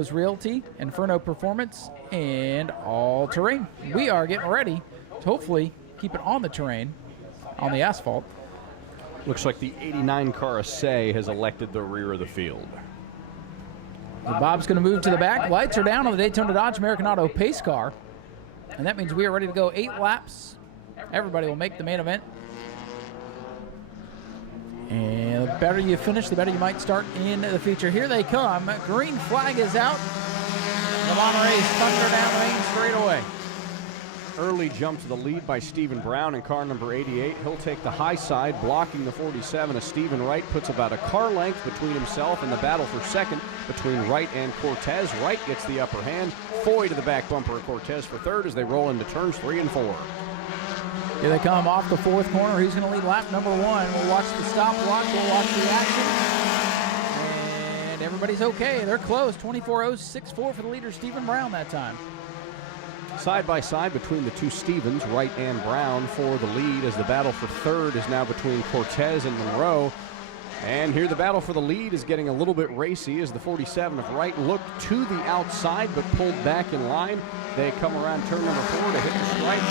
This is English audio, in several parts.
Rose Realty, Inferno Performance, and All Terrain. We are getting ready to hopefully keep it on the terrain, on the asphalt. Looks like the 89 car Assay has elected the rear of the field. So Bob's going to move to the back. Lights are down on the Daytona Dodge American Auto pace car. And that means we are ready to go 8 laps. Everybody will make the main event. And the better you finish, the better you might start in the feature. Here they come. Green flag is out. The Monterey's thunder down the main straightaway. Early jump to the lead by Stephen Brown in car number 88. He'll take the high side, blocking the 47 as Stephen Wright puts about a car length between himself and the battle for second between Wright and Cortez. Wright gets the upper hand. Foy to the back bumper of Cortez for third as they roll into turns 3 and 4. Here they come off the 4th corner. Who's going to lead lap number 1? We'll watch the stopwatch. We'll watch the action. And everybody's okay. They're close. 24.064 for the leader, Stephen Brown, that time. Side by side between the two Stevens, Wright and Brown for the lead as the battle for third is now between Cortez and Monroe. And here the battle for the lead is getting a little bit racy as the 47 of Wright looked to the outside but pulled back in line. They come around turn number 4 to hit the stripe.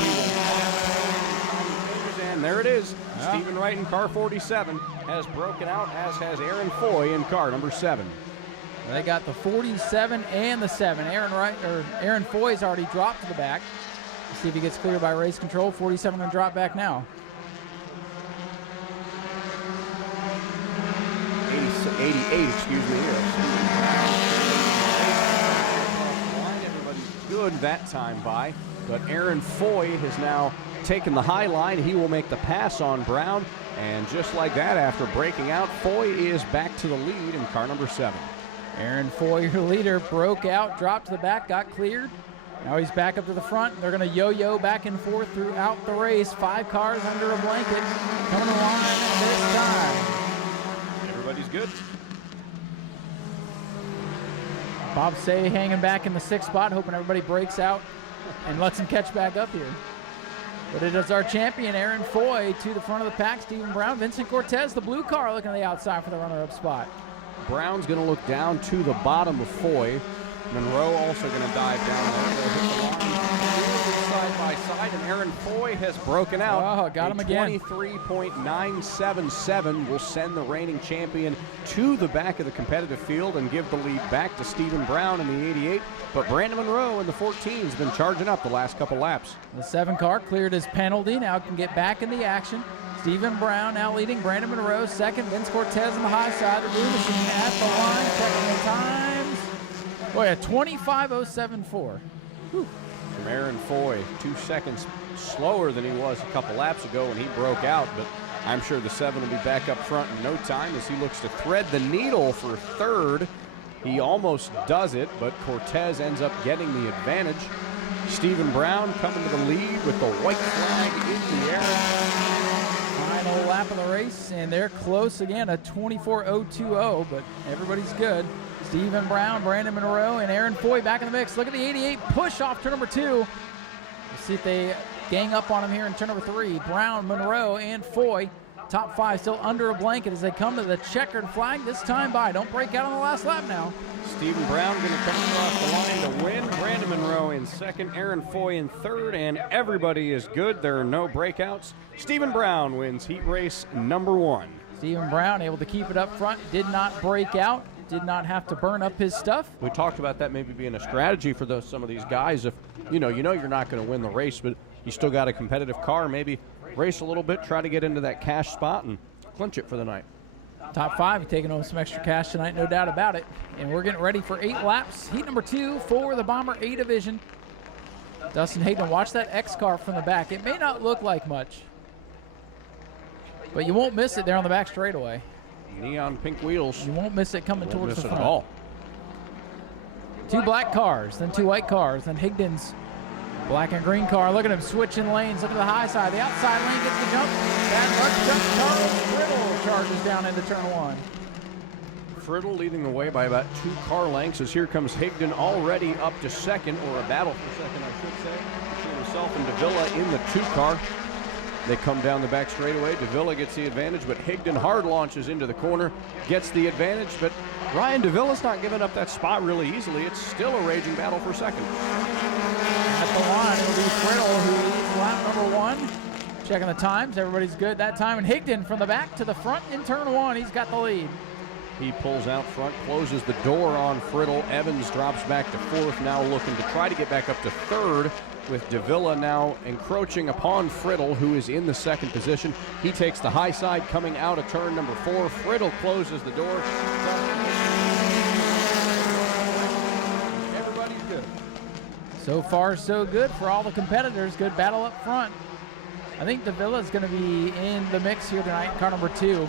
And there it is. Yeah. Stephen Wright in car 47 has broken out, as has Aaron Foy in car number 7. They got the 47 and the 7. Aaron Foy's already dropped to the back. Let's see if he gets cleared by race control. 47 going to drop back now. 88, excuse me. Everybody's good that time by, but Aaron Foy has now taken the high line. He will make the pass on Brown, and just like that, after breaking out, Foy is back to the lead in car number 7. Aaron Foy, your leader, broke out, dropped to the back, got cleared. Now he's back up to the front. They're going to yo-yo back and forth throughout the race. 5 cars under a blanket coming along this time. Everybody's good. Bob Say hanging back in the 6th spot, hoping everybody breaks out and lets him catch back up here. But it is our champion, Aaron Foy, to the front of the pack. Stephen Brown, Vincent Cortez, the blue car, looking to the outside for the runner-up spot. Brown's going to look down to the bottom of Foy. Monroe also going to dive down there. They'll hit the line side by side, and Aaron Foy has broken out. Oh, got him again. 23.977 will send the reigning champion to the back of the competitive field and give the lead back to Stephen Brown in the 88. But Brandon Monroe in the 14 has been charging up the last couple laps. The 7 car cleared his penalty. Now can get back in the action. Stephen Brown now leading. Brandon Monroe second. Vince Cortez on the high side. The blue machine at the line. Checking the times. Boy, a 25.074. From Aaron Foy, 2 seconds slower than he was a couple laps ago when he broke out, but I'm sure the 7 will be back up front in no time as he looks to thread the needle for third. He almost does it, but Cortez ends up getting the advantage. Stephen Brown coming to the lead with the white flag in the air. Final lap of the race, and they're close again, a 24.020, but everybody's good. Stephen Brown, Brandon Monroe, and Aaron Foy back in the mix. Look at the 88 push off turn number 2. We'll see if they gang up on him here in turn number 3. Brown, Monroe, and Foy. Top 5 still under a blanket as they come to the checkered flag this time by. Don't break out on the last lap now. Stephen Brown going to come across the line to win. Brandon Monroe in second, Aaron Foy in third, and everybody is good. There are no breakouts. Stephen Brown wins heat race number 1. Stephen Brown able to keep it up front, did not break out, did not have to burn up his stuff. We talked about that maybe being a strategy for some of these guys. If you know you're not going to win the race, but you still got a competitive car, maybe race a little bit, try to get into that cash spot and clinch it for the night. Top 5 taking home some extra cash tonight, no doubt about it. And we're getting ready for 8 laps. Heat number 2 for the Bomber A division. Dustin Hayden, watch that X car from the back. It may not look like much, but you won't miss it there on the back straightaway. Neon pink wheels. You won't miss it coming towards the front. At all. 2 black cars, then 2 white cars, then Higdon's black and green car. Look at him switching lanes. Look at the high side. The outside lane gets the jump. Bad luck jump. Charles Friddle charges down into turn 1. Friddle leading the way by about 2 car lengths as here comes Higdon already up to second, or a battle for second, I should say. Between himself and Davila in the 2 car. They come down the back straightaway. Davila gets the advantage, but Higdon hard launches into the corner, gets the advantage, but Ryan Davila's not giving up that spot really easily. It's still a raging battle for second. At the line, it'll be Friddle who leads lap number 1. Checking the times, everybody's good that time, and Higdon from the back to the front in turn 1, he's got the lead. He pulls out front, closes the door on Friddle. Evans drops back to 4th, now looking to try to get back up to 3rd, with Davila now encroaching upon Friddle, who is in the 2nd position. He takes the high side coming out of turn number 4. Friddle closes the door. Everybody's good. So far, so good for all the competitors. Good battle up front. I think Davila is going to be in the mix here tonight, car number 2.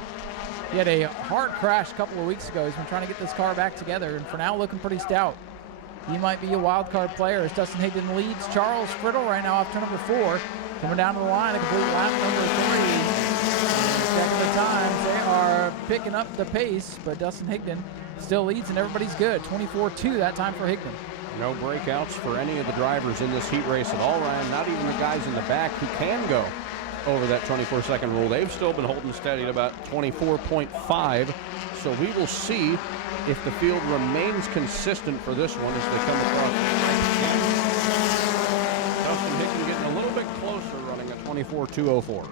He had a hard crash a couple of weeks ago. He's been trying to get this car back together, and for now looking pretty stout. He might be a wild card player as Dustin Higdon leads Charles Friddle right now off turn number 4. Coming down to the line, a complete lap number 3. Checking the times, they are picking up the pace, but Dustin Higdon still leads and everybody's good. 24-2 that time for Higdon. No breakouts for any of the drivers in this heat race at all, Ryan. Not even the guys in the back who can go over that 24-second rule. They've still been holding steady at about 24.5. So we will see if the field remains consistent for this one as they come across. Dustin Higdon getting a little bit closer, running a 24.204.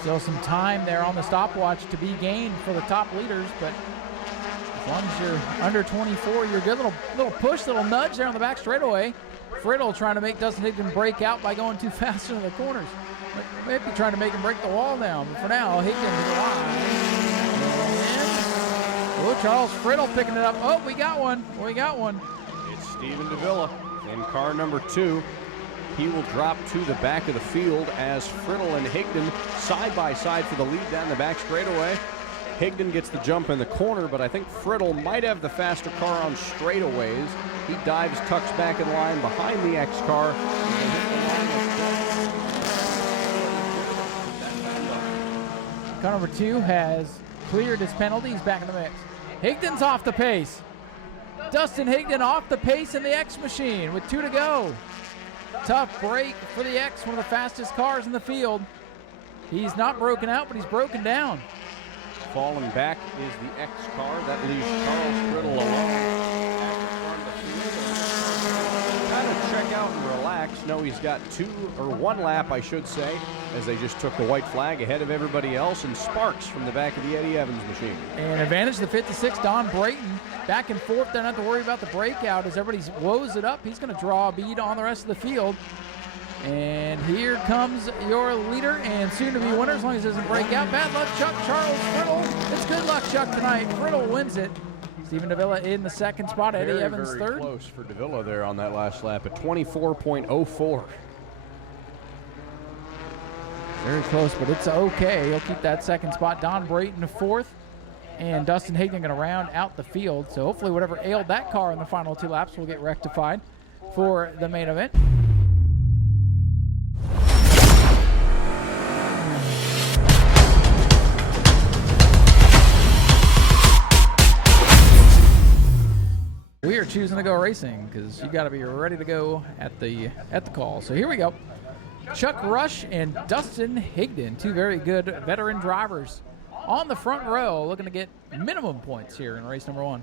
Still some time there on the stopwatch to be gained for the top leaders, but as long as you're under 24, you're good. Little push, little nudge there on the back straightaway. Friddle trying to make Dustin Higdon break out by going too fast into the corners. Maybe trying to make him break the wall down. But for now, Higdon is alive. Oh, Charles Friddle picking it up. Oh, we got one. We got one. It's Stephen Davila in car number 2. He will drop to the back of the field as Friddle and Higdon side by side for the lead down the back straightaway. Higdon gets the jump in the corner, but I think Friddle might have the faster car on straightaways. He dives, tucks back in line behind the X car. Car number 2 has cleared his penalty. He's back in the mix. Higdon's off the pace. Dustin Higdon off the pace in the X machine with 2 to go. Tough break for the X, one of the fastest cars in the field. He's not broken out, but he's broken down. Falling back is the X car. That leaves Charles Friddle alone. Kind of check out and relax. No, he's got 1 lap, I should say, as they just took the white flag ahead of everybody else, and Sparks from the back of the Eddie Evans machine. And advantage the 56, Don Brayton. Back and forth, don't have to worry about the breakout as everybody woes it up. He's going to draw a bead on the rest of the field. And here comes your leader and soon-to-be winner, as long as it doesn't break out. Bad luck, Chuck. Charles Friddle. It's good luck, Chuck, tonight. Friddle wins it. Stephen Davila in the 2nd spot. Eddie Evans very 3rd. Close for Davila there on that last lap at 24.04. Very close, but it's okay. He'll keep that 2nd spot. Don Brayton 4th. And Dustin Higdon going to round out the field. So hopefully whatever ailed that car in the final 2 laps will get rectified for the main event. We are choosing to go racing because you got to be ready to go at the call. So here we go. Chuck Rush and Dustin Higdon, 2 very good veteran drivers on the front row, looking to get minimum points here in race number 1.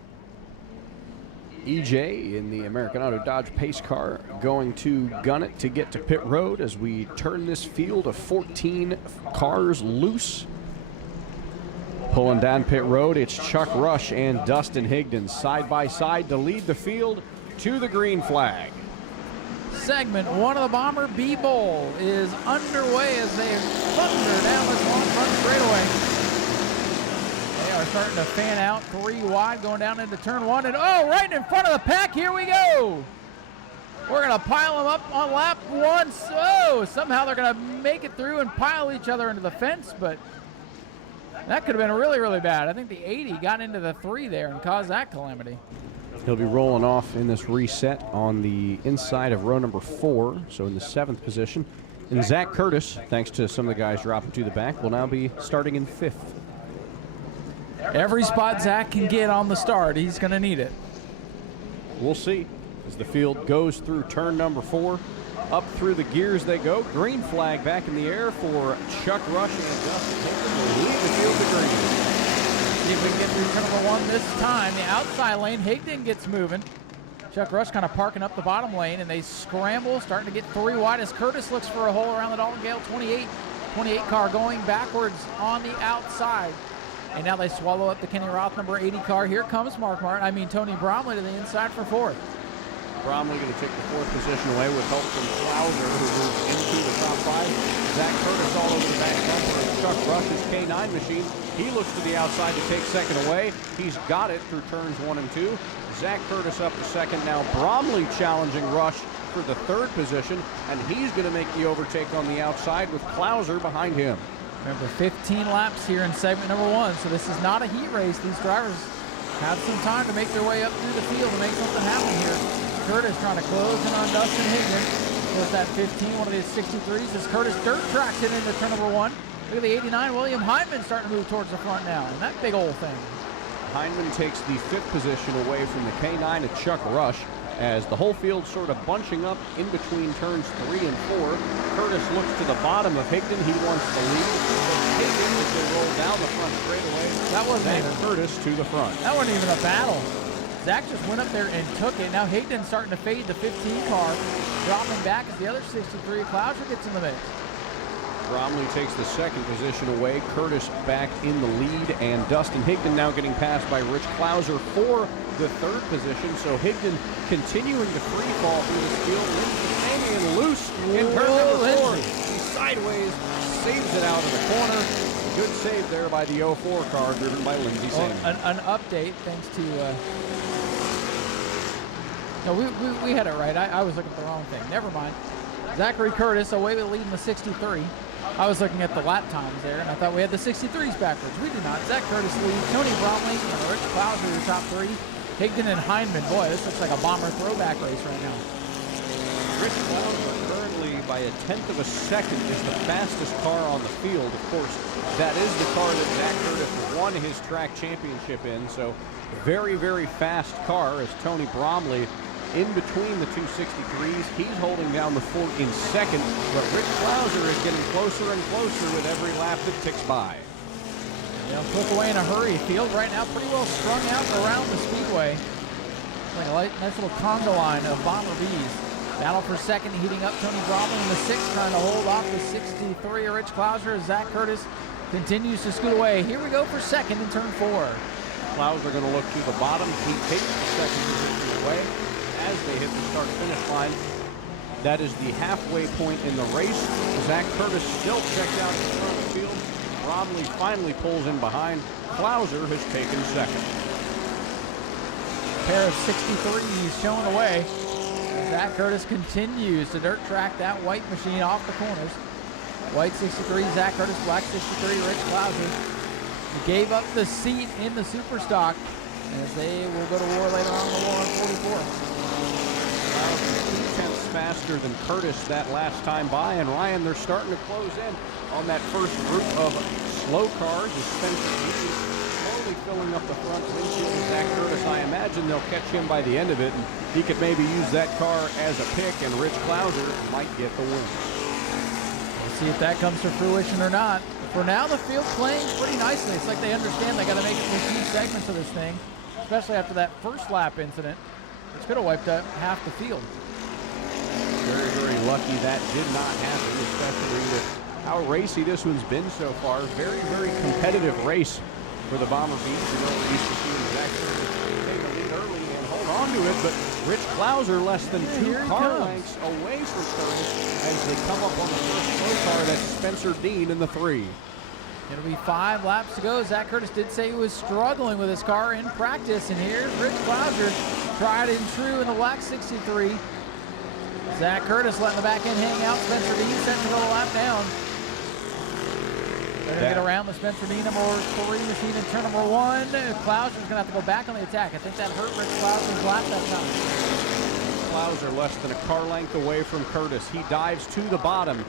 EJ in the American Auto Dodge pace car going to gun it to get to pit road as we turn this field of 14 cars loose. Pulling down pit road, it's Chuck Rush and Dustin Higdon side by side to lead the field to the green flag. Segment 1 of the Bomber B Bowl is underway as they thunder down this long front straightaway. They are starting to fan out 3 wide going down into turn 1, and oh, right in front of the pack, here we go. We're going to pile them up on lap 1. So somehow they're going to make it through and pile each other into the fence, but that could have been really, really bad. I think the 80 got into the 3 there and caused that calamity. He'll be rolling off in this reset on the inside of row number 4, so in the 7th position. And Zach Curtis, thanks to some of the guys dropping to the back, will now be starting in 5th. Every spot Zach can get on the start, he's going to need it. We'll see as the field goes through turn number 4. Up through the gears they go. Green flag back in the air for Chuck Rush and Dustin Hickman will lead the field to green. See if we can get through turn number 1 this time. The outside lane, Higdon gets moving. Chuck Rush kind of parking up the bottom lane, and they scramble, starting to get 3 wide as Curtis looks for a hole around the Dalton Gale 28 car going backwards on the outside. And now they swallow up the Kenny Roth number 80 car. Here comes Tony Bromley to the inside for 4th. Bromley going to take the 4th position away with help from Klauser, who moves into the top 5. Zach Curtis all over the back bumper of Chuck Rush's K9 machine. He looks to the outside to take 2nd away. He's got it through turns 1 and 2. Zach Curtis up to 2nd. Now Bromley challenging Rush for the 3rd position, and he's going to make the overtake on the outside with Klauser behind him. Remember, 15 laps here in segment number 1, so this is not a heat race. These drivers have some time to make their way up through the field and make something happen here. Curtis trying to close in on Dustin Higdon. With that 15, one of these 63s, as Curtis dirt tracks it into turn number 1. Look at the 89, William Hyndman starting to move towards the front now, and that big old thing. Hyndman takes the 5th position away from the K9 of Chuck Rush, as the whole field sort of bunching up in between turns 3 and 4. Curtis looks to the bottom of Higdon. He wants the lead. Higdon, as they roll down the front straightaway, that wasn't Zach even Curtis to the front. That wasn't even a battle. Zach just went up there and took it. Now Higdon's starting to fade the 15 car, dropping back as the other 63. Klauser gets in the mix. Bromley takes the 2nd position away. Curtis back in the lead, and Dustin Higdon now getting passed by Rich Klauser for the 3rd position. So Higdon continuing to free fall through this field. Lindsey hanging loose in turn number 4. He sideways saves it out of the corner. Good save there by the 04 car driven by Lindsey Samuel. An update thanks to no, we had it right. I was looking at the wrong thing. Never mind. Zachary Curtis away with the lead in the 63. I was looking at the lap times there, and I thought we had the 63s backwards. We do not. Zach Curtis leads. Tony Bromley and Rich Klauser are top 3. Higdon and Hyndman. Boy, this looks like a bomber throwback race right now. Rich Klauser currently by 1/10 of a second is the fastest car on the field. Of course, that is the car that Zach Curtis won his track championship in. So very, very fast car as Tony Bromley in between the 263s. He's holding down the fort in 2nd, but Rich Klauser is getting closer and closer with every lap that ticks by. They'll click away in a hurry. Field right now pretty well strung out around the speedway. It's like a nice little conga line of Bomber Bs. Battle for 2nd, heating up Tony Bromley in the 6th, trying to hold off the 63 of Rich Klauser as Zach Curtis continues to scoot away. Here we go for 2nd in turn 4. Klauser going to look to the bottom. He takes the 2nd position away as they hit the start-finish line. That is the halfway point in the race. Zach Curtis still checked out in the front of the field. Bromley finally pulls in behind. Klauser has taken 2nd. A pair of 63s showing away. Zach Curtis continues to dirt track that white machine off the corners. White 63, Zach Curtis, black 63, Rich Klauser. He gave up the seat in the super stock as they will go to war later on in the war on 44. 2/10 faster than Curtis that last time by, and Ryan, they're starting to close in on that first group of slow cars as Spencer Dean slowly filling up the front windshield of Zach Curtis. I imagine they'll catch him by the end of it, and he could maybe use that car as a pick, and Rich Klauser might get the win. We'll see if that comes to fruition or not. For now, the field's playing pretty nicely. It's like they understand they got to make it through 2 segments of this thing, especially after that first lap incident. It's could have wiped out half the field. Very, very lucky that did not happen, especially with how racy this one's been so far. Very, very competitive race for the Bomber Beats. You know, we used to see Zach Curtis take a lead early and hold on to it, but Rich Klauser less than 2 car lengths away from Curtis as they come up on the first slow car. That's Spencer Dean in the 3. It'll be 5 laps to go. Zach Curtis did say he was struggling with his car in practice, and here's Rich Klauser, tried and true in the black 63. Zach Curtis letting the back end hang out. Spencer Dean set to go a lap down. They're going to get around the Spencer Dean number 3 machine in turn number 1. Klauser's going to have to go back on the attack. I think that hurt Rich Klauser's lap that time. Klauser less than a car length away from Curtis. He dives to the bottom,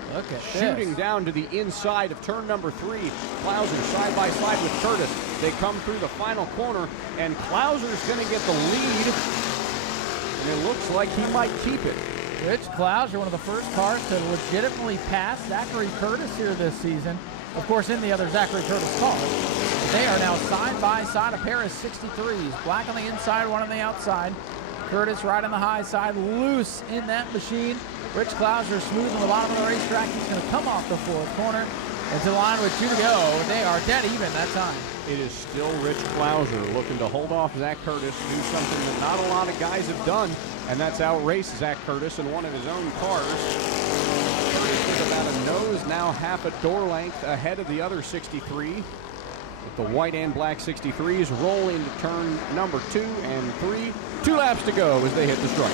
shooting down to the inside of turn number 3. Klauser side by side with Curtis. They come through the final corner, and Klauser's going to get the lead, and it looks like he might keep it. Rich Clouser, one of the first cars to legitimately pass Zachary Curtis here this season. Of course, in the other Zachary Curtis car. They are now side by side, a pair of 63s. Black on the inside, one on the outside. Curtis right on the high side, loose in that machine. Rich Clouser smooth on the bottom of the racetrack. He's going to come off the fourth corner. Into the line with 2 to go. They are dead even that time. It is still Rich Clouser looking to hold off Zach Curtis, do something that not a lot of guys have done, and that's outrace Zach Curtis in one of his own cars. Curtis is about a nose, now half a door length ahead of the other 63. With the white and black 63s roll into turn number 2 and 3. 2 laps to go as they hit the stripe.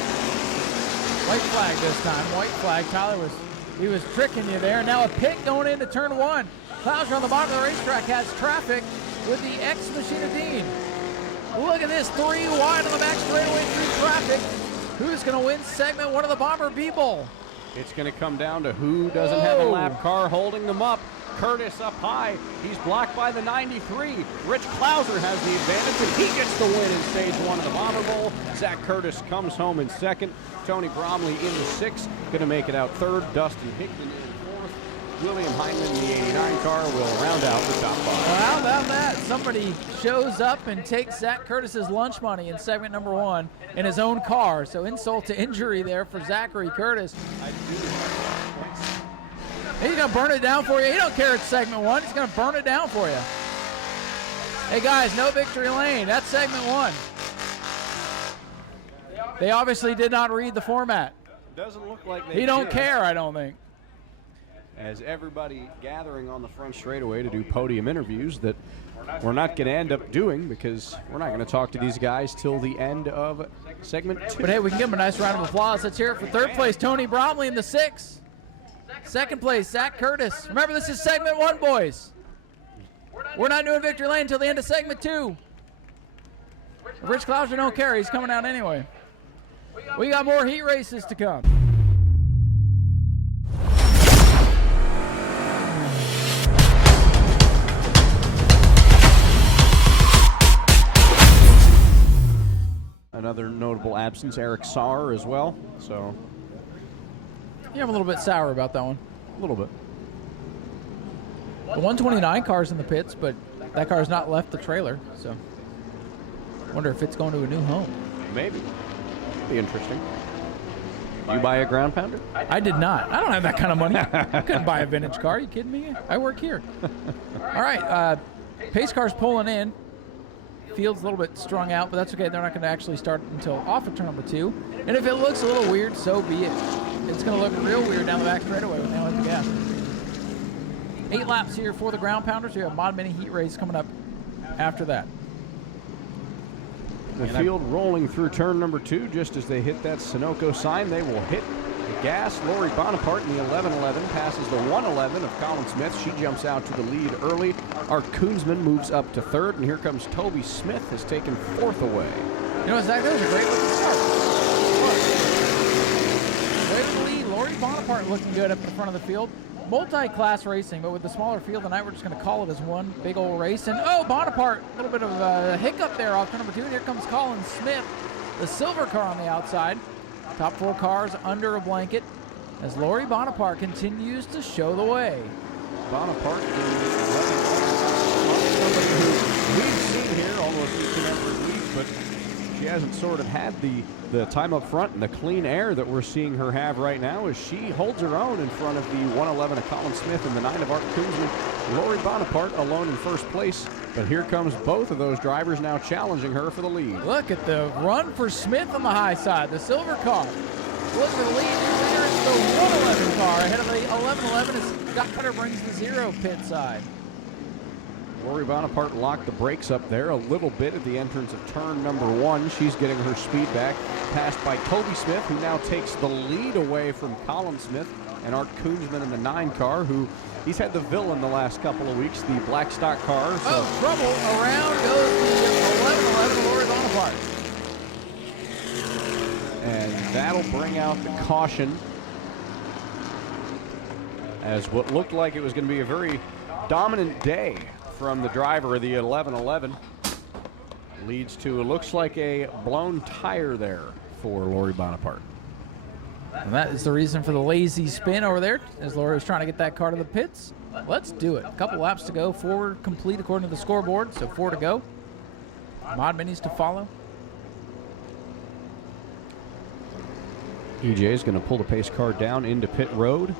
White flag this time. White flag. Tyler was tricking you there. Now a pit going into turn 1. Clouser on the bottom of the racetrack has traffic with the X Machina Dean. Look at this, 3 wide on the back straightaway through traffic. Who's going to win segment 1 of the Bomber B-Bowl? It's going to come down to who doesn't have a lap car holding them up. Curtis up high. He's blocked by the 93. Rich Clouser has the advantage, and he gets the win in stage 1 of the Bomber Bowl. Zach Curtis comes home in 2nd. Tony Bromley into 6th. Going to make it out 3rd. Dustin Hickman in 4th. William Heinman in the 89 car will round out the top 5. Well, how about that? Somebody shows up and takes Zach Curtis's lunch money in segment number 1 in his own car. So insult to injury there for Zachary Curtis. He's going to burn it down for you. He don't care it's segment 1. He's going to burn it down for you. Hey, guys, no victory lane. That's segment 1. They obviously did not read the format. Doesn't look like they He don't did. care, I don't think. As everybody gathering on the front straightaway to do podium interviews that we're not going to end up doing because we're not going to talk to these guys till the end of segment 2. But hey, we can give him a nice round of applause. Let's hear it for 3rd place, Tony Bromley in the 6th. 2nd place, Zach Curtis. Remember, this is segment 1, boys. We're not doing victory lane until the end of segment 2. Rich Clouser don't care. He's coming out anyway. We got more heat races to come. Another notable absence, Eric Saar as well. So Yeah, I'm a little bit sour about that one. a little bit. The 129 car's in the pits, but that car's not left the trailer, so wonder if it's going to a new home. Maybe. Be interesting. You buy a ground pounder? I did not. I don't have that kind of money. I couldn't buy a vintage car. Are you kidding me? I work here. All right, pace car's pulling in. Field's a little bit strung out, but that's okay. They're not going to actually start until off of turn number 2. And if it looks a little weird, so be it. It's going to look real weird down the back straightaway when they don't hit the gas. 8 laps here for the ground pounders. We have Mod Mini heat race coming up after that. The field rolling through turn number 2. Just as they hit that Sunoco sign, they will hit the gas. Lori Bonaparte in the 1111 passes the 111 of Colin Smith. She jumps out to the lead early. Art Koonsman moves up to 3rd, and here comes Toby Smith, has taken 4th away. You know, Zach, that was a great looking start. Way to the lead. Lori Bonaparte looking good up in the front of the field. Multi-class racing, but with the smaller field tonight, we're just going to call it as one big old race. And oh, Bonaparte, a little bit of a hiccup there off turn number 2. And here comes Colin Smith, the silver car on the outside. Top 4 cars under a blanket as Lori Bonaparte continues to show the way. Bonaparte is somebody who we've seen here almost each and every week, but she hasn't sort of had the time up front and the clean air that we're seeing her have right now as she holds her own in front of the 111 of Colin Smith and the 9 of Art Koonsman. Lori Bonaparte alone in 1st place, but here comes both of those drivers now challenging her for the lead. Look at the run for Smith on the high side, the silver car. Look at the lead here. It's the 111 car ahead of the 1111 as Scott Cutter brings the 0 pit side. Lori Bonaparte locked the brakes up there a little bit at the entrance of turn number 1. She's getting her speed back. Passed by Toby Smith, who now takes the lead away from Colin Smith and Art Koonsman in the 9 car, who he's had the villain the last couple of weeks, the black stock car. So. Oh, trouble. Around goes the 1111 Lori Bonaparte. And that'll bring out the caution as what looked like it was going to be a very dominant day from the driver of the 1111 leads to, it looks like a blown tire there for Lori Bonaparte. And that is the reason for the lazy spin over there, as Laura is trying to get that car to the pits. Let's do it. A couple laps to go. 4 complete according to the scoreboard, so 4 to go. Mod minis to follow. EJ is going to pull the pace car down into pit road.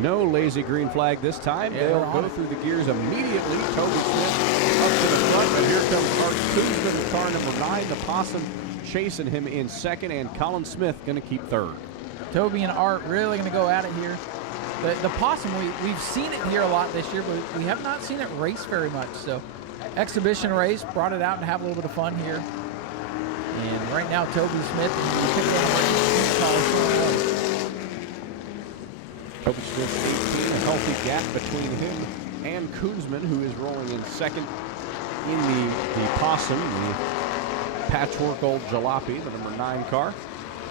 No lazy green flag this time. Yeah, they'll go through the gears immediately. Toby Smith up to the front, and here comes Art Koosman, car number 9. The Possum chasing him in second, and Colin Smith going to keep third. Toby and Art really going to go at it here. The Possum, we've seen it here a lot this year, but we have not seen it race very much. So exhibition race, brought it out and have a little bit of fun here. And right now, Toby Smith Toby Smith 18, a healthy gap between him and Koonsman, who is rolling in second in the Possum, the patchwork old jalopy, the number 9 car.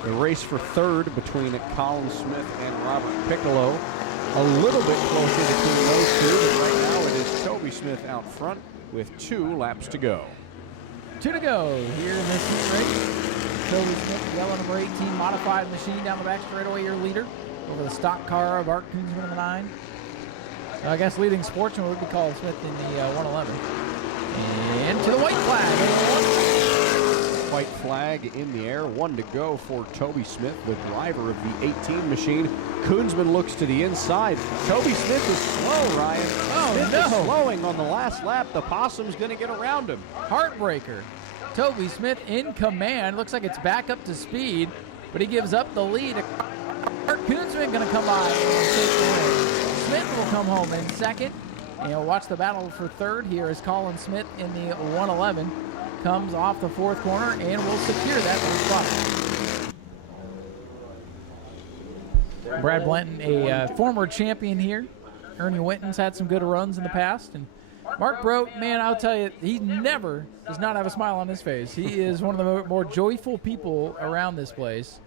The race for third between Colin Smith and Robert Piccolo. A little bit closer between those two, but right now it is Toby Smith out front with 2 laps to go. 2 to go here in this heat race. Toby Smith, yellow number 18, modified machine down the back straightaway, your leader. Over the stock car of Art Koonsman in the 9. I guess leading sportsman would be Colin Smith in the 111. And to the white flag. White flag in the air, 1 to go for Toby Smith, the driver of the 18 machine. Koonsman looks to the inside. Toby Smith is slow, Ryan. Oh, Smith no. is slowing on the last lap. The Possum's going to get around him. Heartbreaker. Toby Smith in command. Looks like it's back up to speed, but he gives up the lead. Art Koonsman going to come by and take the win. Smith will come home in second. And you'll watch the battle for third here as Colin Smith in the 111 comes off the 4th corner and will secure that spot. Brad Blanton, a former champion here. Ernie Winton's had some good runs in the past. And Mark Brote, man, I'll tell you, he never does not have a smile on his face. He is one of the more joyful people around this place.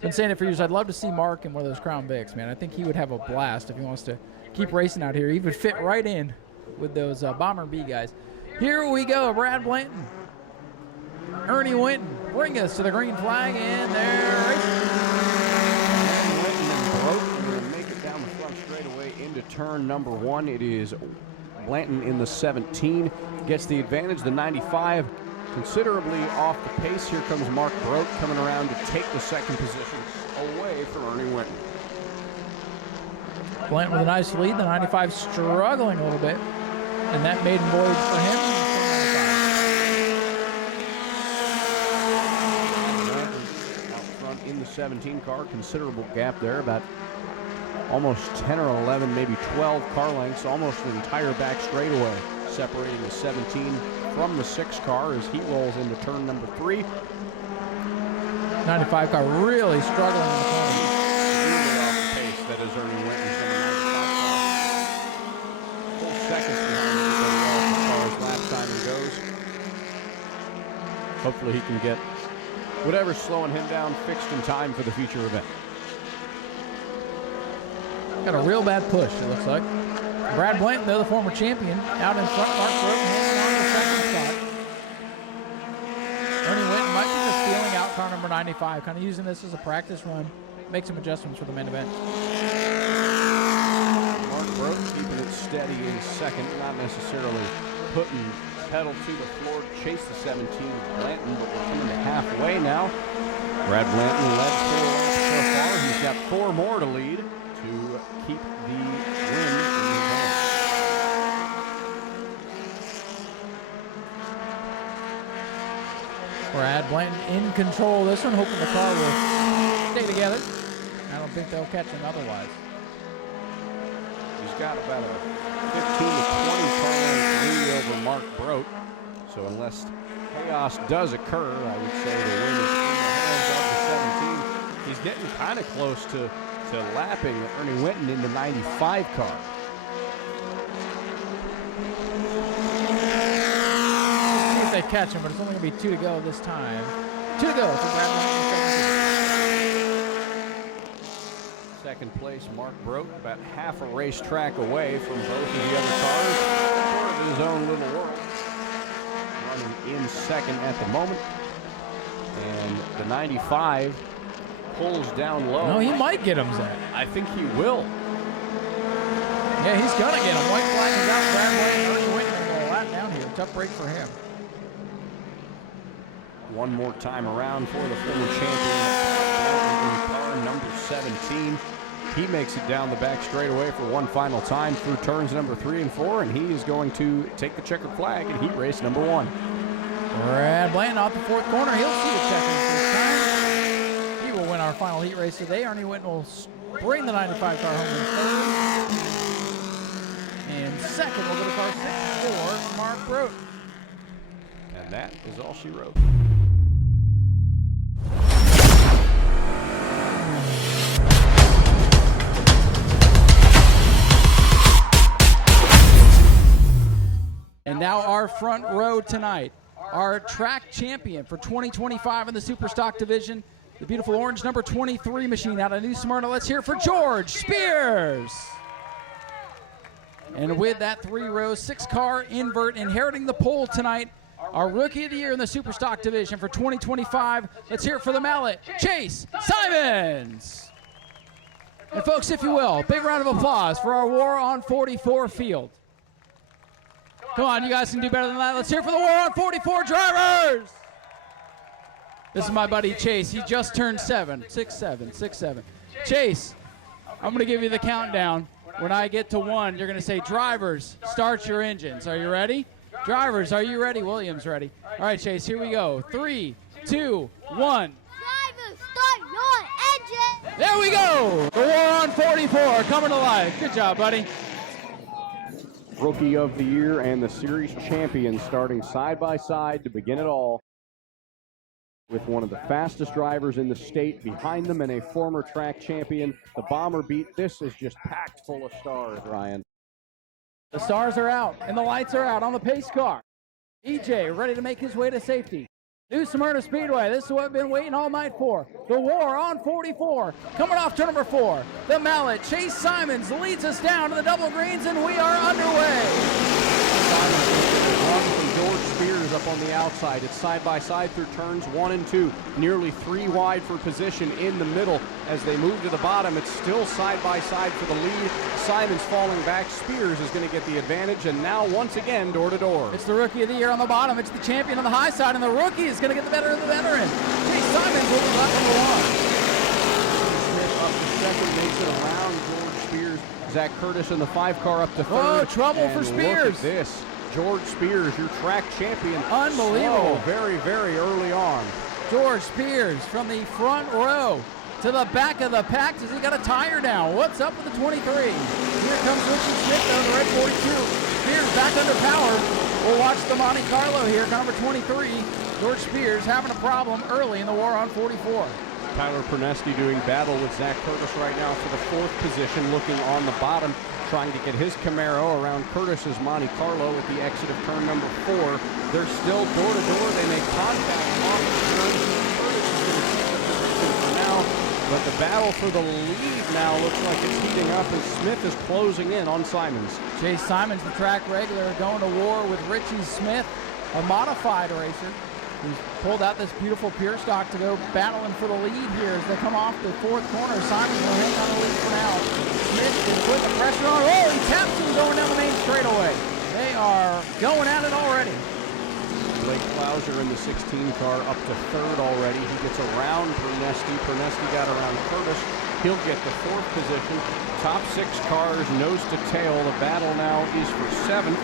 Been saying it for years. I'd love to see Mark in one of those Crown Vics, man. I think he would have a blast if he wants to keep racing out here. He would fit right in with those Bomber B guys. Here we go, Brad Blanton. Ernie Winton, bring us to the green flag, and they're racing. Winton and Brote will make it down the front straightaway into turn number 1. It is Blanton in the 17, gets the advantage. The 95 considerably off the pace. Here comes Mark Brote coming around to take the second position away from Ernie Winton. Blanton with a nice lead. The 95 struggling a little bit. And that maiden voyage for him. Out front in the 17 car, considerable gap there, about almost 10 or 11, maybe 12 car lengths, almost an entire back straightaway, separating the 17 from the 6 car as he rolls into turn number 3. 95 car really struggling in the corner. Really off the pace that is Ernie Winton's in the 95 car. Full seconds behind everybody else as far as lap timing goes. Hopefully he can get whatever's slowing him down fixed in time for the future event. Got a real bad push, it looks like. Brad Blanton, though, the former champion, out in front. Mark Brote hanging on the second spot. Ernie Winton might be just feeling out car number 95, kind of using this as a practice run. Make some adjustments for the main event. Mark Brote keeping it steady in second, not necessarily putting pedal to the floor to chase the 17 with Blanton, but we're coming to halfway now. Brad Blanton led 4 laps so far. He's got 4 more to lead to keep the win in his hands. Brad Blanton in control of this one, hoping the car will stay together. I don't think they'll catch him otherwise. He's got about a 15 to 20 car length lead over Mark Brote. So unless chaos does occur, I would say the win is in the hands of the 17. He's getting kind of close to lapping Ernie Winton in the 95 car. Let's see if they catch him, but it's only going to be 2 to go this time. 2 to go for Brad Blanton. Second place, Mark Brote, about half a racetrack away from both of the other cars. Sort of his own little world. Running in second at the moment. And the 95 pulls down low. No, he might get him, Zach. I think he will. Yeah, he's going to get him. White flag is out. Brad Wayne winning a lap down here. Tough break for him. One more time around for the former champion, car number 17. He makes it down the back straightaway for one final time through turns number 3 and 4, and he is going to take the checkered flag in heat race number 1. Brad Bland off the 4th corner. He'll see the checkers this time. He will win our final heat race today. Arnie Whitten will bring the 95 car home in 3rd. And 2nd will go to car 6 for Mark Rote. And that is all she wrote. And now our front row tonight, our track champion for 2025 in the Superstock division, the beautiful orange number 23 machine out of New Smyrna. Let's hear it for George Spears. And with that 3-row, 6-car invert inheriting the pole tonight, our rookie of the year in the Superstock division for 2025. Let's hear it for the mallet, Chase Simons. And folks, if you will, big round of applause for our War on 44 field. Come on, you guys can do better than that. Let's hear it for the War on 44 drivers. This is my buddy Chase. He just turned 7. 6'7". Chase, I'm going to give you the countdown. When I get to 1, you're going to say, drivers, start your engines. Are you ready? Drivers, are you ready? Williams ready. All right, Chase, here we go. 3, 2, 1. Drivers, start your engine. There we go. The War on 44 coming to life. Good job, buddy. Rookie of the year and the series champion starting side by side to begin it all, with one of the fastest drivers in the state behind them and a former track champion. The Bomber beat. This is just packed full of stars, Ryan. The stars are out and the lights are out on the pace car. EJ ready to make his way to safety. New Smyrna Speedway, this is what we've been waiting all night for. The War on 44, coming off turn number 4. The mallet, Chase Simons, leads us down to the double greens, and we are underway. George Spears up on the outside. It's side by side through turns 1 and 2. Nearly 3 wide for position in the middle. As they move to the bottom, it's still side by side for the lead. Simons falling back. Spears is going to get the advantage, and now once again door to door. It's the rookie of the year on the bottom. It's the champion on the high side, and the rookie is going to get the better of the veteran. Chase Simons will be lap number 1. Smith up to second, makes it around George Spears. Zach Curtis in the 5 car up to third. Oh, trouble for Spears. Look at this. George Spears, your track champion. Unbelievable. Slow, very, very early on. George Spears from the front row to the back of the pack. Has he got a tire down? What's up with the 23? Here comes Richard Smith on the red 42. Spears back under power. We'll watch the Monte Carlo here, number 23. George Spears having a problem early in the War on 44. Tyler Perneski doing battle with Zach Curtis right now for the 4th position, looking on the bottom, trying to get his Camaro around Curtis's Monte Carlo at the exit of turn number 4. They're still door to door. They make contact on the turn. Curtis is going to keep the position for now, but the battle for the lead now looks like it's heating up as Smith is closing in on Simons. Chase Simons, the track regular, going to war with Richie Smith, a modified racer. He's pulled out this beautiful pure stock to go battling for the lead here as they come off the 4th corner. Simons will hang on the lead for now. Smith is putting the pressure on. Oh, he taps him going down the main straightaway. They are going at it already. Blake Clouser in the 16 car up to 3rd already. He gets around Perneski. Perneski got around Curtis. He'll get the 4th position. Top 6 cars, nose to tail. The battle now is for 7th.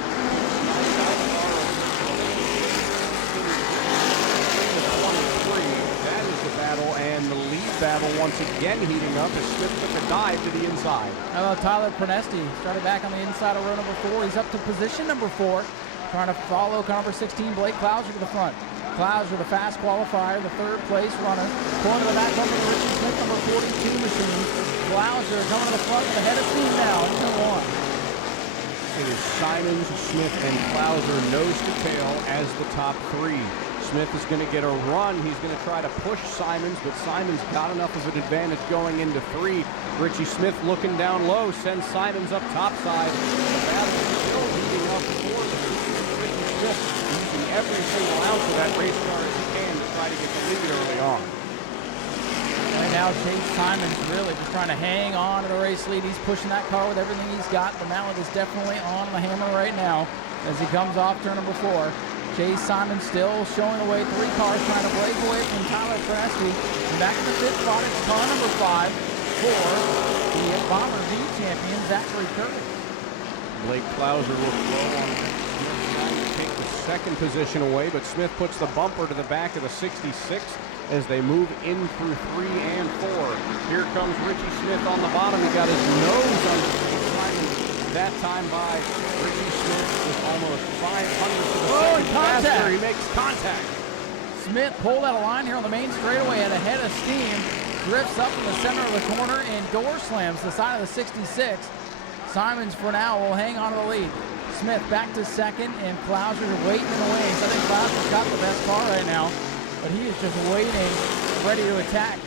And the lead battle once again heating up as Smith took a dive to the inside. How about Tyler Prunesti? Started back on the inside of row number 4. He's up to position number 4. Trying to follow number 16, Blake Clouser to the front. Clouser, the fast qualifier, the 3rd place runner. Pulling to the back over to Richie Smith, number 42 machine. Clouser coming to the front with the head of steam now. He's number 1. It is Simons, Smith, and Clouser nose to tail as the top 3. Smith is going to get a run. He's going to try to push Simons, but Simons got enough of an advantage going into 3. Richie Smith looking down low, sends Simons up topside. The battle is still heating up for Richie Smith, using every single ounce of that race car as he can to try to get the lead early on. Right now, Chase Simon's really just trying to hang on to the race lead. He's pushing that car with everything he's got. The mallet is definitely on the hammer right now as he comes off turn number 4. Chase Simon still showing the way. 3 cars trying to break away from Tyler Presby. Back in the 5th spot, it's car number 5 for the Bomber V champion, Zachary Curtis. Blake Klauser will slow on Smith, take the 2nd position away, but Smith puts the bumper to the back of the 66 as they move in through 3 and 4. Here comes Richie Smith on the bottom. He got his nose under Simon that time by Richie Smith with almost 500 to the second faster. He makes contact. Smith pulled out a line here on the main straightaway at a head of steam. Drifts up in the center of the corner and door slams the side of the 66. Simons for now will hang on to the lead. Smith back to 2nd, and Klauser waiting in the wings. I think Klauser's got the best car right now, but he is just waiting, ready to attack.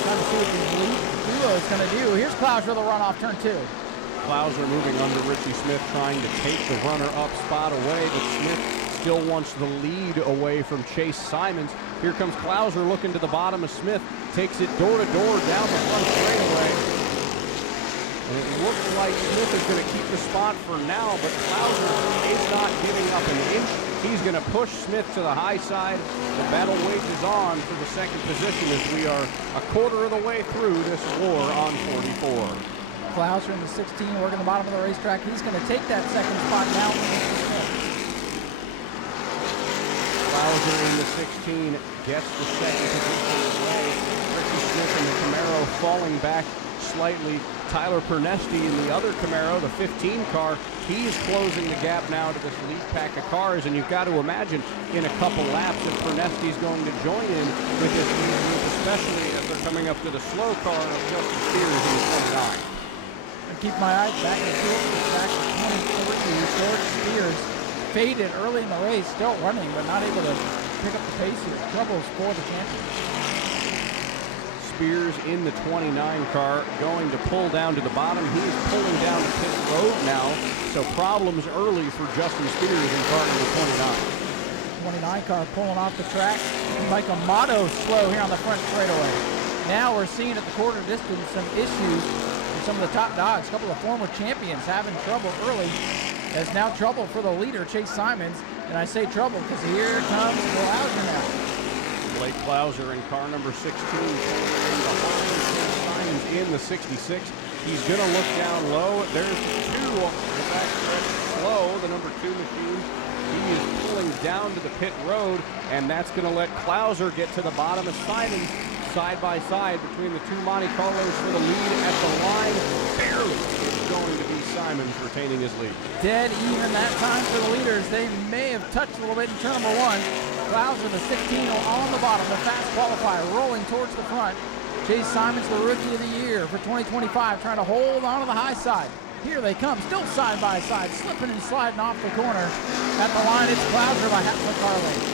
Trying to see what this lead duo is going to do. Here's Klauser the run off turn 2. Klauser moving under Richie Smith, trying to take the runner-up spot away, but Smith still wants the lead away from Chase Simons. Here comes Klauser looking to the bottom of Smith, takes it door to door down the front straightaway. And it looks like Smith is going to keep the spot for now, but Klauser is not giving up an inch. He's going to push Smith to the high side. The battle wages on for the 2nd position as we are a quarter of the way through this war on 44. Klauser in the 16 working the bottom of the racetrack. He's going to take that 2nd spot now. Klauser in the 16 gets the 2nd position away. Ricky Smith in the Camaro falling back slightly. Tyler Pernesti in the other Camaro, the 15 car, he's closing the gap now to this lead pack of cars, and you've got to imagine in a couple laps that Pernesti's going to join in with this lead group, especially as they're coming up to the slow car of Justin Spears in the 29. I keep my eyes back in the field, back to 23. George Spears faded early in the race, still running, but not able to pick up the pace here. Troubles for the champion. Spears in the 29 car going to pull down to the bottom. He's pulling down the pit road now, so problems early for Justin Spears in car number 29. 29 car pulling off the track. Like a motto slow here on the front straightaway. Now we're seeing at the quarter distance some issues with some of the top dogs. A couple of former champions having trouble early. There's now trouble for the leader, Chase Simons. And I say trouble because here comes Klauser now. Blake Klauser in car number 16. Simons in the 66. He's going to look down low. There's 2 on the back stretch slow, the number 2 machine. He is pulling down to the pit road, and that's going to let Klauser get to the bottom of Simons side by side between the 2 Monte Carlos for the lead at the line. Barely is going to be Simons retaining his lead. Dead even that time for the leaders. They may have touched a little bit in turn number 1. Klauser, the 16 on the bottom, the fast qualifier, rolling towards the front. Chase Simons, the rookie of the year for 2025, trying to hold on to the high side. Here they come, still side by side, slipping and sliding off the corner. At the line, it's Klauser by half a car length.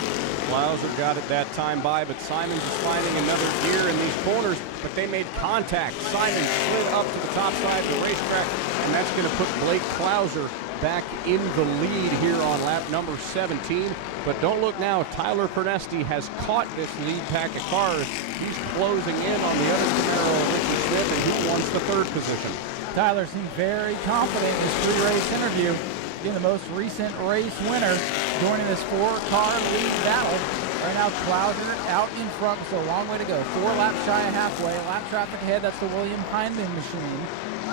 Klauser got it that time by, but Simons is finding another gear in these corners, but they made contact. Simons slid up to the top side of the racetrack, and that's going to put Blake Klauser back in the lead here on lap number 17. But don't look now, Tyler Pernesti has caught this lead pack of cars. He's closing in on the other Camaro, Richie Smith, and he wants the 3rd position. Tyler seemed very confident in his pre-race interview, being the most recent race winner, joining this 4-car lead battle. Right now, Klauser out in front, so a long way to go. 4 laps shy of halfway. Lap traffic ahead, that's the William Heinman machine.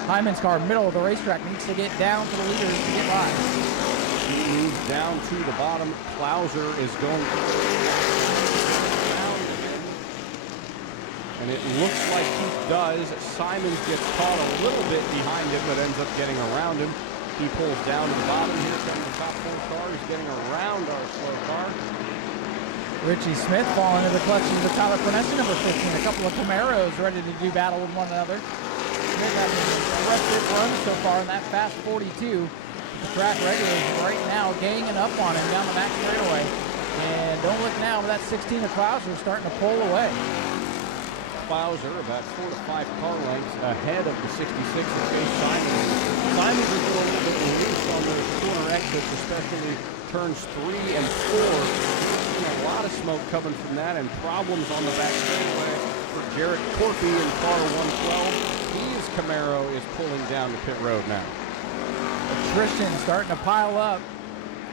Hyman's car, middle of the racetrack, needs to get down to the leaders to get by. He moves down to the bottom. Klauser is going down, and it looks like he does. Simons gets caught a little bit behind him, but ends up getting around him. He pulls down to the bottom. Here comes the top 4 cars getting around our slow car. Richie Smith falling into the clutches of Tyler Pernesti, number 15. A couple of Camaros ready to do battle with one another. Smith having an impressive run so far in that fast 42. The track regulars right now ganging up on him down the back straightaway. And don't look now, but that 16 of Klauser is starting to pull away. Klauser about 4 to 5 car lengths ahead of the 66 of Chase Simons. Simons is a little bit loose on those corner exits, especially turns 3 and 4. A lot of smoke coming from that and problems on the back straightaway for Jarrett Corpy in car 112. His Camaro is pulling down the pit road now. Attrition starting to pile up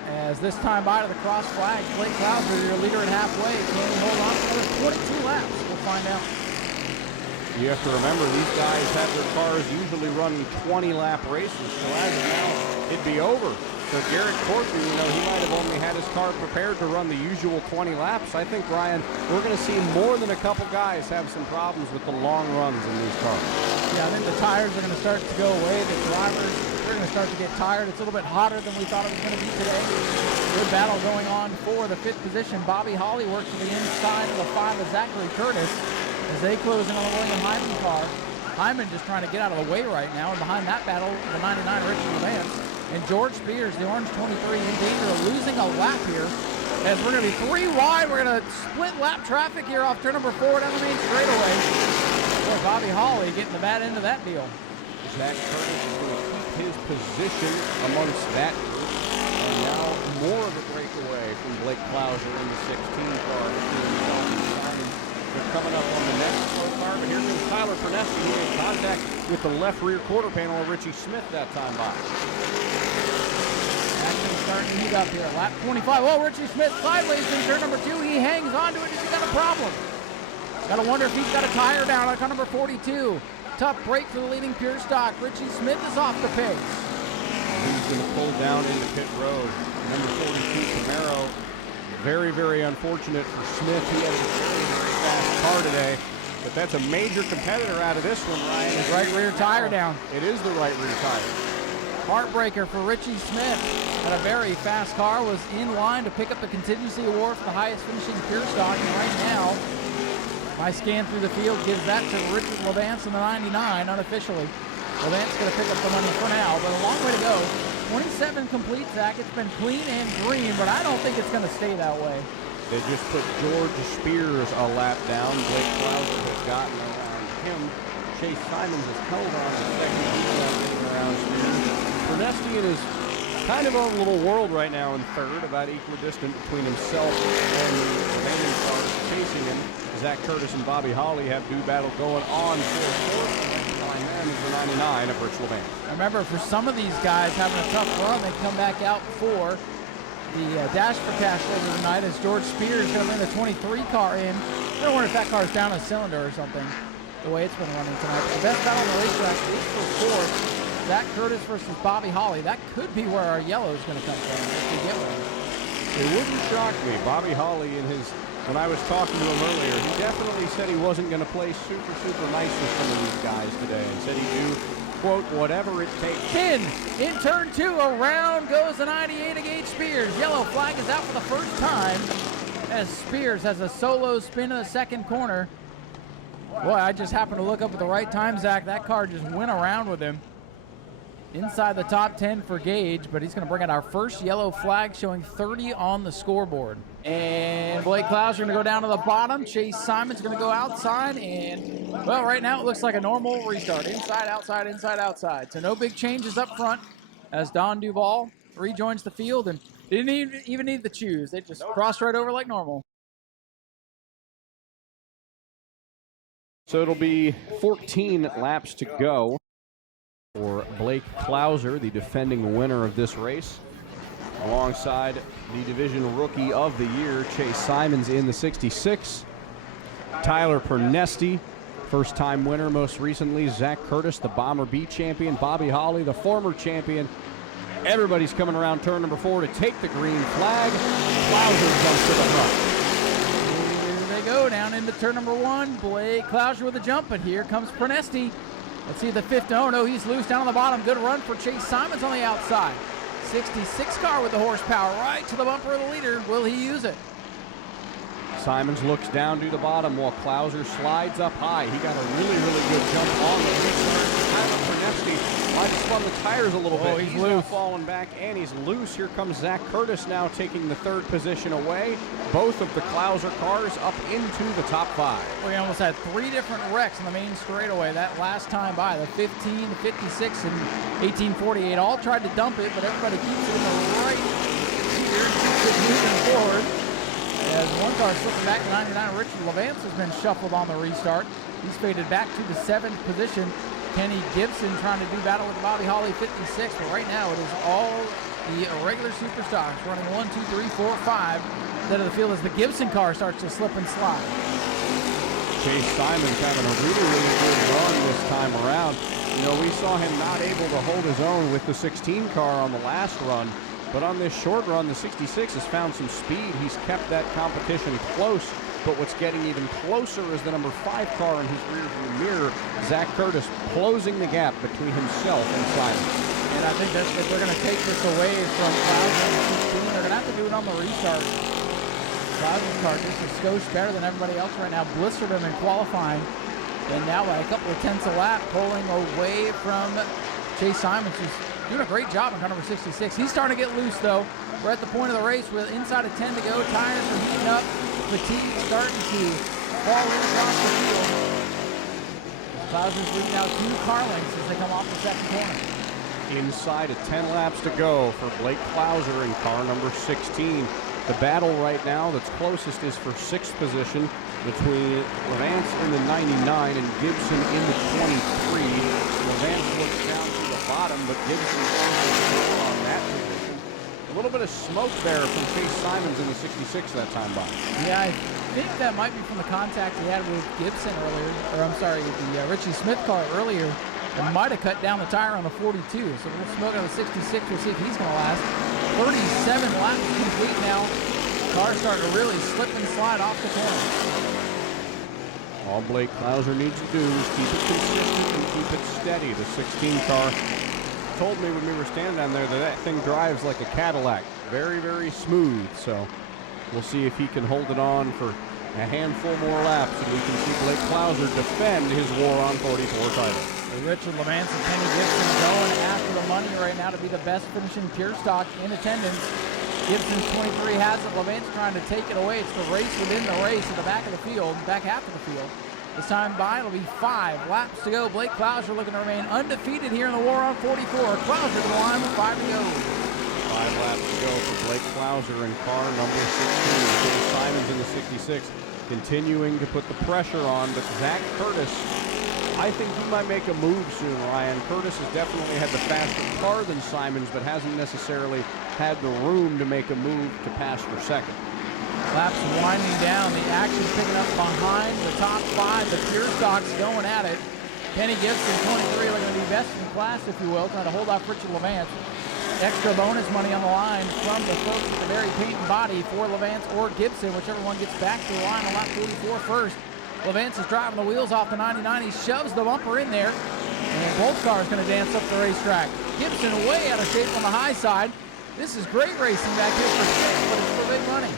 as this time by to the cross flag. Blake Klauser, your leader at halfway. Can he hold on for another 22 laps? We'll find out. You have to remember, these guys have their cars usually running 20-lap races, so as of now, it'd be over. So Garrett Corpy, he might have only had his car prepared to run the usual 20 laps. I think, Ryan, we're going to see more than a couple guys have some problems with the long runs in these cars. Yeah, I think the tires are going to start to go away. The drivers are going to start to get tired. It's a little bit hotter than we thought it was going to be today. Good battle going on for the 5th position. Bobby Holly works to the inside of the 5 of Zachary Curtis as they close in on the William Hyman car. Hyman just trying to get out of the way right now, and behind that battle, the 99 Richard Levance. And George Spears, the orange 23, in danger of losing a lap here. As we're going to be 3 wide, we're going to split lap traffic here off turn number 4 down the main straightaway. Boy, Bobby Holly getting the bad end of that deal. Zach Curtis is going to keep his position amongst that group. And now more of a breakaway from Blake Klauser in the 16 car. They're coming up on the next slow car, but here comes Tyler Pernesti, who in contact with the left rear quarter panel of Richie Smith that time by. Action starting to heat up here. Lap 25. Oh, Richie Smith sideways in turn number 2. He hangs on to it. He's got a problem. Got to wonder if he's got a tire down on car number 42. Tough break for the leading pure stock. Richie Smith is off the pace. He's going to pull down into pit road. Number 42 Camaro. Very, very unfortunate for Smith. He has a very, very fast car today. But that's a major competitor out of this one, Ryan. His right rear tire down. It is the right rear tire. Heartbreaker for Richie Smith. Had a very fast car, was in line to pick up the contingency award for the highest finishing pure stock. And right now, my scan through the field gives that to Richard Levance in the 99 unofficially. Levance going to pick up the money for now, but a long way to go. 27 complete, Zach. It's been clean and green, but I don't think it's going to stay that way. They just put George Spears a lap down. Blake Klauser has gotten around him. Chase Simons has held on the second around Spears. Pernesti in his kind of own little world right now in third, about equidistant between himself and the remaining cars chasing him. Zach Curtis and Bobby Holly have due battle going on for fourth. Behind them is the 99 of Rich Levance. Remember, for some of these guys having a tough run, they come back out for the Dash for Cash later tonight as George Spears is going to bring the 23 car in. I don't wonder if that car is down a cylinder or something, the way it's been running tonight. But the best battle on the racetrack is for fourth. Zach Curtis versus Bobby Holly. That could be where our yellow is going to come from if we get one. It wouldn't shock me. Bobby Holly, when I was talking to him earlier, he definitely said he wasn't going to play super, super nice with some of these guys today, and said he'd do, quote, whatever it takes. In turn 2, around goes the 98 of Gage Spears. Yellow flag is out for the first time as Spears has a solo spin in the second corner. Boy, I just happened to look up at the right time, Zach. That car just went around with him. Inside the top 10 for Gage, but he's going to bring out our first yellow flag, showing 30 on the scoreboard. And Blake Klauser going to go down to the bottom. Chase Simons going to go outside. And, well, right now it looks like a normal restart. Inside, outside, inside, outside. So no big changes up front as Don Duval rejoins the field and didn't even need the choose. They just crossed right over like normal. So it'll be 14 laps to go for Blake Klauser, the defending winner of this race, alongside the division rookie of the year, Chase Simons in the 66. Tyler Pernesti, first-time winner most recently. Zach Curtis, the Bomber B champion. Bobby Holly, the former champion. Everybody's coming around turn number 4 to take the green flag. Klauser jumps to the front. Here they go down into turn number 1. Blake Klauser with a jump, but here comes Pernesti. Let's see the 5th. Oh, no, he's loose down on the bottom. Good run for Chase Simons on the outside. 66 car with the horsepower right to the bumper of the leader. Will he use it? Simons looks down to the bottom while Klauser slides up high. He got a really, really good jump on the restart. Tyler Pernesti might have spun the tires a little bit. He's loose. Falling back, and he's loose. Here comes Zach Curtis now taking the 3rd position away. Both of the Klauser cars up into the top 5. We almost had 3 different wrecks in the main straightaway that last time by. The 15, the 56, and 1848 all tried to dump it, but everybody keeps it in the right gear and keeps it moving forward. As one car slipping back to 99, Richard Levance has been shuffled on the restart. He's faded back to the 7th position. Kenny Gibson trying to do battle with Bobby Holly 56, but right now it is all the regular superstars running 1, 2, 3, 4, 5 instead of the field as the Gibson car starts to slip and slide. Chase Simons having a really, really good run this time around. You know, we saw him not able to hold his own with the 16 car on the last run, but on this short run, the 66 has found some speed. He's kept that competition close, but what's getting even closer is the number 5 car in his rearview mirror, Zach Curtis, closing the gap between himself and Simons. And I think that if they're going to take this away from Clouser and 16, they're going to have to do it on the restart. Clouser's car just a skosh better than everybody else right now. Blistered him in qualifying. And now by a couple of tenths a lap, pulling away from Chase Simons, who's doing a great job in car number 66. He's starting to get loose, though. We're at the point of the race with inside of 10 to go. Tires are heating up. Fatigue starting to fall in across the field. Clouser's leading out 2 car lengths as they come off the second corner. Inside of 10 laps to go for Blake Clouser in car number 16. The battle right now that's closest is for 6th position between Levance in the 99 and Gibson in the 23. Levance looks down to the bottom, but Gibson on that position. A little bit of smoke there from Chase Simons in the 66 that time by. Yeah, I think that might be from the contact he had with Gibson earlier, or I'm sorry, the Richie Smith car earlier. It might have cut down the tire on the 42, so we'll smoke on the 66. We'll see if he's going to last. 37 laps complete now. Car starting to really slip and slide off the corner. All Blake Clouser needs to do is keep it consistent and keep it steady. The 16 car told me when we were standing down there that that thing drives like a Cadillac. Very, very smooth. So we'll see if he can hold it on for a handful more laps, and we can see Blake Clouser defend his War on 44 title. Richard Levance and Kenny Gibson going after the money right now to be the best finishing pure stock in attendance. Gibson's 23 has it. Levance trying to take it away. It's the race within the race at the back of the field, back half of the field. This time by, it'll be 5 laps to go. Blake Clouser looking to remain undefeated here in the War on 44. Clouser to the line with 5 to go. 5 laps to go for Blake Clouser in car number 16. Chase Simons in the 66 continuing to put the pressure on, but Zach Curtis, I think he might make a move soon, Ryan. Curtis has definitely had the faster car than Simons, but hasn't necessarily had the room to make a move to pass for second. Laps winding down. The action picking up behind the top 5. The pure stocks going at it. Kenny Gibson, 23, looking to be best in class, if you will, trying to hold off Richard Levance. Extra bonus money on the line from the folks at the very paint and body for Levance or Gibson, whichever one gets back to the line on lap 44 first. Levance is driving the wheels off the 99. He shoves the bumper in there, and both cars going to dance up the racetrack. Gibson way out of shape on the high side. This is great racing back here for 6, but it's for big money.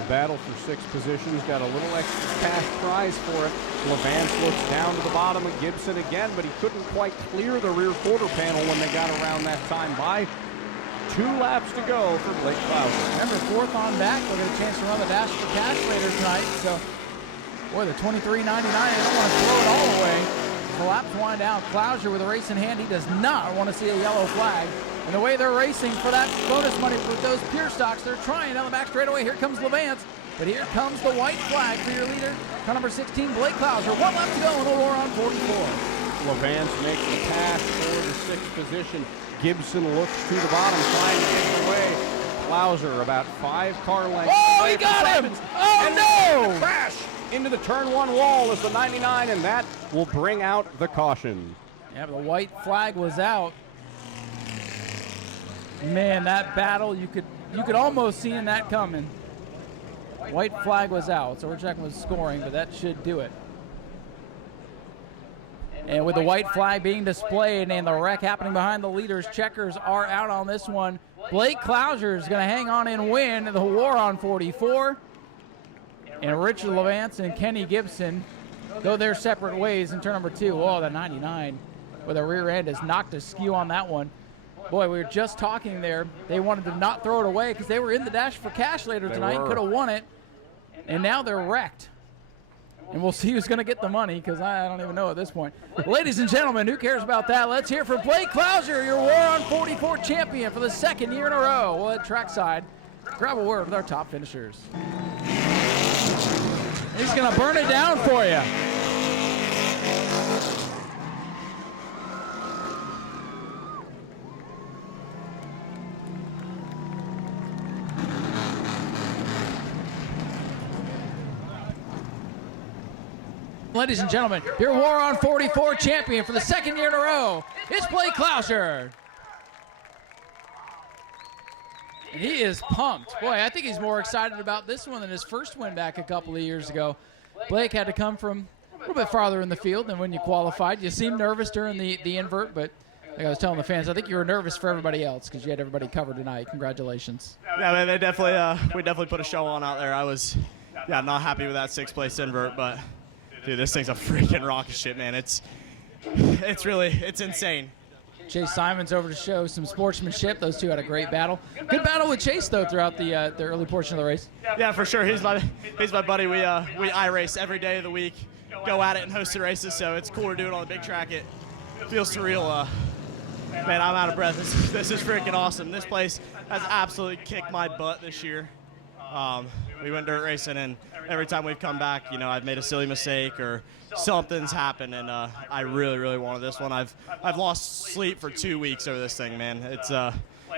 The battle for 6th position's got a little extra cash prize for it. Levance looks down to the bottom of Gibson again, but he couldn't quite clear the rear quarter panel when they got around that time by. 2 laps to go for Blake Clouser. Remember, 4th on back. We'll get a chance to run the dash for cash later tonight. So, boy, the 23.99, they don't want to throw it all away. The laps wind down. Clouser with a race in hand. He does not want to see a yellow flag. And the way they're racing for that bonus money with those pure stocks, they're trying down the back straightaway. Here comes Levance, but here comes the white flag for your leader. Car number 16, Blake Clouser. 1 lap to go in the War on 44. Levance makes the pass for the 6th position. Gibson looks to the bottom, trying to get away. Clouser about 5 car lengths. Oh, he got him! Oh, and no! Crash into the turn 1 wall is the 99, and that will bring out the caution. Yeah, but the white flag was out. Man, that battle, you could almost see that coming. White flag was out, so we're checking with scoring, but that should do it. And with the white flag being displayed and the wreck happening behind the leaders, checkers are out on this one. Blake Clouser is going to hang on and win the War on 44. And Richard Levance and Kenny Gibson go their separate ways in turn number 2. Oh, the 99 with a rear end has knocked askew on that one. Boy, we were just talking there. They wanted to not throw it away because they were in the dash for cash later tonight. Could have won it. And now they're wrecked. And we'll see who's going to get the money because I don't even know at this point. Ladies and gentlemen, who cares about that? Let's hear from Blake Clouser, your War on 44 champion for the 2nd year in a row. Well, at trackside, grab a word with our top finishers. He's going to burn it down for you. Ladies and gentlemen, your War on 44 champion for the second year in a row, it's Blake Couture. And he is pumped. Boy, I think he's more excited about this one than his first win back a couple of years ago. Blake had to come from a little bit farther in the field than when you qualified. You seemed nervous during the invert, but like I was telling the fans, I think you were nervous for everybody else because you had everybody covered tonight. Congratulations. Yeah, man, we definitely put a show on out there. I was, not happy with that 6th place invert, but dude, this thing's a freaking rocket ship, man. It's insane. Chase Simons over to show some sportsmanship. Those two had a great battle. Good battle with Chase though throughout the early portion of the race. Yeah, for sure. He's my buddy. We iRace every day of the week, go at it and host the races. So it's cool to do it on the big track. It feels surreal. Man, I'm out of breath. This is freaking awesome. This place has absolutely kicked my butt this year. We went dirt racing, and every time we've come back, I've made a silly mistake or something's happened, and I really, really wanted this one. I've lost sleep for 2 weeks over this thing, man. It's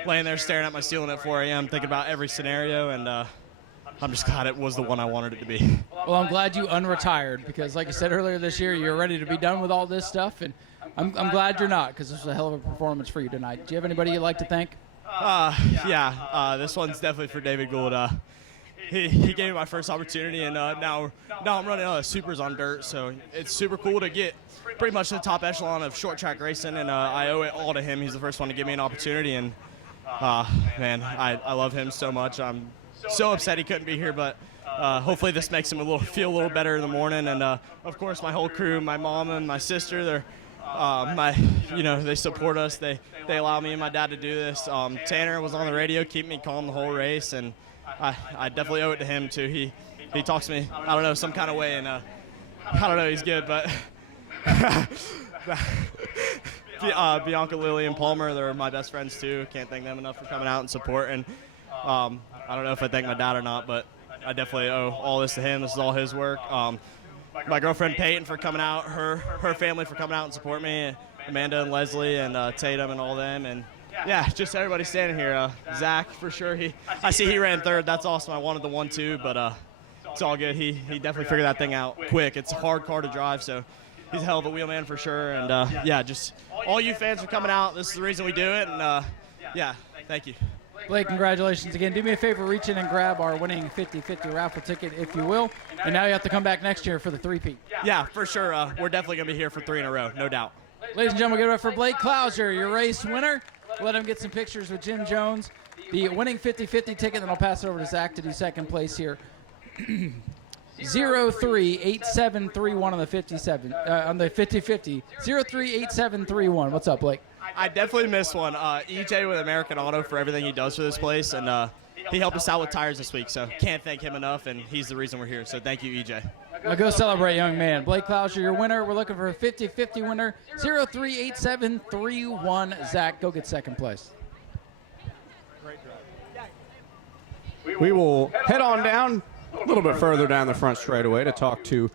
laying there staring at my ceiling at 4 a.m. thinking about every scenario, and I'm just glad it was the one I wanted it to be. Well, I'm glad you unretired because, like I said earlier this year, you're ready to be done with all this stuff, and I'm glad you're not because this was a hell of a performance for you tonight. Do you have anybody you'd like to thank? This one's definitely for David Gould. He gave me my first opportunity, and now I'm running supers on dirt, so it's super cool to get pretty much the top echelon of short track racing, and I owe it all to him. He's the first one to give me an opportunity, and man, I love him so much. I'm so upset he couldn't be here, but hopefully this makes him feel a little better in the morning. And of course, my whole crew, my mom and my sister, they're they support us. They allow me and my dad to do this. Tanner was on the radio, keeping me calm the whole race, and I definitely owe it to him too. He talks to me, I don't know, some kind of way, and I don't know, he's good, but Bianca, Lily, and Palmer, they're my best friends too. Can't thank them enough for coming out and support. And I don't know if I thank my dad or not, but I definitely owe all this to him. This is all his work. My girlfriend Peyton for coming out, her family for coming out and support me, Amanda and Leslie and Tatum and all them, and yeah, just everybody standing here. Zach, for sure. I see he ran third. That's awesome. I wanted the 1-2, but it's all good. He definitely figured that thing out quick. It's a hard car to drive, so he's a hell of a wheelman for sure. And just all you fans for coming out. This is the reason we do it. And thank you. Blake, congratulations again. Do me a favor, reach in and grab our winning 50-50 raffle ticket, if you will. And now you have to come back next year for the three-peat. Yeah, for sure. We're definitely going to be here for 3 in a row, no doubt. Ladies and gentlemen, give it up for Blake Couture, your race winner. Let him get some pictures with Jim Jones. The winning 50-50 ticket, then I'll pass it over to Zach to do second place here. 038731 on the 57 on the 50-50. 038731. What's up, Blake? I definitely missed one. EJ with American Auto for everything he does for this place, and he helped us out with tires this week, so can't thank him enough, and he's the reason we're here. So thank you, EJ. Now go celebrate, young man. Blake Couture, your winner. We're looking for a 50-50 winner. 038731. Zach, go get second place. We will head on down a little bit further down the front straightaway to talk to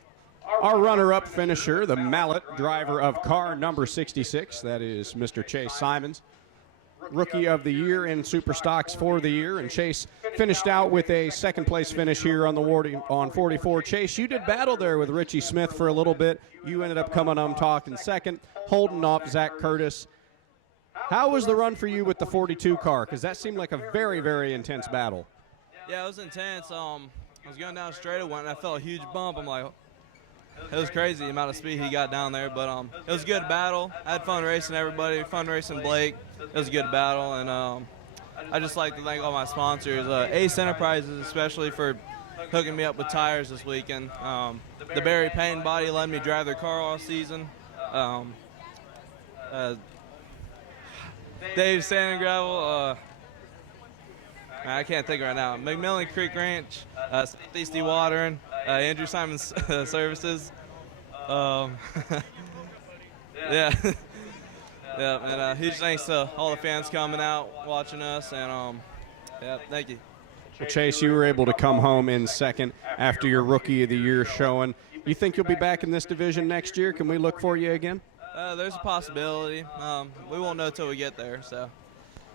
our runner-up finisher, the Mallet driver of car number 66. That is Mr. Chase Simons. Rookie of the Year in Super Stocks for the year, and Chase finished out with a second-place finish here on the on 44. Chase, you did battle there with Richie Smith for a little bit. You ended up coming on top in second, holding off Zach Curtis. How was the run for you with the 42 car? Because that seemed like a very, very intense battle. Yeah, it was intense. I was going down straightaway, and I felt a huge bump. I'm like, it was crazy the amount of speed he got down there, but it was a good battle. I had fun racing everybody, fun racing Blake. It was a good battle, and I just like to thank all my sponsors, Ace Enterprises especially for hooking me up with tires this weekend. The Barry Payne Body letting me drive their car all season. Dave Sand and Gravel, I can't think right now. McMillan Creek Ranch, Southeast Watering, Andrew Simon's Services. Yeah. Yeah, and huge thanks to all the fans coming out, watching us, and yeah, thank you. Well, Chase, you were able to come home in second after your Rookie of the Year showing. You think you'll be back in this division next year? Can we look for you again? There's a possibility. We won't know until we get there. So.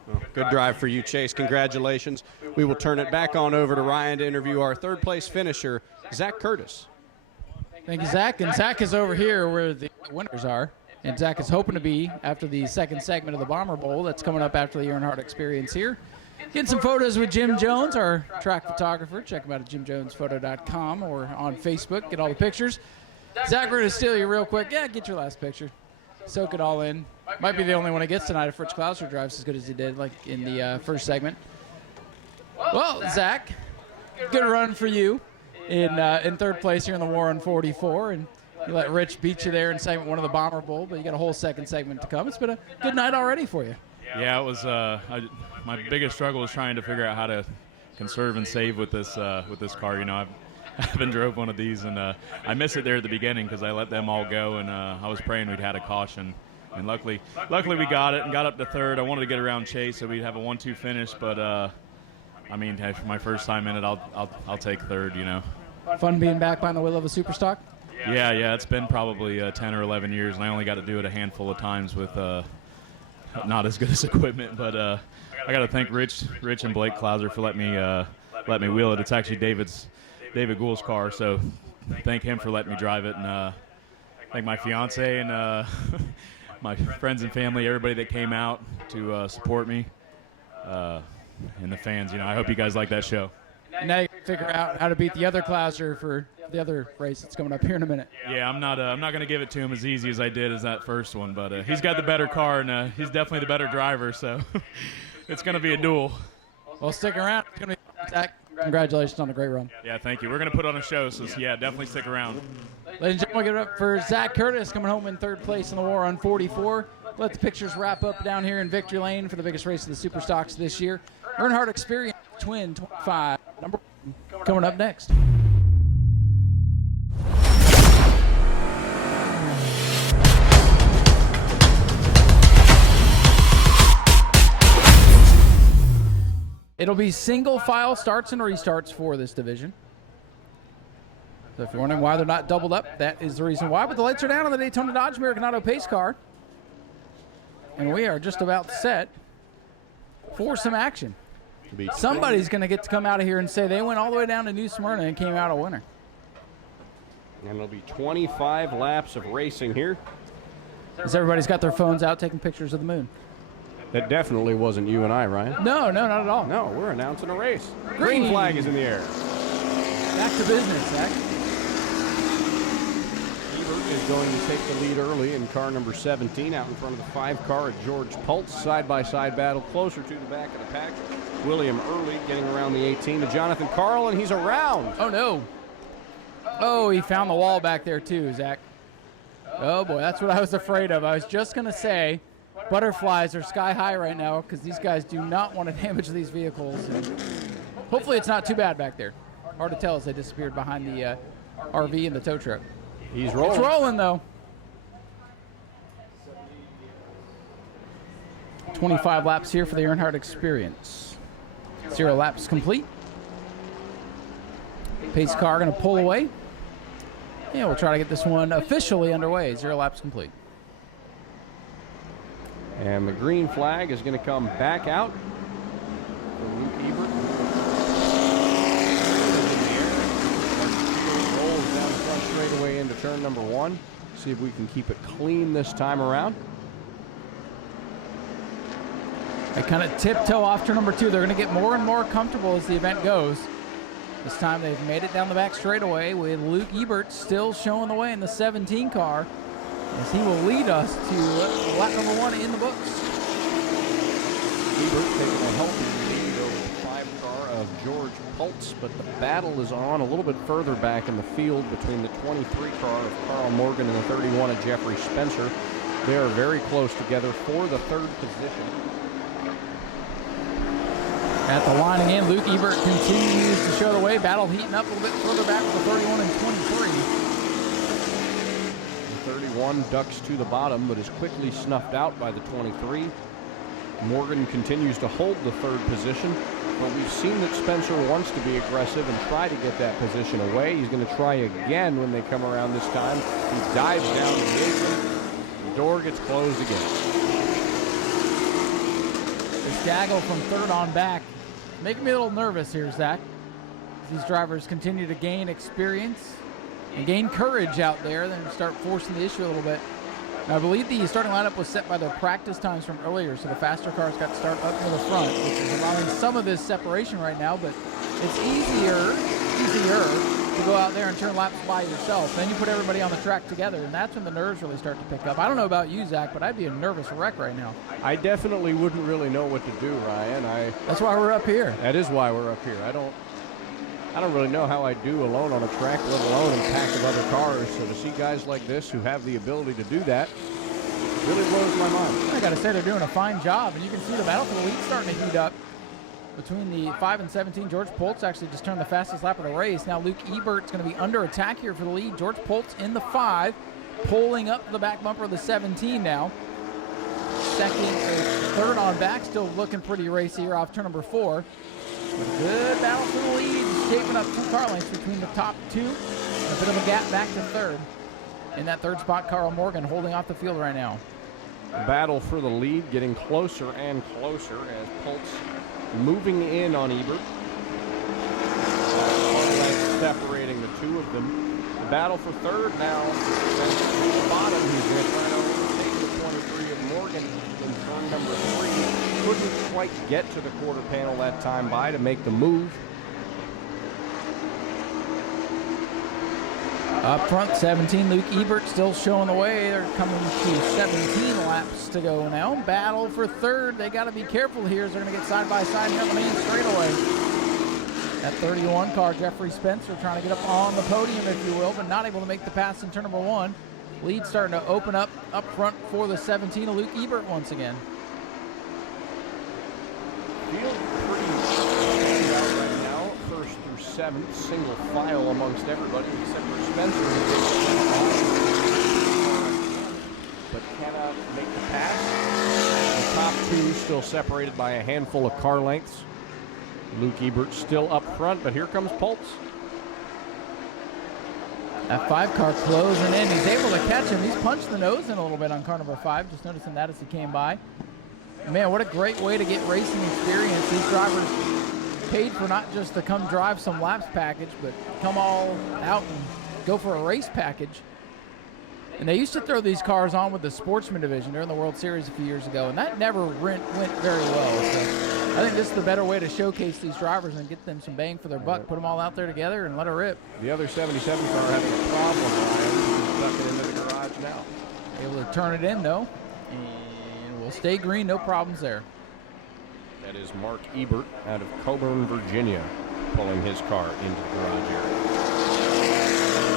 Well, good drive for you, Chase. Congratulations. We will turn it back on over to Ryan to interview our third-place finisher, Zach Curtis. Thank you, Zach. And Zach is over here where the winners are. And Zach is hoping to be after the second segment of the Bomber Bowl that's coming up after the Earnhardt experience here. Getting some photos with Jim Jones, our track photographer. Check him out at jimjonesphoto.com or on Facebook. Get all the pictures. Zach, we're going to steal you real quick. Yeah, get your last picture. Soak it all in. Might be the only one it gets tonight if Rich Clouser drives as good as he did like in the first segment. Well, Zach, good run for you in third place here in the War on 44. And you let Rich beat you there in segment 1 of the Bomber Bowl, but you got a whole second segment to come. It's been a good night already for you. Yeah, it was. My biggest struggle was trying to figure out how to conserve and save with this car. You know, I haven't drove one of these, and I missed it there at the beginning because I let them all go, and I was praying we'd had a caution. And luckily we got it and got up to third. I wanted to get around Chase so we'd have a 1-2 finish, but I mean, for my first time in it, I'll take third. You know. Fun being back behind the wheel of a super stock. Yeah, it's been probably 10 or 11 years, and I only got to do it a handful of times with not as good as equipment. But I got to thank Rich and Blake Clouser for letting me wheel it. It's actually David Gould's car, so thank him for letting me drive it, and thank my fiance and my friends and family, everybody that came out to support me, and the fans. You know, I hope you guys like that show. Now you can figure out how to beat the other Clouser for the other race that's coming up here in a minute. Yeah, I'm not going to give it to him as easy as I did as that first one, but he's got the better car, and he's definitely the better driver, so it's going to be a duel. Well, stick around. It's going to be Zach. Congratulations on a great run. Yeah, thank you. We're going to put on a show, so yeah, definitely stick around. Ladies and gentlemen, give it up for Zach Curtis coming home in third place in the War on 44. Let the pictures wrap up down here in Victory Lane for the biggest race of the Super Stocks this year. Earnhardt Experience Twin 25, number 1, coming up next. It'll be single file starts and restarts for this division. So if you're wondering why they're not doubled up, that is the reason why. But the lights are down on the Daytona Dodge American Auto pace car. And we are just about set for some action. Somebody's going to get to come out of here and say they went all the way down to New Smyrna and came out a winner. And it'll be 25 laps of racing here. As everybody's got their phones out taking pictures of the moon. That definitely wasn't you and I, Ryan. No, not at all. No, we're announcing a race. Green flag is in the air. Back to business, Zach. Ebert is going to take the lead early in car number 17 out in front of the 5 car at George Pultz. Side-by-side battle closer to the back of the pack. William Early getting around the 18 to Jonathan Carl, and he's around. Oh, no. Oh, he found the wall back there, too, Zach. Oh, boy, that's what I was afraid of. I was just going to say butterflies are sky high right now because these guys do not want to damage these vehicles. And hopefully it's not too bad back there. Hard to tell as they disappeared behind the RV and the tow truck. He's rolling. It's rolling, though. 25 laps here for the Earnhardt Experience. 0 laps complete. Pace car going to pull away. Yeah, we'll try to get this one officially underway. 0 laps complete. And the green flag is going to come back out for Luke Ebert. Rolls down the front straightaway into turn number 1. See if we can keep it clean this time around. They kind of tiptoe off turn number 2. They're going to get more and more comfortable as the event goes. This time they've made it down the back straightaway with Luke Ebert still showing the way in the 17 car as he will lead us to lap number 1 in the books. Ebert taking a healthy lead over the 5 car of George Pultz, but the battle is on a little bit further back in the field between the 23 car of Carl Morgan and the 31 of Jeffrey Spencer. They are very close together for the 3rd position. At the line again, Luke Ebert continues to show the way. Battle heating up a little bit further back with the 31 and 23. The 31 ducks to the bottom, but is quickly snuffed out by the 23. Morgan continues to hold the third position, but we've seen that Spencer wants to be aggressive and try to get that position away. He's going to try again when they come around this time. He dives down to the apron. The door gets closed again. This gaggle from third on back making me a little nervous here, Zach. These drivers continue to gain experience and gain courage out there, then start forcing the issue a little bit. Now, I believe the starting lineup was set by their practice times from earlier, so the faster cars got to start up near the front, which is allowing some of this separation right now, but it's easier to go out there and turn laps by yourself. Then you put everybody on the track together, and that's when the nerves really start to pick up. I don't know about you, Zach, but I'd be a nervous wreck right now. I definitely wouldn't really know what to do, Ryan. That's why we're up here. That is why we're up here. I don't really know how I do alone on a track, let alone in a pack of other cars. So to see guys like this who have the ability to do that really blows my mind. I got to say, they're doing a fine job, and you can see the battle for the lead starting to heat up. Between the 5 and 17, George Poltz actually just turned the fastest lap of the race. Now Luke Ebert's going to be under attack here for the lead. George Poltz in the 5, pulling up the back bumper of the 17 now. Third on back, still looking pretty racy here off turn number 4. A good battle for the lead, shaping up 2 car lengths between the top 2. And a bit of a gap back to third. In that third spot, Carl Morgan holding off the field right now. The battle for the lead getting closer and closer as Poltz moving in on Ebert. Separating the 2 of them. The battle for third now. At the bottom, he's going to try to overtake the 23 of Morgan in turn number 3. Couldn't quite get to the quarter panel that time by to make the move. Up front, 17, Luke Ebert still showing the way. They're coming to 17 laps to go now. Battle for third. They got to be careful here as they're going to get side by side here on the main straightaway. That 31 car, Jeffrey Spencer, trying to get up on the podium, if you will, but not able to make the pass in turn number 1. Lead starting to open up front for the 17 of Luke Ebert once again. Field pretty straight out right now. First through 7th, single file amongst everybody except for Spencer. But cannot make the pass. The top 2 still separated by a handful of car lengths. Luke Ebert still up front, but here comes Poltz. That 5 car closing in. He's able to catch him. He's punched the nose in a little bit on car number 5. Just noticing that as he came by. Man, what a great way to get racing experience. These drivers paid for not just to come drive some laps package, but come all out and go for a race package. And they used to throw these cars on with the Sportsman division during the World Series a few years ago, and that never went very well. So I think this is the better way to showcase these drivers and get them some bang for their buck. Put them all out there together and let it rip. The other 77 car having a problem, Ryan. He's stuck it into the garage now. Able to turn it in, though. And we'll stay green, no problems there. That is Mark Ebert out of Coburn, Virginia, pulling his car into the garage area.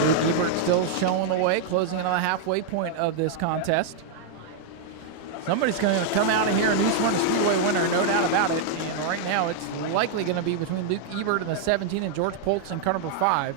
Luke Ebert still showing the way, closing in on the halfway point of this contest. Somebody's going to come out of here a new Smyrna Speedway winner, no doubt about it. And right now, it's likely going to be between Luke Ebert and the 17 and George Poltz in car number 5.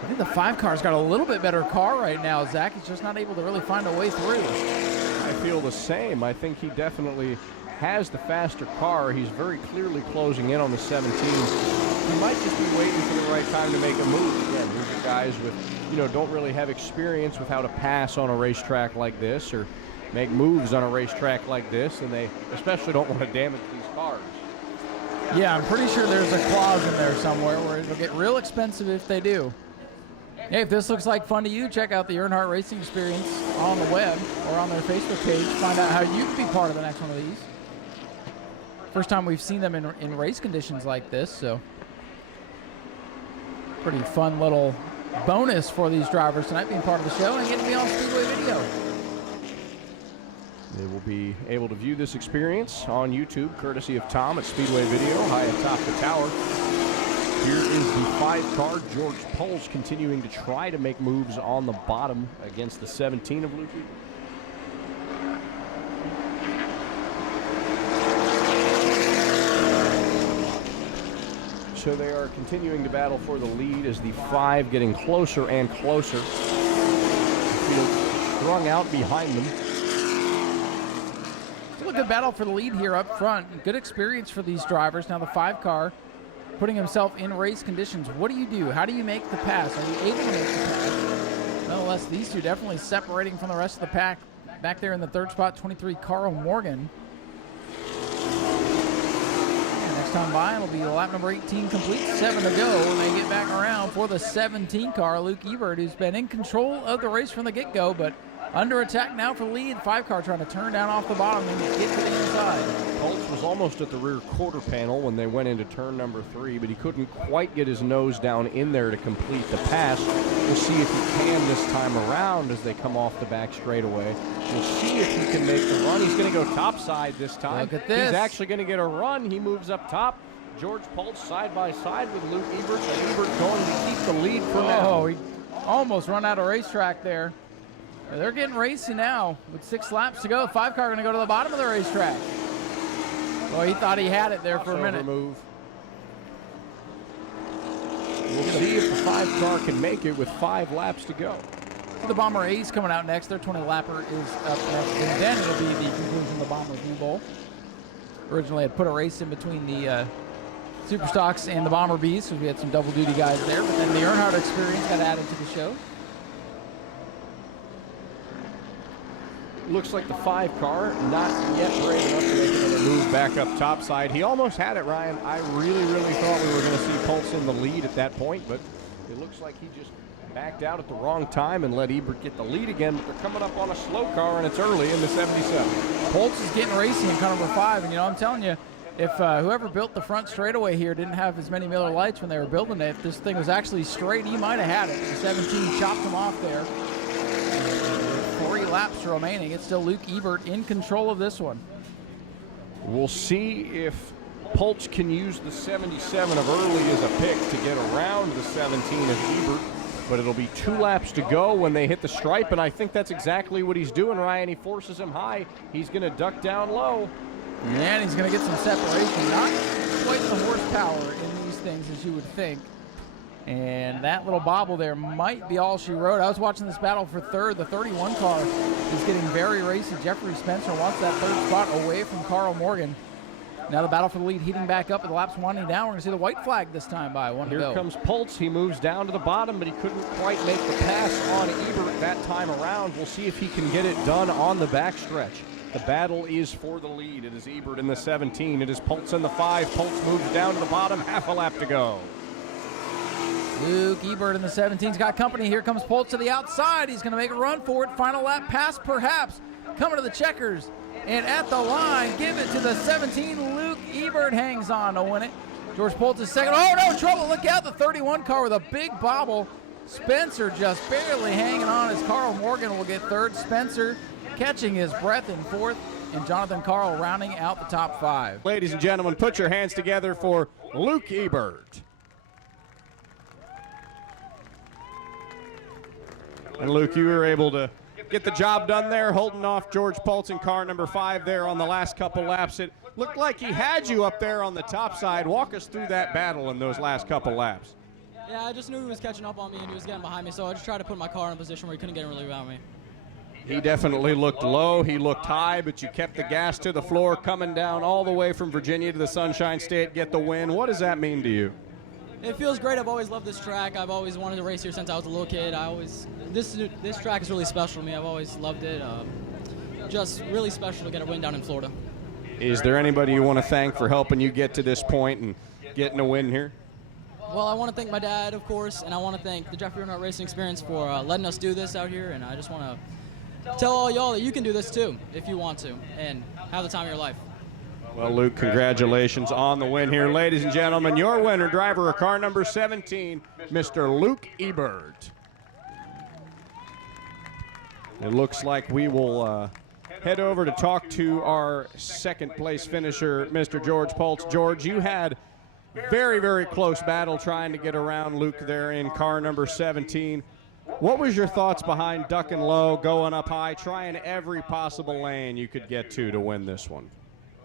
I think the 5 car's got a little bit better car right now, Zach. He's just not able to really find a way through. I feel the same. I think he definitely has the faster car. He's very clearly closing in on the 17. He might just be waiting for the right time to make a move. Again, these are guys with, don't really have experience with how to pass on a racetrack like this or make moves on a racetrack like this, and they especially don't want to damage these cars. Yeah, I'm pretty sure there's a clause in there somewhere where it'll get real expensive if they do. Hey, if this looks like fun to you, check out the Earnhardt Racing Experience on the web or on their Facebook page. Find out how you can be part of the next one of these. First time we've seen them in race conditions like this, so pretty fun little bonus for these drivers tonight, being part of the show and getting to be on Speedway Video. They will be able to view this experience on YouTube, courtesy of Tom at Speedway Video, high atop the tower. Here is the 5 car, George Poltz, continuing to try to make moves on the bottom against the 17 of Luke. So they are continuing to battle for the lead as the 5 getting closer and closer. The field strung out behind them. a good battle for the lead here up front. Good experience for these drivers. Now the 5 car putting himself in race conditions. What do you do? How do you make the pass? Are you able to make the pass? Nonetheless, these two definitely separating from the rest of the pack. Back there in the 3rd spot, 23, Carl Morgan. And next time by, it'll be lap number 18 complete, 7 to go, and they get back around for the 17 car, Luke Ebert, who's been in control of the race from the get-go, but under attack now for lead. 5 car trying to turn down off the bottom and get to the inside. Pulse was almost at the rear quarter panel when they went into turn number 3, but he couldn't quite get his nose down in there to complete the pass. We'll see if he can this time around as they come off the back straightaway. We'll see if he can make the run. He's going to go topside this time. Look at this. He's actually going to get a run. He moves up top. George Pulse side by side with Luke Ebert. And Ebert going to keep the lead for now. Oh, he almost run out of racetrack there. They're getting racy now with 6 laps to go. 5 car going to go to the bottom of the racetrack. Well, he thought he had it there for a minute. Move. We'll see if the 5 car can make it with 5 laps to go. The Bomber A's coming out next. Their 20 lapper is up next, and then it'll be the conclusion of the Bomber V Bowl. Originally, I put a race in between the Superstocks and the Bomber B's because we had some double duty guys there, but then the Earnhardt experience got added to the show. Looks like the 5 car not yet brave enough to make another move back up topside. He almost had it, Ryan. I really thought we were going to see Pulse in the lead at that point, but it looks like he just backed out at the wrong time and let Ebert get the lead again. But they're coming up on a slow car, and it's early in the 77. Pulse is getting racy in car number 5, and I'm telling you, if whoever built the front straightaway here didn't have as many Miller Lights when they were building it, if this thing was actually straight, he might have had it. The 17 chopped him off there. 3 laps remaining. It's still Luke Ebert in control of this one. We'll see if Pulse can use the 77 of early as a pick to get around the 17 of Ebert, but it'll be 2 laps to go when they hit the stripe, and I think that's exactly what he's doing, Ryan. He forces him high. He's going to duck down low. And he's going to get some separation. Not quite the horsepower in these things as you would think. And that little bobble there might be all she wrote. I was watching this battle for 3rd. The 31 car is getting very racy. Jeffrey Spencer wants that 3rd spot away from Carl Morgan. Now the battle for the lead heating back up, and the laps winding down. We're going to see the white flag this time by 1 to go. Here comes Pulse. He moves down to the bottom, but he couldn't quite make the pass on Ebert that time around. We'll see if he can get it done on the backstretch. The battle is for the lead. It is Ebert in the 17. It is Pulse in the 5. Pulse moves down to the bottom. Half a lap to go. Luke Ebert in the 17's got company. Here comes Pulse to the outside. He's going to make a run for it. Final lap pass, perhaps. Coming to the checkers. And at the line, give it to the 17. Luke Ebert hangs on to win it. George Pulse is second. Oh, no, trouble. Look out. The 31 car with a big bobble. Spencer just barely hanging on as Carl Morgan will get 3rd. Spencer catching his breath in 4th. And Jonathan Carl rounding out the top 5. Ladies and gentlemen, put your hands together for Luke Ebert. And Luke, you were able to get the job done there, holding off George Pulse in car number 5 there on the last couple laps. It looked like he had you up there on the top side. Walk us through that battle in those last couple laps. Yeah, I just knew he was catching up on me and he was getting behind me, so I just tried to put my car in a position where he couldn't get really around me. He definitely looked low. He looked high, but you kept the gas to the floor, coming down all the way from Virginia to the Sunshine State, get the win. What does that mean to you? It feels great. I've always loved this track. I've always wanted to race here since I was a little kid. This track is really special to me. I've always loved it. Just really special to get a win down in Florida. Is there anybody you want to thank for helping you get to this point and getting a win here? Well, I want to thank my dad, of course, and I want to thank the Jeffrey Earnhardt Racing Experience for letting us do this out here, and I just want to tell all y'all that you can do this too if you want to, and have the time of your life. Well, Luke, congratulations on the win here. Ladies and gentlemen, your winner, driver of car number 17, Mr. Luke Ebert. It looks like we will head over to talk to our 2nd place finisher, Mr. George Pulse. George, you had very close battle trying to get around Luke there in car number 17. What was your thoughts behind ducking low, going up high, trying every possible lane you could get to win this one?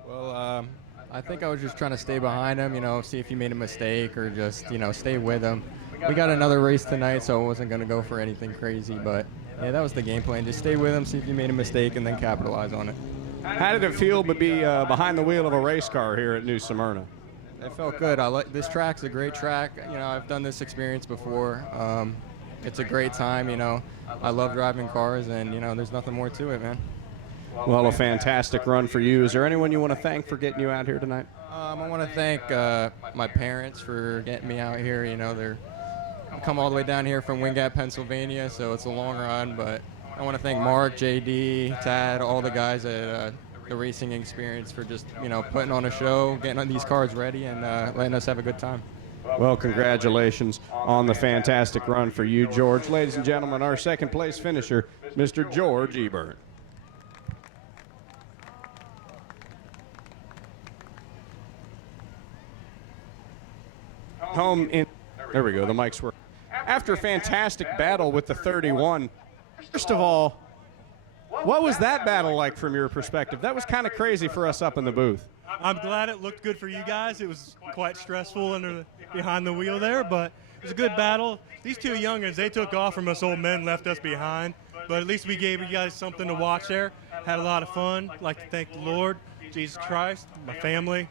Well, I think I was just trying to stay behind him, see if he made a mistake or just, stay with him. We got another race tonight, so I wasn't going to go for anything crazy, but yeah, that was the game plan. Just stay with him, see if he made a mistake, and then capitalize on it. How did it feel to be behind the wheel of a race car here at New Smyrna? It felt good. I like this track's a great track. You know, I've done this experience before. It's a great time. You know, I love driving cars, and you know, there's nothing more to it, man. Well, a fantastic run for you. Is there anyone you want to thank for getting you out here tonight? I want to thank my parents for getting me out here. You know, they're come all the way down here from Wingate, Pennsylvania, so it's a long run. But I want to thank Mark, JD, Tad, all the guys at the Racing Experience for just, you know, putting on a show, getting these cars ready, and letting us have a good time. Well, congratulations on the fantastic run for you, George. Ladies and gentlemen, our second place finisher, Mr. George Ebert. Home in, there we go, the mics work. After a fantastic battle with the 31, first of all, what was that battle like from your perspective? That was kind of crazy for us up in the booth. I'm glad it looked good for you guys. It was quite stressful behind the wheel there, but it was a good battle. These two youngins, they took off from us old men, left us behind, but at least we gave you guys something to watch there. Had a lot of fun. I'd like to thank the Lord, Jesus Christ, my family,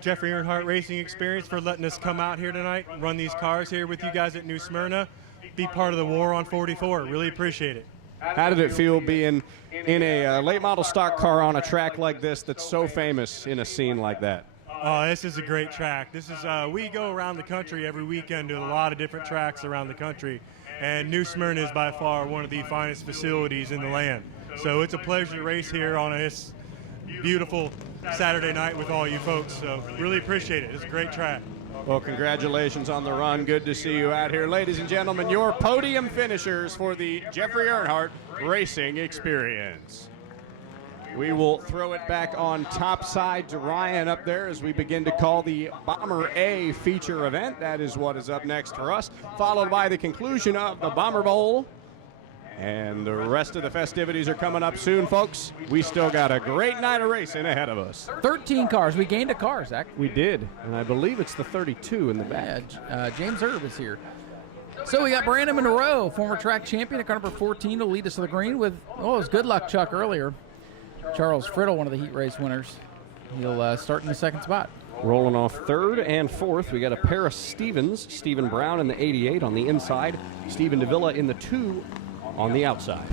Jeffrey Earnhardt Racing Experience for letting us come out here tonight, run these cars here with you guys at New Smyrna, be part of the war on 44. Really appreciate it. How did it feel being in a late model stock car on a track like this that's so famous in a scene like that? Oh, this is a great track. This is we go around the country every weekend to a lot of different tracks around the country, and New Smyrna is by far one of the finest facilities in the land. So it's a pleasure to race here on this beautiful Saturday night with all you folks. So really appreciate it. It's a great track. Well, congratulations on the run. Good to see you out here. Ladies and gentlemen, your podium finishers for the Jeffrey Earnhardt Racing Experience. We will throw it back on top side to Ryan up there as we begin to call the Bomber A feature event. That is what is up next for us, followed by the conclusion of the Bomber Bowl. And the rest of the festivities are coming up soon, folks. We still got a great night of racing ahead of us. 13 cars. We gained a car, Zach. We did, and I believe it's the 32 in the back. Yeah, James Erb is here. So we got Brandon Monroe, former track champion at car number 14, to lead us to the green with, oh, it was good luck Chuck earlier. Charles Friddle, one of the heat race winners. He'll start in the second spot. Rolling off third and fourth, we got a pair of Stevens. Stephen Brown in the 88 on the inside. Stephen DeVilla in the 2 on the outside.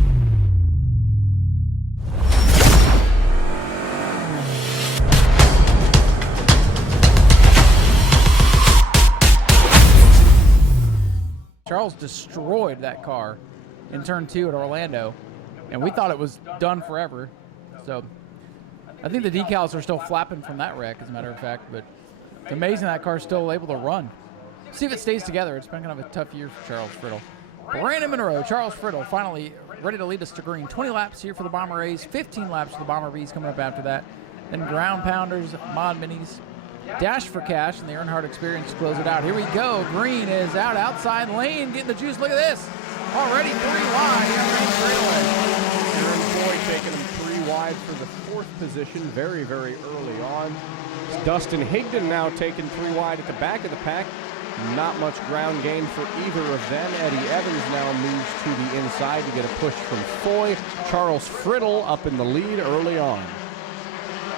Charles destroyed that car in turn 2 at Orlando, and we thought it was done forever. So I think the decals are still flapping from that wreck, as a matter of fact, but it's amazing that car's still able to run. See if it stays together. It's been kind of a tough year for Charles Friddle. Brandon Monroe, Charles Friddle, finally ready to lead us to green. 20 laps here for the Bomber A's, 15 laps for the Bomber B's coming up after that. Then Ground Pounders, Mod Minis, Dash for Cash, and the Earnhardt Experience to close it out. Here we go. Green is out outside lane, getting the juice. Look at this. Already 3 wide here on the straightaway. Aaron Floyd taking him 3 wide for the 4th position very, very early on. Dustin Higdon now taking 3 wide at the back of the pack. Not much ground gain for either of them. Eddie Evans now moves to the inside to get a push from Foy. Charles Friddle up in the lead early on.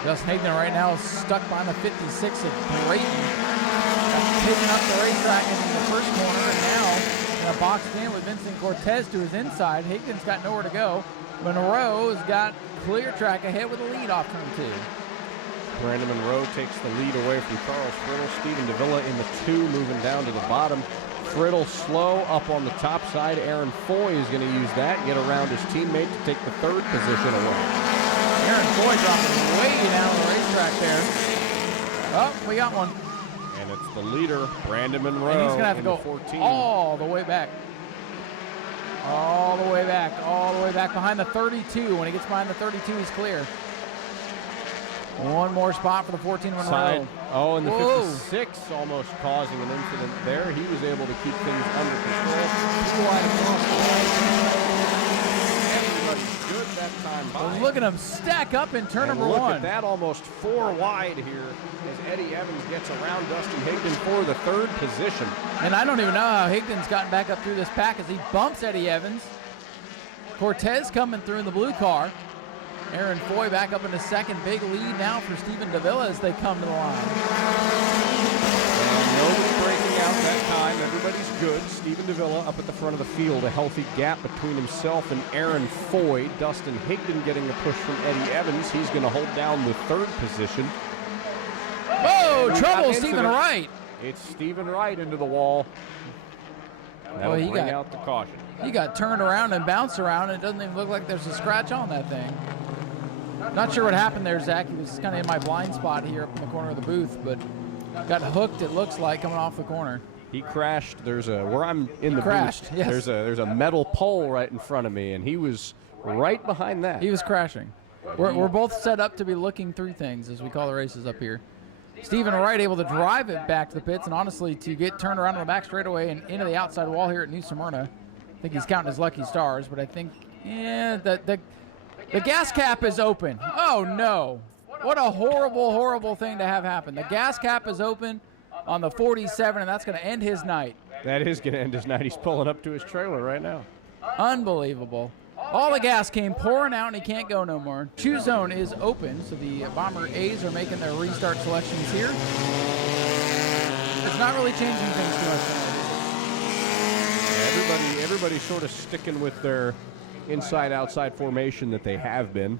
Dustin Higdon right now is stuck behind the 56 of Brayton. Taking up the racetrack into the first corner, and now in a box in with Vincent Cortez to his inside. Higdon's got nowhere to go. Monroe's got clear track ahead with the lead off turn 2. Brandon Monroe takes the lead away from Charles Friddle. Stephen DeVilla in the 2, moving down to the bottom. Friddle slow up on the top side. Aaron Foy is going to use that and get around his teammate to take the 3rd position away. Aaron Foy dropping way down the racetrack there. Oh, we got one. And it's the leader, Brandon Monroe. And he's going to have to go 14. all the way back. All the way back. All the way back behind the 32. When he gets behind the 32, he's clear. One more spot for the 14 Monroe. Side. Oh, and the Whoa. 56 almost causing an incident there. He was able to keep things under control. Everybody's good that time by. Look at him stack up in turn number 1. Look at that, almost 4 wide here as Eddie Evans gets around Dustin Higdon for the 3rd position. And I don't even know how Higdon's gotten back up through this pack as he bumps Eddie Evans. Cortez coming through in the blue car. Aaron Foy back up into second. Big lead now for Stephen Davila as they come to the line. Nobody breaking out that time. Everybody's good. Stephen Davila up at the front of the field. A healthy gap between himself and Aaron Foy. Dustin Higdon getting the push from Eddie Evans. He's going to hold down the third position. Whoa, trouble, Stephen Wright. It's Stephen Wright into the wall. That'll bring out the caution. He got turned around and bounced around, and it doesn't even look like there's a scratch on that thing. Not sure what happened there, Zach. He was kind of in my blind spot here up in the corner of the booth, but got hooked, it looks like, coming off the corner. He crashed. There's a, where I'm in the booth, yes. there's a metal pole right in front of me, and he was right behind that. He was crashing. We're both set up to be looking through things, as we call the races up here. Stephen Wright able to drive it back to the pits, and honestly, to get turned around on the back straightaway and into the outside wall here at New Smyrna. I think he's counting his lucky stars, but I think, yeah, the gas cap is open. Oh, no. What a horrible, horrible thing to have happen. The gas cap is open on the 47, and that's going to end his night. That is going to end his night. He's pulling up to his trailer right now. Unbelievable. All the gas came pouring out, and he can't go no more. Choose zone is open, so the Bomber A's are making their restart selections here. It's not really changing things too much tonight. Everybody's sort of sticking with their inside-outside formation that they have been.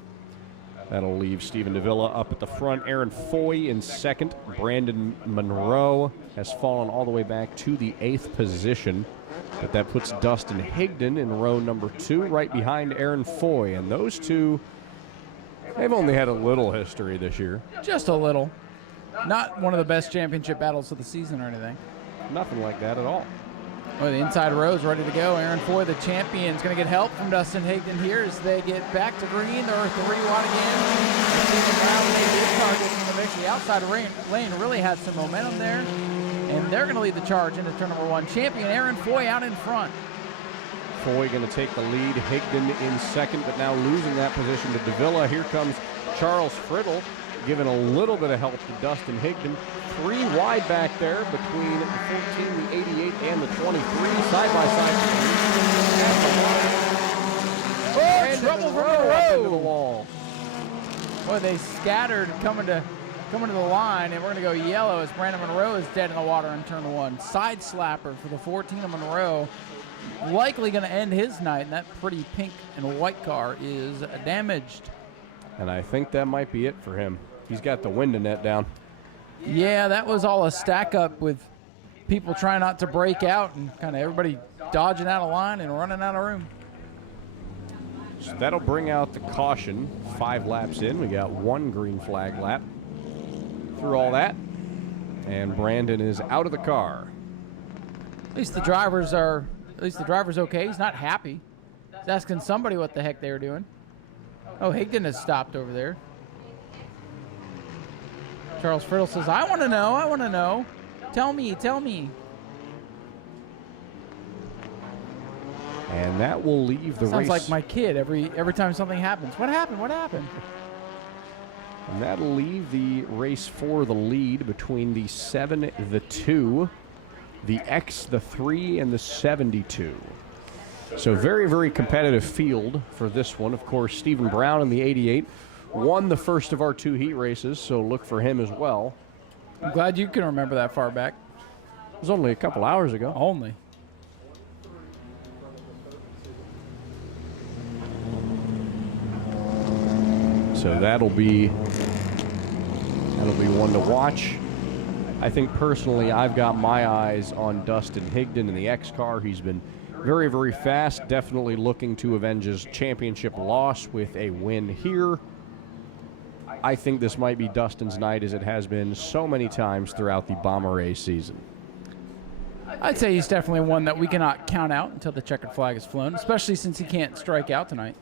That'll leave Stephen Davila up at the front. Aaron Foy in second. Brandon Monroe has fallen all the way back to the 8th position. But that puts Dustin Higdon in row number 2, right behind Aaron Foy. And those two, they've only had a little history this year. Just a little. Not one of the best championship battles of the season or anything. Nothing like that at all. Well, the inside row is ready to go. Aaron Foy, the champion, is going to get help from Dustin Higdon here as they get back to green. They're 3 wide again. Stephen Brown made his target in the mix. The outside lane really had some momentum there, and they're going to lead the charge into turn number 1. Champion Aaron Foy out in front. Foy going to take the lead. Higdon in second, but now losing that position to Davila. Here comes Charles Friddle, giving a little bit of help to Dustin Higdon. 3 wide back there between the 14, the 88, and the 23, side by side. Oh, trouble from into the wall. Boy, they scattered coming to the line, and we're going to go yellow as Brandon Monroe is dead in the water in turn 1. Side slapper for the 14 of Monroe. Likely going to end his night, and that pretty pink and white car is damaged. And I think that might be it for him. He's got the window net down. Yeah, that was all a stack up with people trying not to break out and kind of everybody dodging out of line and running out of room. So that'll bring out the caution. 5 laps in. We got 1 green flag lap through all that. And Brandon is out of the car. At least the driver's okay. He's not happy. He's asking somebody what the heck they were doing. Oh, Higdon has stopped over there. Charles Friddle says, I want to know. Tell me. And that will leave the race. Sounds like my kid every time something happens. What happened? And that'll leave the race for the lead between the 7, the 2, the X, the 3, and the 72. So very, very competitive field for this one. Of course, Stephen Brown in the 88 won the first of our 2 heat races, so look for him as well. I'm glad you can remember that far back. It was only a couple hours ago. Only. So that'll be one to watch. I think personally I've got my eyes on Dustin Higdon in the X car. He's been very, very fast, definitely looking to avenge his championship loss with a win here. I think this might be Dustin's night, as it has been so many times throughout the Bomber A season. I'd say he's definitely one that we cannot count out until the checkered flag is flown, especially since he can't strike out tonight.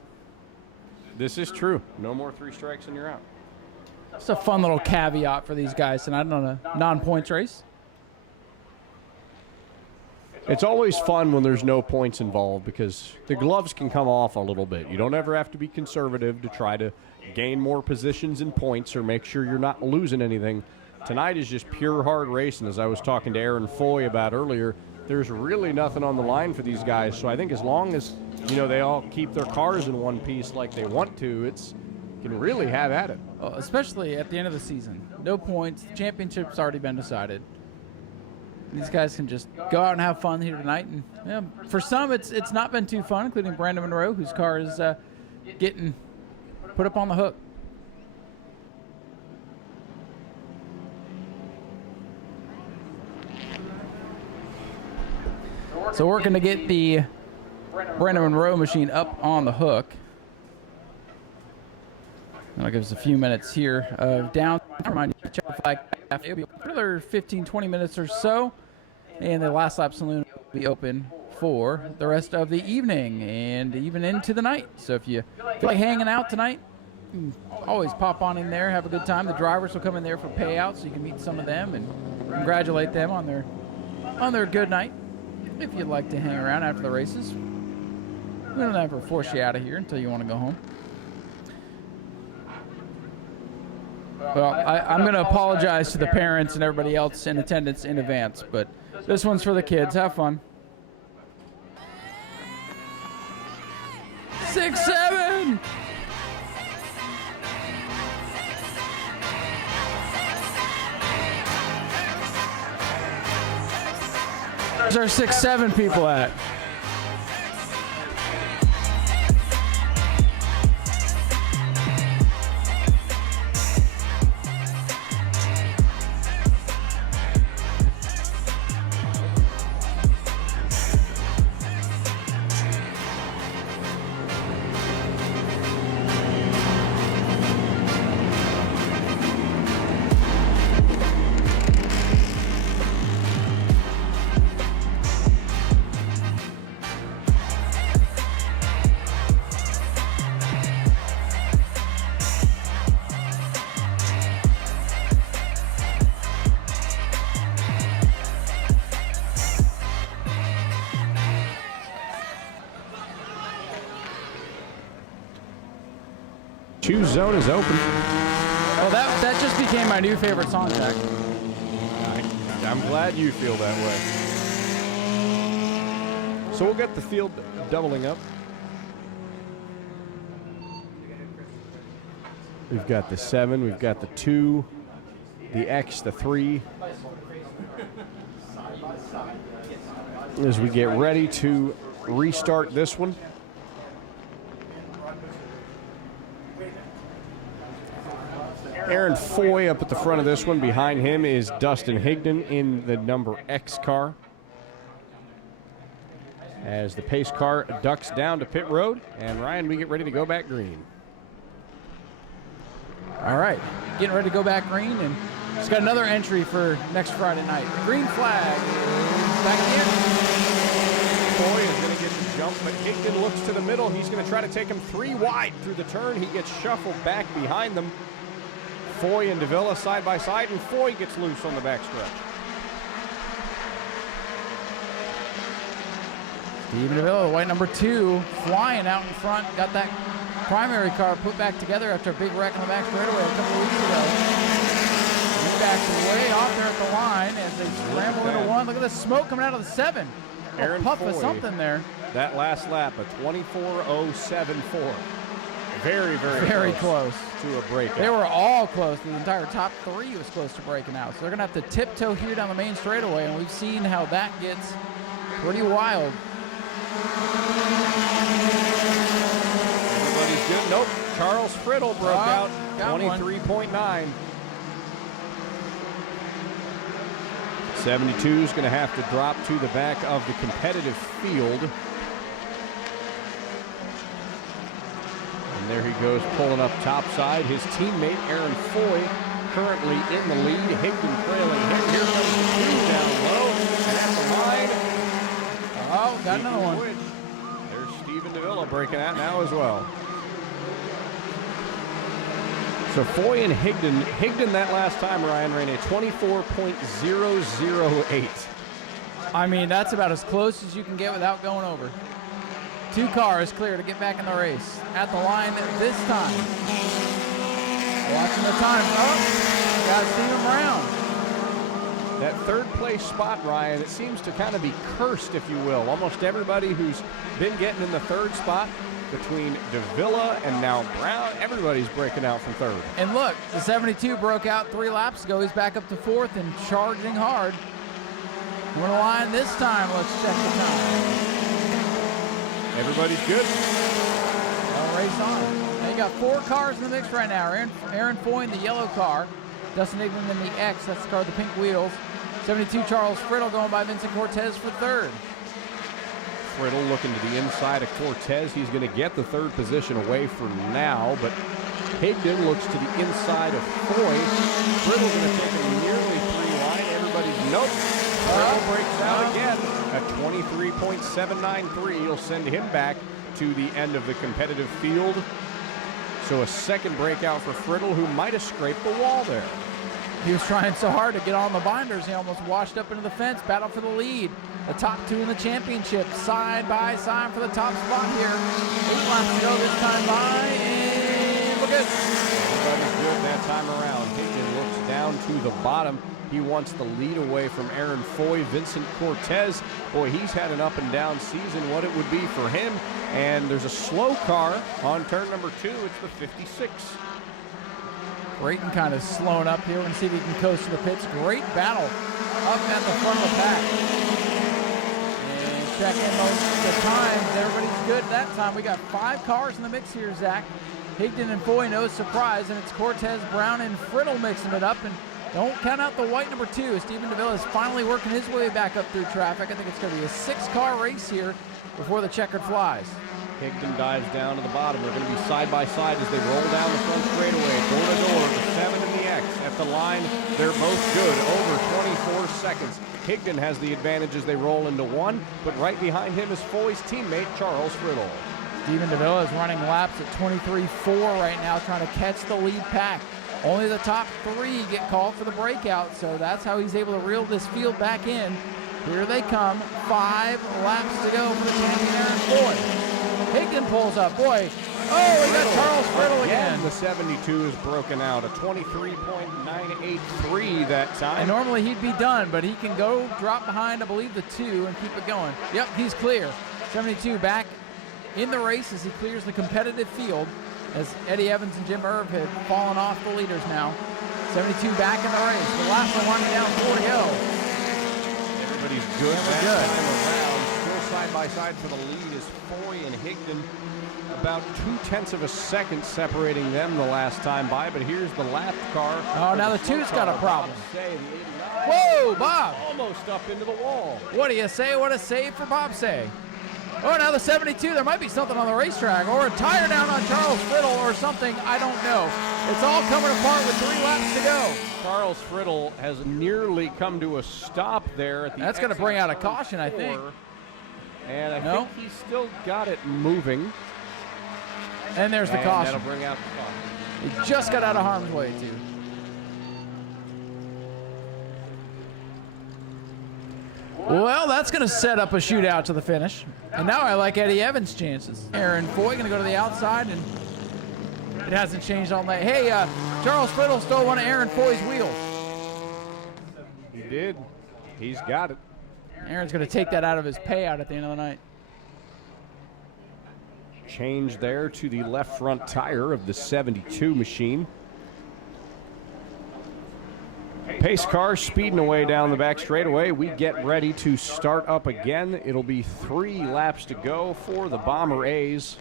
This is true. No more 3 strikes and you're out. It's a fun little caveat for these guys tonight on a non-points race. It's always fun when there's no points involved because the gloves can come off a little bit. You don't ever have to be conservative to try to gain more positions and points or make sure you're not losing anything. Tonight is just pure hard racing. As I was talking to Aaron Foy about earlier, there's really nothing on the line for these guys. So I think as long as, they all keep their cars in one piece like they want to, can really have at it. Well, especially at the end of the season. No points. The championship's already been decided. These guys can just go out and have fun here tonight. And yeah, for some, it's not been too fun, including Brandon Monroe, whose car is getting put up on the hook. So working to get the Brandon Monroe machine up on the hook. That'll give us a few minutes here of down. Remind you to check the flag. It'll be another 15, 20 minutes or so. And the last lap saloon will be open for the rest of the evening and even into the night. So if you feel like hanging out tonight, you can always pop on in there, have a good time. The drivers will come in there for payouts, so you can meet some of them and congratulate them on their good night. If you'd like to hang around after the races, we don't ever force you out of here until you want to go home. Well, I'm going to apologize to the parents and everybody else in attendance in advance, but this one's for the kids. Have fun. 6-7. Where's our 6-7 people at? Choose zone is open. Oh, that just became my new favorite song, Jack. I'm glad you feel that way. So we'll get the field doubling up. We've got the 7, we've got the 2, the X, the 3. As we get ready to restart this one. Aaron Foy up at the front of this one. Behind him is Dustin Higdon in the number X car. As the pace car ducks down to pit road, and Ryan, we get ready to go back green. All right, getting ready to go back green, and just got another entry for next Friday night. Green flag back in. Foy is going to get the jump, but Higdon looks to the middle. He's going to try to take him 3 wide through the turn. He gets shuffled back behind them. Foy and Davila side by side, and Foy gets loose on the backstretch. Steven Davila, white number 2, flying out in front. Got that primary car put back together after a big wreck on the back straightaway a couple of weeks ago. He backs way off there at the line as they scramble into one. Look at the smoke coming out of the 7. Aaron puff Foy, of something there. That last lap, a 24.074. Very, very close to a breakout. They were all close. The entire top 3 was close to breaking out. So they're going to have to tiptoe here down the main straightaway, and we've seen how that gets pretty wild. Everybody's good. Nope. Charles Friddle broke out. 23.9. 72 is going to have to drop to the back of the competitive field. And there he goes, pulling up topside. His teammate, Aaron Foy, currently in the lead. Higdon trailing him. Here comes the 2 down low. And at the line. Oh, got another one. There's Steven Davila breaking out now as well. So Foy and Higdon that last time, Ryan, ran a 24.008. I mean, that's about as close as you can get without going over. 2 cars clear to get back in the race. At the line this time. Watching the time. Oh, got Steven Brown. That 3rd place spot, Ryan, it seems to kind of be cursed, if you will. Almost everybody who's been getting in the 3rd spot between Davila and now Brown. Everybody's breaking out from third. And look, the 72 broke out 3 laps ago. He's back up to fourth and charging hard. We're in a line this time. Let's check the time. Everybody's good. Well, race on. Now you got 4 cars in the mix right now. Aaron Foy in the yellow car. Dustin Hickman in the X. That's the car with the pink wheels. 72 Charles Friddle going by Vincent Cortez for third. Friddle looking to the inside of Cortez. He's going to get the third position away for now, but Higdon looks to the inside of Foy. Friddle going to take a nearly 3 line. Everybody's nope. Friddle breaks out again at 23.793. He'll send him back to the end of the competitive field. So a second breakout for Friddle, who might have scraped the wall there. He was trying so hard to get on the binders, he almost washed up into the fence, battle for the lead. The top 2 in the championship, side by side for the top spot here. 8 laps to go this time by, and look at Everybody's good that time around. Higgins looks down to the bottom. He wants the lead away from Aaron Foy. Vincent Cortez, boy, he's had an up and down season, what it would be for him. And there's a slow car on turn number 2. It's the 56. Brayton kind of slowing up here. We're going to see if he can coast to the pits. Great battle up at the front of the pack. And check in the times. Everybody's good that time. We got 5 cars in the mix here, Zach. Higdon and Foy, no surprise. And it's Cortez, Brown, and Friddle mixing it up. And don't count out the white number 2. Stephen Davila is finally working his way back up through traffic. I think it's going to be a 6-car race here before the checkered flies. Higdon dives down to the bottom. They're going to be side by side as they roll down the front straightaway. Door to door, the 7 and the X. At the line, they're both good, over 24 seconds. Higdon has the advantage as they roll into 1, but right behind him is Foy's teammate, Charles Friddle. Stephen Davila is running laps at 23.4 right now, trying to catch the lead pack. Only the top 3 get called for the breakout, so that's how he's able to reel this field back in. Here they come, 5 laps to go for the champion, Aaron Foy. Higdon pulls up, boy. Oh, we got Charles Friddle again. The 72 is broken out, a 23.983 that time. And normally he'd be done, but he can go drop behind, I believe, the 2 and keep it going. Yep, he's clear. 72 back in the race as he clears the competitive field, as Eddie Evans and Jim Irv have fallen off the leaders now. 72 back in the race. The last one winding down 4 to go. Everybody's good. That time around. Still side by side for the lead is Foy and Higdon. About 0.2 of a second separating them the last time by, but here's the lap car. Oh, now the 2's got a problem. Whoa, Whoa, Bob. Almost up into the wall. What do you say? What a save for Bob Say. Oh, now the 72. There might be something on the racetrack, or a tire down on Charles Friddle or something. I don't know. It's all coming apart with 3 laps to go. Charles Friddle has nearly come to a stop there at the That's going to bring out a caution, I think. And I think he's still got it moving. And there's the caution. That'll bring out the caution. He just got out of harm's way, too. Well, that's going to set up a shootout to the finish. And now I like Eddie Evans' chances. Aaron Foy going to go to the outside, and it hasn't changed all night. Hey, Charles Friddle stole one of Aaron Foy's wheels. He did. He's got it. Aaron's going to take that out of his payout at the end of the night. Change there to the left front tire of the 72 machine. Pace car speeding away down the back straightaway. We get ready to start up again. It'll be 3 laps to go for the Bomber A's.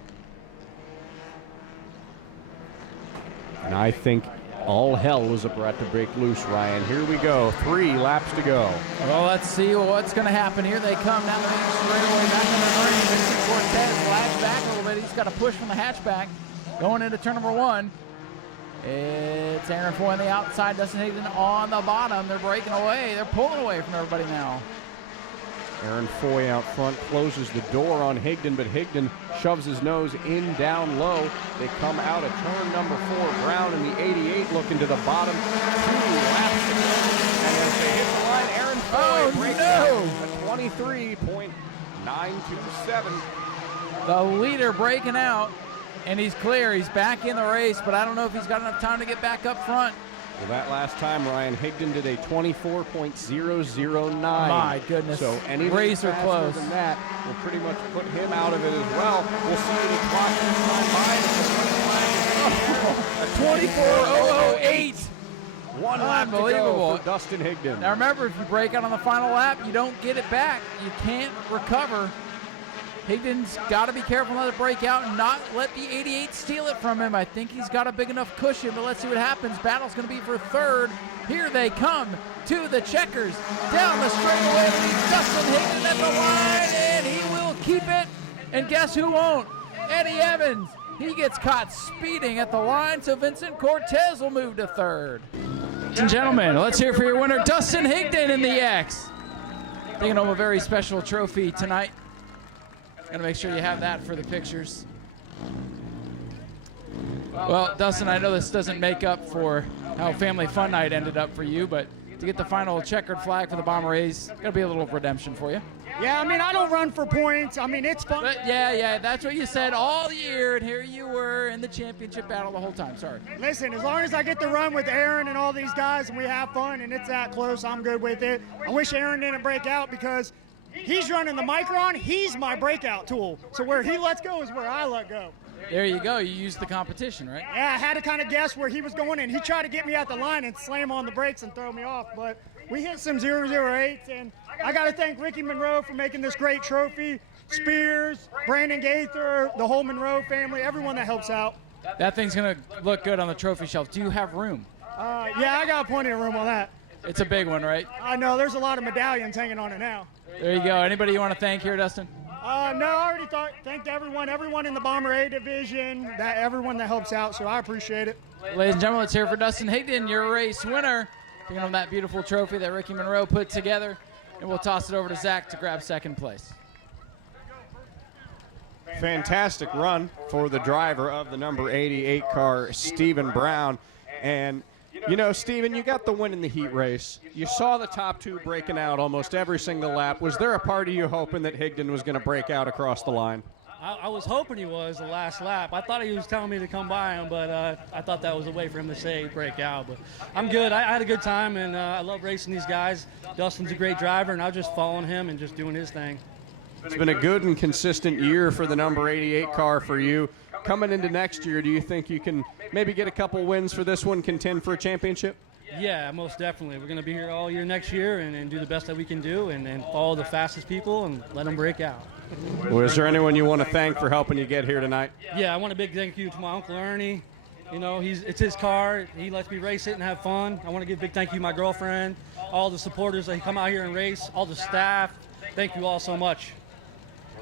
And I think all hell was about to break loose, Ryan. Here we go. 3 laps to go. Well, let's see what's going to happen. Here they come down the main straightaway, back on the green. Vincent Cortez lags back a little bit. He's got a push from the hatchback going into turn number 1. It's Aaron Foy on the outside, Dustin Higdon on the bottom. They're breaking away. They're pulling away from everybody now. Aaron Foy out front closes the door on Higdon, but Higdon shoves his nose in down low. They come out of turn number 4. Brown in the 88 looking to the bottom. 2 laps to go. And as they hit the line, Aaron Foy breaks out at 23.927. The leader breaking out. And he's clear. He's back in the race, but I don't know if he's got enough time to get back up front. Well, that last time, Ryan Higdon did a 24.009. My goodness. So anything razor faster close than that will pretty much put him out of it as well. We'll see the clock this time by. 24.008. One lap to go for Dustin Higdon. Now remember, if you break out on the final lap, you don't get it back. You can't recover. Higdon's got to be careful not to break out and not let the 88 steal it from him. I think he's got a big enough cushion, but let's see what happens. Battle's going to be for third. Here they come to the checkers. Down the straightaway, Dustin Higdon at the line, and he will keep it. And guess who won't? Eddie Evans. He gets caught speeding at the line, so Vincent Cortez will move to third. Ladies and gentlemen, let's hear for your winner, Dustin Higdon in the X. Taking home a very special trophy tonight. Gotta make sure you have that for the pictures. Well, Dustin, I know this doesn't make up for how Family Fun Night ended up for you, but to get the final checkered flag for the Bomber A's, gotta be a little redemption for you. Yeah, I mean, I don't run for points. I mean, it's fun. But yeah, that's what you said all year, and here you were in the championship battle the whole time. Sorry. Listen, as long as I get to run with Aaron and all these guys and we have fun and it's that close, I'm good with it. I wish Aaron didn't break out because he's running the Micron. He's my breakout tool. So where he lets go is where I let go. There you go. You used the competition, right? Yeah, I had to kind of guess where he was going, and he tried to get me at the line and slam on the brakes and throw me off. But we hit some 008s, and I got to thank Ricky Monroe for making this great trophy. Spears, Brandon Gaither, the whole Monroe family, everyone that helps out. That thing's going to look good on the trophy shelf. Do you have room? Yeah, I got plenty of room on that. It's a big one, right? I know. There's a lot of medallions hanging on it now. There you go. Anybody you want to thank here, Dustin? No, I already thanked everyone in the Bomber A division, everyone that helps out, so I appreciate it. Ladies and gentlemen, let's hear for Dustin Higdon, your race winner. Taking home that beautiful trophy that Ricky Monroe put together, and we'll toss it over to Zach to grab second place. Fantastic run for the driver of the number 88 car, Stephen Brown. And you know, Stephen, you got the win in the heat race. You saw the top two breaking out almost every single lap. Was there a part of you hoping that Higdon was going to break out across the line? I was hoping he was the last lap. I thought he was telling me to come by him, but I thought that was a way for him to say break out. But I'm good. I had a good time, and I love racing these guys. Dustin's a great driver, and I was just following him and just doing his thing. It's been a good and consistent year for the number 88 car for you. Coming into next year, do you think you can maybe get a couple wins for this one, contend for a championship? Yeah, most definitely. We're going to be here all year next year and do the best that we can do and follow the fastest people and let them break out. Well, is there anyone you want to thank for helping you get here tonight? Yeah, I want a big thank you to my Uncle Ernie. You know, it's his car. He lets me race it and have fun. I want to give a big thank you to my girlfriend, all the supporters that come out here and race, all the staff. Thank you all so much.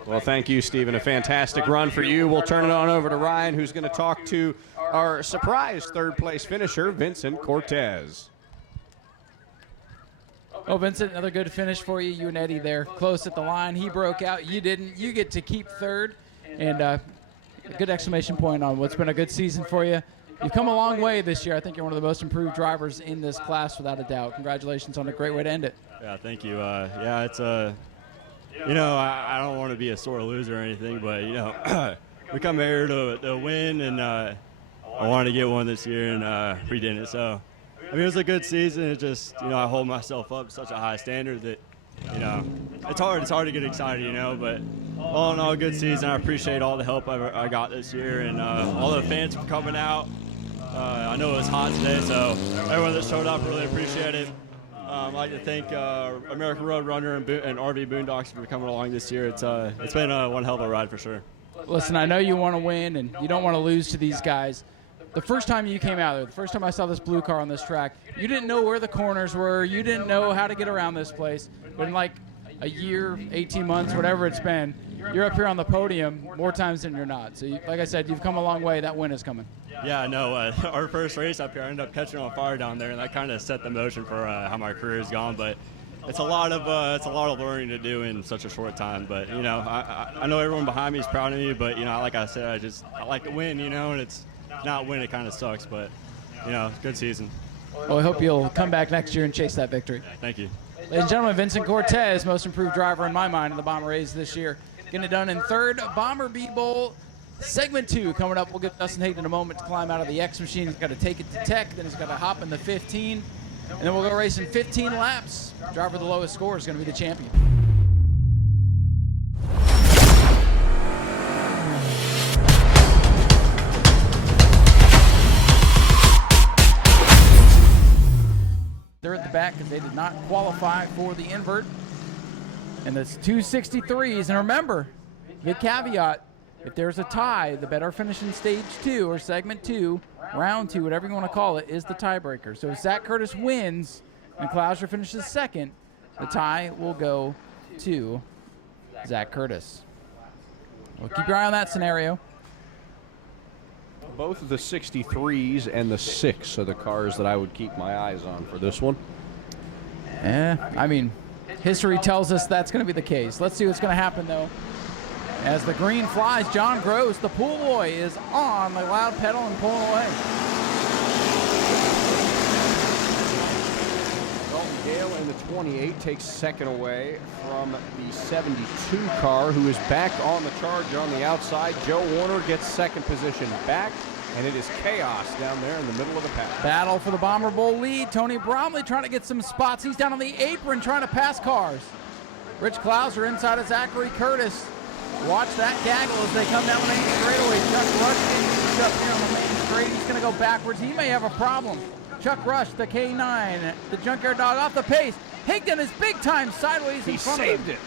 Well, thank you, Stephen. A fantastic run for you. We'll turn it on over to Ryan, who's going to talk to our surprise third-place finisher, Vincent Cortez. Oh, Vincent, another good finish for you. You and Eddie there, close at the line. He broke out. You didn't. You get to keep third. And a good exclamation point on what's been a good season for you. You've come a long way this year. I think you're one of the most improved drivers in this class, without a doubt. Congratulations on a great way to end it. Yeah, thank you. Yeah, it's a... You know, I don't want to be a sore loser or anything, but, you know, we come here to win, and I wanted to get one this year, and we didn't. So, I mean, it was a good season. It just, you know, I hold myself up to such a high standard that, you know, it's hard to get excited, you know, but all in all, good season. I appreciate all the help I got this year, and all the fans for coming out. I know it was hot today, so everyone that showed up, really appreciate it. I'd like to thank American Road Runner and RV Boondocks for coming along this year. It's been one hell of a ride for sure. Listen, I know you want to win and you don't want to lose to these guys. The first time you came out there, the first time I saw this blue car on this track, you didn't know where the corners were. You didn't know how to get around this place. But in like a year, 18 months, whatever it's been, you're up here on the podium more times than you're not. So, like I said, you've come a long way. That win is coming. Yeah, I know. Our first race up here, I ended up catching on fire down there, and that kind of set the motion for how my career has gone. But it's a lot of learning to do in such a short time. But you know, I know everyone behind me is proud of me. But you know, like I said, I like to win. You know, and it's not win, it kind of sucks. But you know, good season. Well, I hope you'll come back next year and chase that victory. Thank you. Ladies and gentlemen, Vincent Cortez, most improved driver in my mind in the Bomber A's this year. Getting it done in third Bomber B Bowl Segment 2 coming up. We'll get Dustin Higdon in a moment to climb out of the X machine. He's got to take it to Tech, then he's got to hop in the 15, and then we'll go racing 15 laps. Driver with the lowest score is going to be the champion. They're at the back because they did not qualify for the invert. And that's 263s. And remember, the caveat, if there's a tie, the better finish in stage 2 or segment 2, round 2, whatever you want to call it, is the tiebreaker. So if Zach Curtis wins and Klauser finishes second, the tie will go to Zach Curtis. Well, keep your eye on that scenario. Both of the 63s and the 6 are the cars that I would keep my eyes on for this one. I mean, history tells us that's going to be the case. Let's see what's going to happen, though. As the green flies, John Gross, the pool boy, is on the loud pedal and pulling away. Dalton Gale in the 28 takes second away from the 72 car, who is back on the charge on the outside. Joe Warner gets second position back, and it is chaos down there in the middle of the pack. Battle for the Bomber Bowl lead. Tony Bromley trying to get some spots. He's down on the apron trying to pass cars. Rich Klauser inside of Zachary Curtis. Watch that gaggle as they come down the main straightaway. Chuck Rush getting up here on the main straight. He's going to go backwards. He may have a problem. Chuck Rush, the K9, the Junkyard Dog off the pace. Higdon is big time sideways in front of him. He saved it.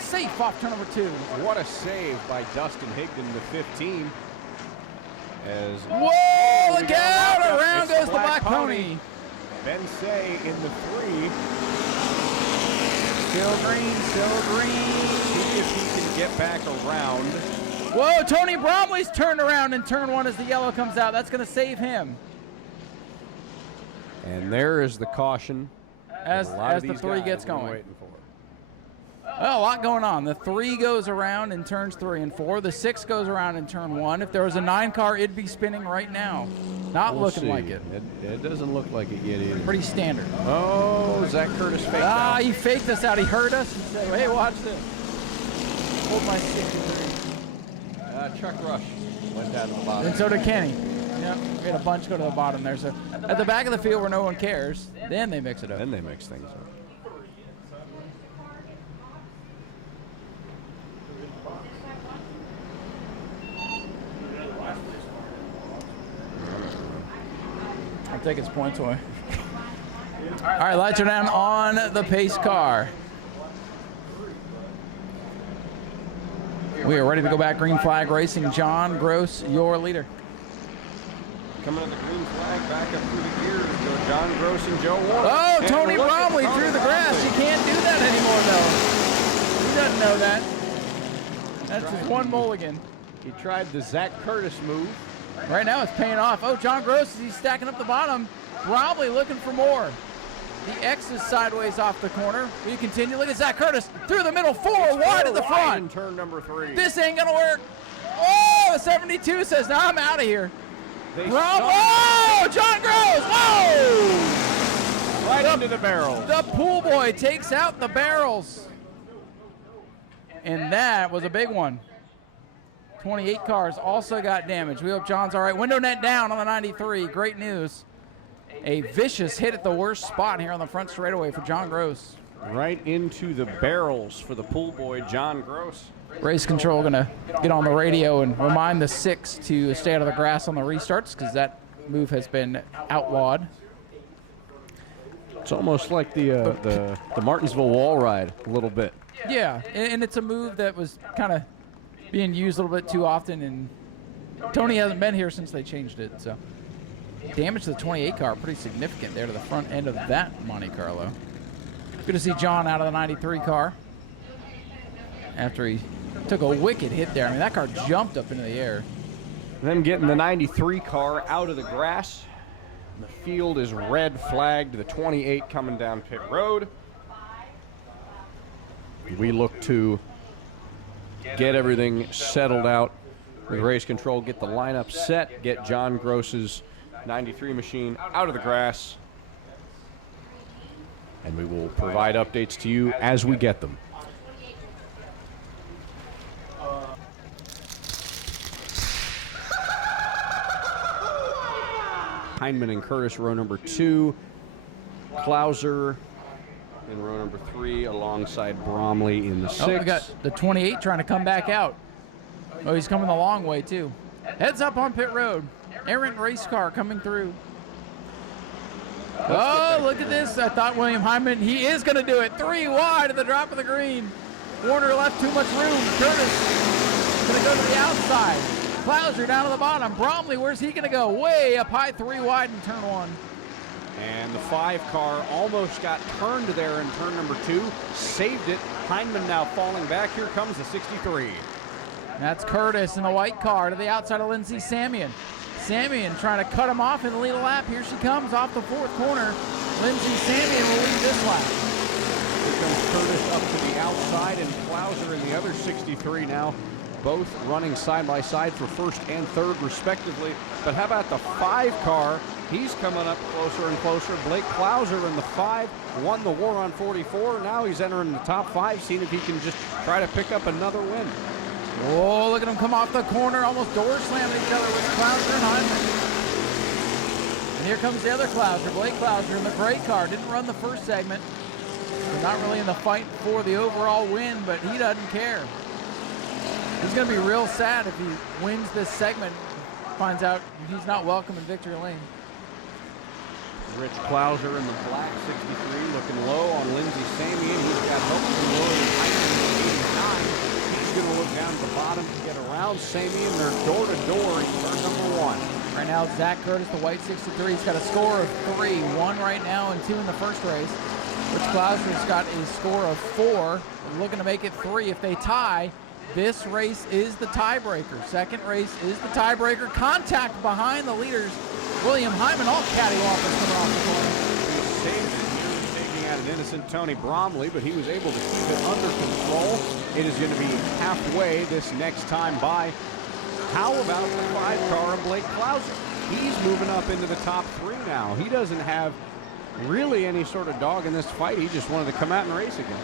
Safe off turn number 2. What a save by Dustin Higdon, the 15. As whoa, look out! Around goes the Black Pony. Ben Say in the 3. Still green, still green. See if he can get back around. Whoa, Tony Bromley's turned around in turn 1 as the yellow comes out. That's going to save him. And there is the caution. As the 3 gets going. Waiting for. Well, a lot going on. The 3 goes around in turns 3 and 4. The 6 goes around in turn 1. If there was a 9 car, it'd be spinning right now. Not We'll looking see. like it. It doesn't look like it yet either. Pretty standard. Oh, Zach Curtis faked out. He faked us out. He heard us and said, hey, watch this. Hold my 63. Chuck Rush went down to the bottom. And so did Kenny. Yep, we had a bunch go to the bottom there. So at the back of the field where no one cares, then they mix it up. Then they mix things up. I'll take his points away. All right, lights are down on the pace car. We are ready to go back. Green flag racing. John Gross, your leader. Coming to the green flag, back up through the gears. Go John Gross and Joe Warner. Oh, And Tony look at Bromley Tony through the grass. Bromley. He can't do that anymore, though. He doesn't know that. That's his one mulligan. He tried the Zach Curtis move. Right now it's paying off. Oh, John Gross, he's stacking up the bottom. Bromley looking for more. The X is sideways off the corner. We continue. Look at Zach Curtis through the middle, 4 wide at the front. In turn number 3. This ain't gonna work. Oh, the 72 says, no, I'm out of here. Oh, John Gross, whoa! Right into the barrel. The pool boy takes out the barrels. And that was a big one. 28 cars also got damaged. We hope John's all right. Window net down on the 93. Great news. A vicious hit at the worst spot here on the front straightaway for John Gross. Right into the barrels for the pool boy, John Gross. Race control going to get on the radio and remind the 6 to stay out of the grass on the restarts because that move has been outlawed. It's almost like the Martinsville wall ride a little bit. Yeah, and it's a move that was kind of being used a little bit too often, and Tony hasn't been here since they changed it. So damage to the 28 car, pretty significant there to the front end of that Monte Carlo. Good to see John out of the 93 car after he took a wicked hit there. I mean, that car jumped up into the air. Then getting the 93 car out of the grass. The field is red flagged. The 28 coming down pit road. We look to get everything settled out with race control, get the lineup set, get John Gross's 93 machine out of the grass, and we will provide updates to you as we get them. Heineman and Curtis, row number 2. Klauser in row number 3 alongside Bromley in the 6. Oh, we got the 28 trying to come back out. Oh, he's coming the long way, too. Heads up on pit road. Errant race car coming through. Oh, look at this. I thought William Hyman, he is going to do it. 3 wide at the drop of the green. Warner left too much room. Curtis going to go to the outside. Klauser down to the bottom. Bromley, where's he going to go? Way up high, 3 wide in turn 1. And the 5 car almost got turned there in turn number 2. Saved it. Heineman now falling back. Here comes the 63. That's Curtis in the white car to the outside of Lindsey Samian. Samian trying to cut him off in the lead lap. Here she comes off the 4th corner. Lindsey Samian will lead this lap. Here comes Curtis up to the outside and Klauser in the other 63 now. Both running side by side for 1st and 3rd respectively. But how about the 5 car? He's coming up closer and closer. Blake Klauser in the 5 won the war on 44. Now he's entering the top 5, seeing if he can just try to pick up another win. Oh, look at him come off the corner, almost door slamming each other with Klauser and Hyman. And here comes the other Klauser, Blake Klauser in the gray car. Didn't run the first segment. So not really in the fight for the overall win, but he doesn't care. He's going to be real sad if he wins this segment, finds out he's not welcome in victory lane. Rich Klauser in the black 63, looking low on Lindsey Samian. He's got help from William Hyman in 89. He's going to look down at the bottom to get around Samian. They're door to door in turn number 1. Right now, Zach Curtis, the white 63, he's got a score of 3. 1 right now and 2 in the first race. Rich Klauser's got a score of 4. They're looking to make it 3. If they tie, this race is the tiebreaker. Second race is the tiebreaker. Contact behind the leaders. William Hyman, all cattywampus coming off the corner. Saved it here, taking out an innocent Tony Bromley, but he was able to keep it under control. It is going to be halfway this next time by. How about the 5 car of Blake Klauser? He's moving up into the top 3 now. He doesn't have really any sort of dog in this fight. He just wanted to come out and race again.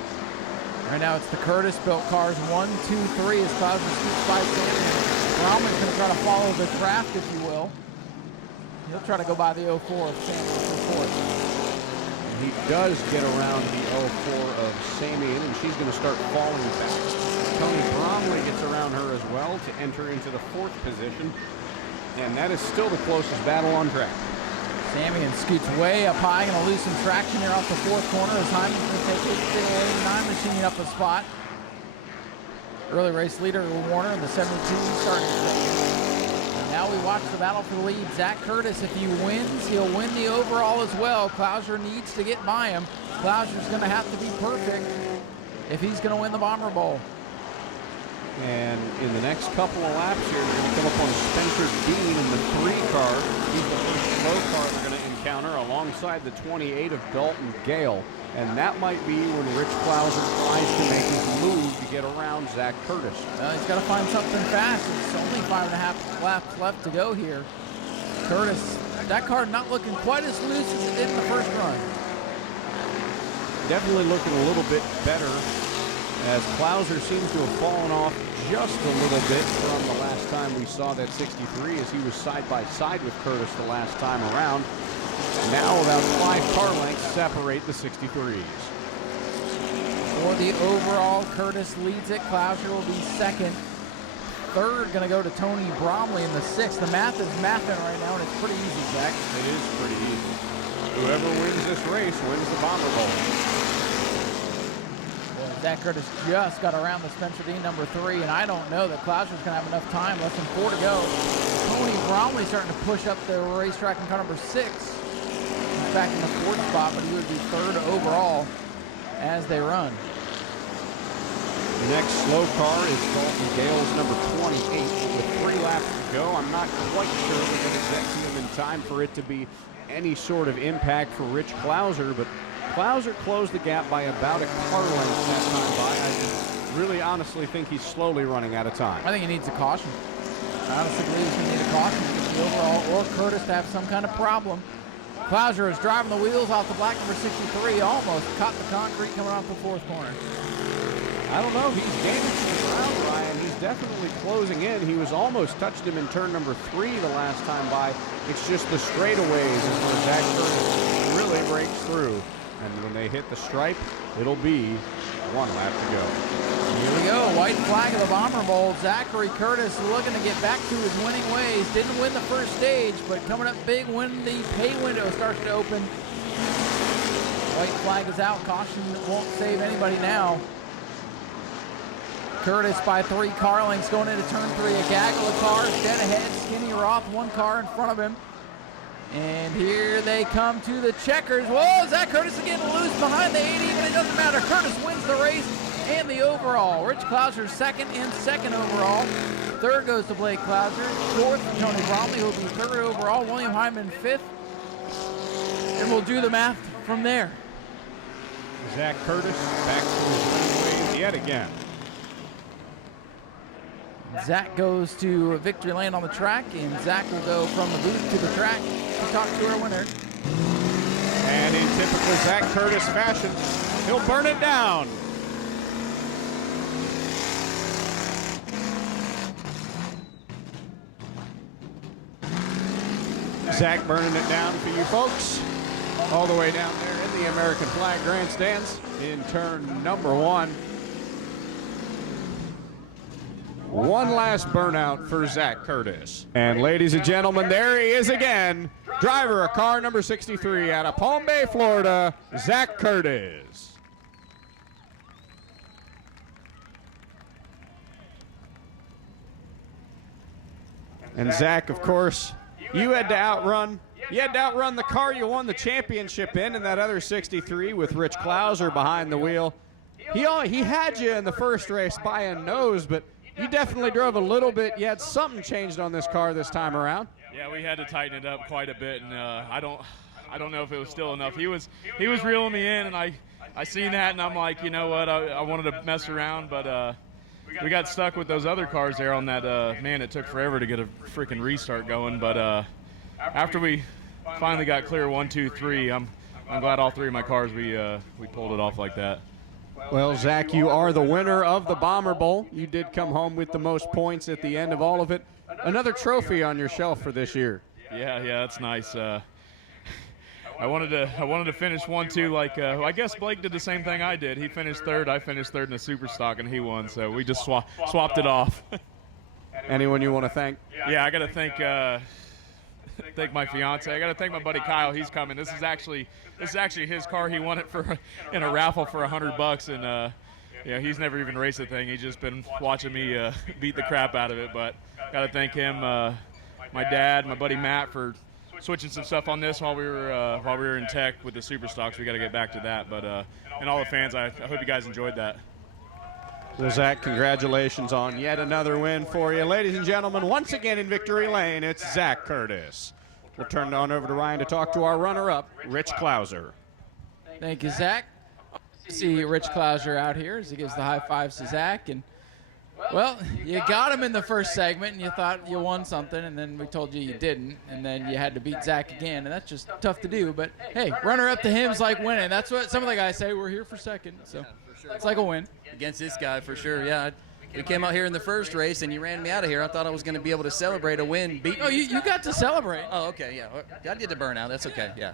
Right now it's the Curtis-built cars, 1, 2, 3 as Klauser scoots by Sanders. Bromley's going to try to follow the draft, if you will. He'll try to go by the 04 of Sanders. He does get around the 04 of Samian, and she's going to start falling back. Tony Bromley gets around her as well to enter into the 4th position, and that is still the closest battle on track. Samian scoots way up high, going to lose some traction here off the 4th corner as Hyman's going to take it to the 9 machine up a spot. Early race leader Warner in the 72 starting to. Now we watch the battle for the lead. Zach Curtis, if he wins, he'll win the overall as well. Klauser needs to get by him. Klauser's going to have to be perfect if he's going to win the Bomber Bowl. And in the next couple of laps here, they're going to come up on Spencer Dean in the 3 car. He's the first slow car they're going to encounter alongside the 28 of Dalton Gale. And that might be when Rich Klauser tries to make his move to get around Zach Curtis. He's got to find something fast. It's only 5.5 laps left to go here. Curtis, that car not looking quite as loose as it did in the first run. Definitely looking a little bit better as Klauser seems to have fallen off just a little bit from the last time we saw that 63 as he was side by side with Curtis the last time around. Now about 5 car lengths separate the 63s. For the overall, Curtis leads it. Klauser will be 2nd. 3rd going to go to Tony Bromley in the 6th. The math is mathing right now, and it's pretty easy, Zach. It is pretty easy. Whoever wins this race wins the Bomber Bowl. Zach Curtis just got around the Spencer Dean number 3, and I don't know that Klauser's going to have enough time. Less than 4 to go. Tony Bromley starting to push up the racetrack in car number 6. He's back in the 4th spot, but he would be 3rd overall as they run. The next slow car is Dalton Gale's number 28 with 3 laps to go. I'm not quite sure we're going to get to him in time for it to be any sort of impact for Rich Klauser, but Klauser closed the gap by about a car length that time by. I just really honestly think he's slowly running out of time. I think he needs a caution. I honestly believe he's going to need a caution to get the overall or Curtis to have some kind of problem. Klauser is driving the wheels off the black number 63, almost caught the concrete coming off the 4th corner. I don't know. He's gaining some ground, Ryan. He's definitely closing in. He was almost touched him in turn number 3 the last time by. It's just the straightaways is where Zach Curtis really breaks through. And when they hit the stripe, it'll be 1 lap to go. Here we go, white flag of the Bomber Bowl. Zachary Curtis looking to get back to his winning ways. Didn't win the first stage, but coming up big when the pay window starts to open. White flag is out. Caution won't save anybody now. Curtis by 3 car lengths going into turn 3. A gaggle of cars dead ahead. Skinny Roth 1 car in front of him. And here they come to the checkers. Whoa, Zach Curtis again loose behind the 80, but it doesn't matter. Curtis wins the race and the overall. Rich Klauser second and second overall. Third goes to Blake Klauser. Fourth, Tony Bromley, who'll be third overall. William Hyman fifth. And we'll do the math from there. Zach Curtis back to his winning ways yet again. Zach goes to victory lane on the track, and Zach will go from the booth to the track to talk to our winner. And in typical Zach Curtis fashion, he'll burn it down. Zach burning it down for you folks. All the way down there in the American flag grandstands in turn number 1. One last burnout for Zach Curtis. And ladies and gentlemen, there he is again. Driver of car number 63 out of Palm Bay, Florida, Zach Curtis. And Zach, of course, you had to outrun the car you won the championship in that other 63 with Rich Klauser behind the wheel. He had you in the first race by a nose, but you definitely drove a little bit, yet something changed on this car this time around. Yeah, we had to tighten it up quite a bit, and I don't know if it was still enough. He was reeling me in, and I seen that, and I'm like, you know what, I wanted to mess around, but we got stuck with those other cars there on that, man, it took forever to get a freaking restart going, but after we finally got clear 1, 2, 3, I'm glad all 3 of my cars, we pulled it off like that. Well, Zach, you are the winner of the Bomber Bowl. You did come home with the most points at the end of all of it. Another trophy on your shelf for this year. Yeah, that's nice. I wanted to finish 1, 2 like I guess Blake did the same thing I did. He finished third. I finished third in the super stock, and he won. So we just swapped it off. Anyone you want to thank? Yeah, I got to thank my fiance. I got to thank my buddy Kyle. He's coming. This is actually his car. He won it in a raffle for $100, and yeah, he's never even raced the thing. He's just been watching me beat the crap out of it. But got to thank him, my dad, my buddy Matt for switching some stuff on this while we were in tech with the super stocks. We got to get back to that. But and all the fans, I hope you guys enjoyed that. Well, Zach, congratulations on yet another win for you. Ladies and gentlemen, once again in victory lane, it's Zach Curtis. We'll turn it on over to Ryan to talk to our runner-up, Rich Klauser. Thank you, Zach. See Rich Klauser out here as he gives the high fives to Zach. And, well, you got him in the first segment, and you thought you won something, and then we told you didn't, and then you had to beat Zach again, and that's just tough to do. But, hey, runner-up to him's like winning. That's what some of the guys say. We're here for second, so it's like a win. Against this guy, for sure, yeah. We came out here in the first race, and you ran me out of here. I thought I was going to be able to celebrate a win. Oh, you got to celebrate. Oh, okay, yeah. I did the burnout. That's okay, yeah.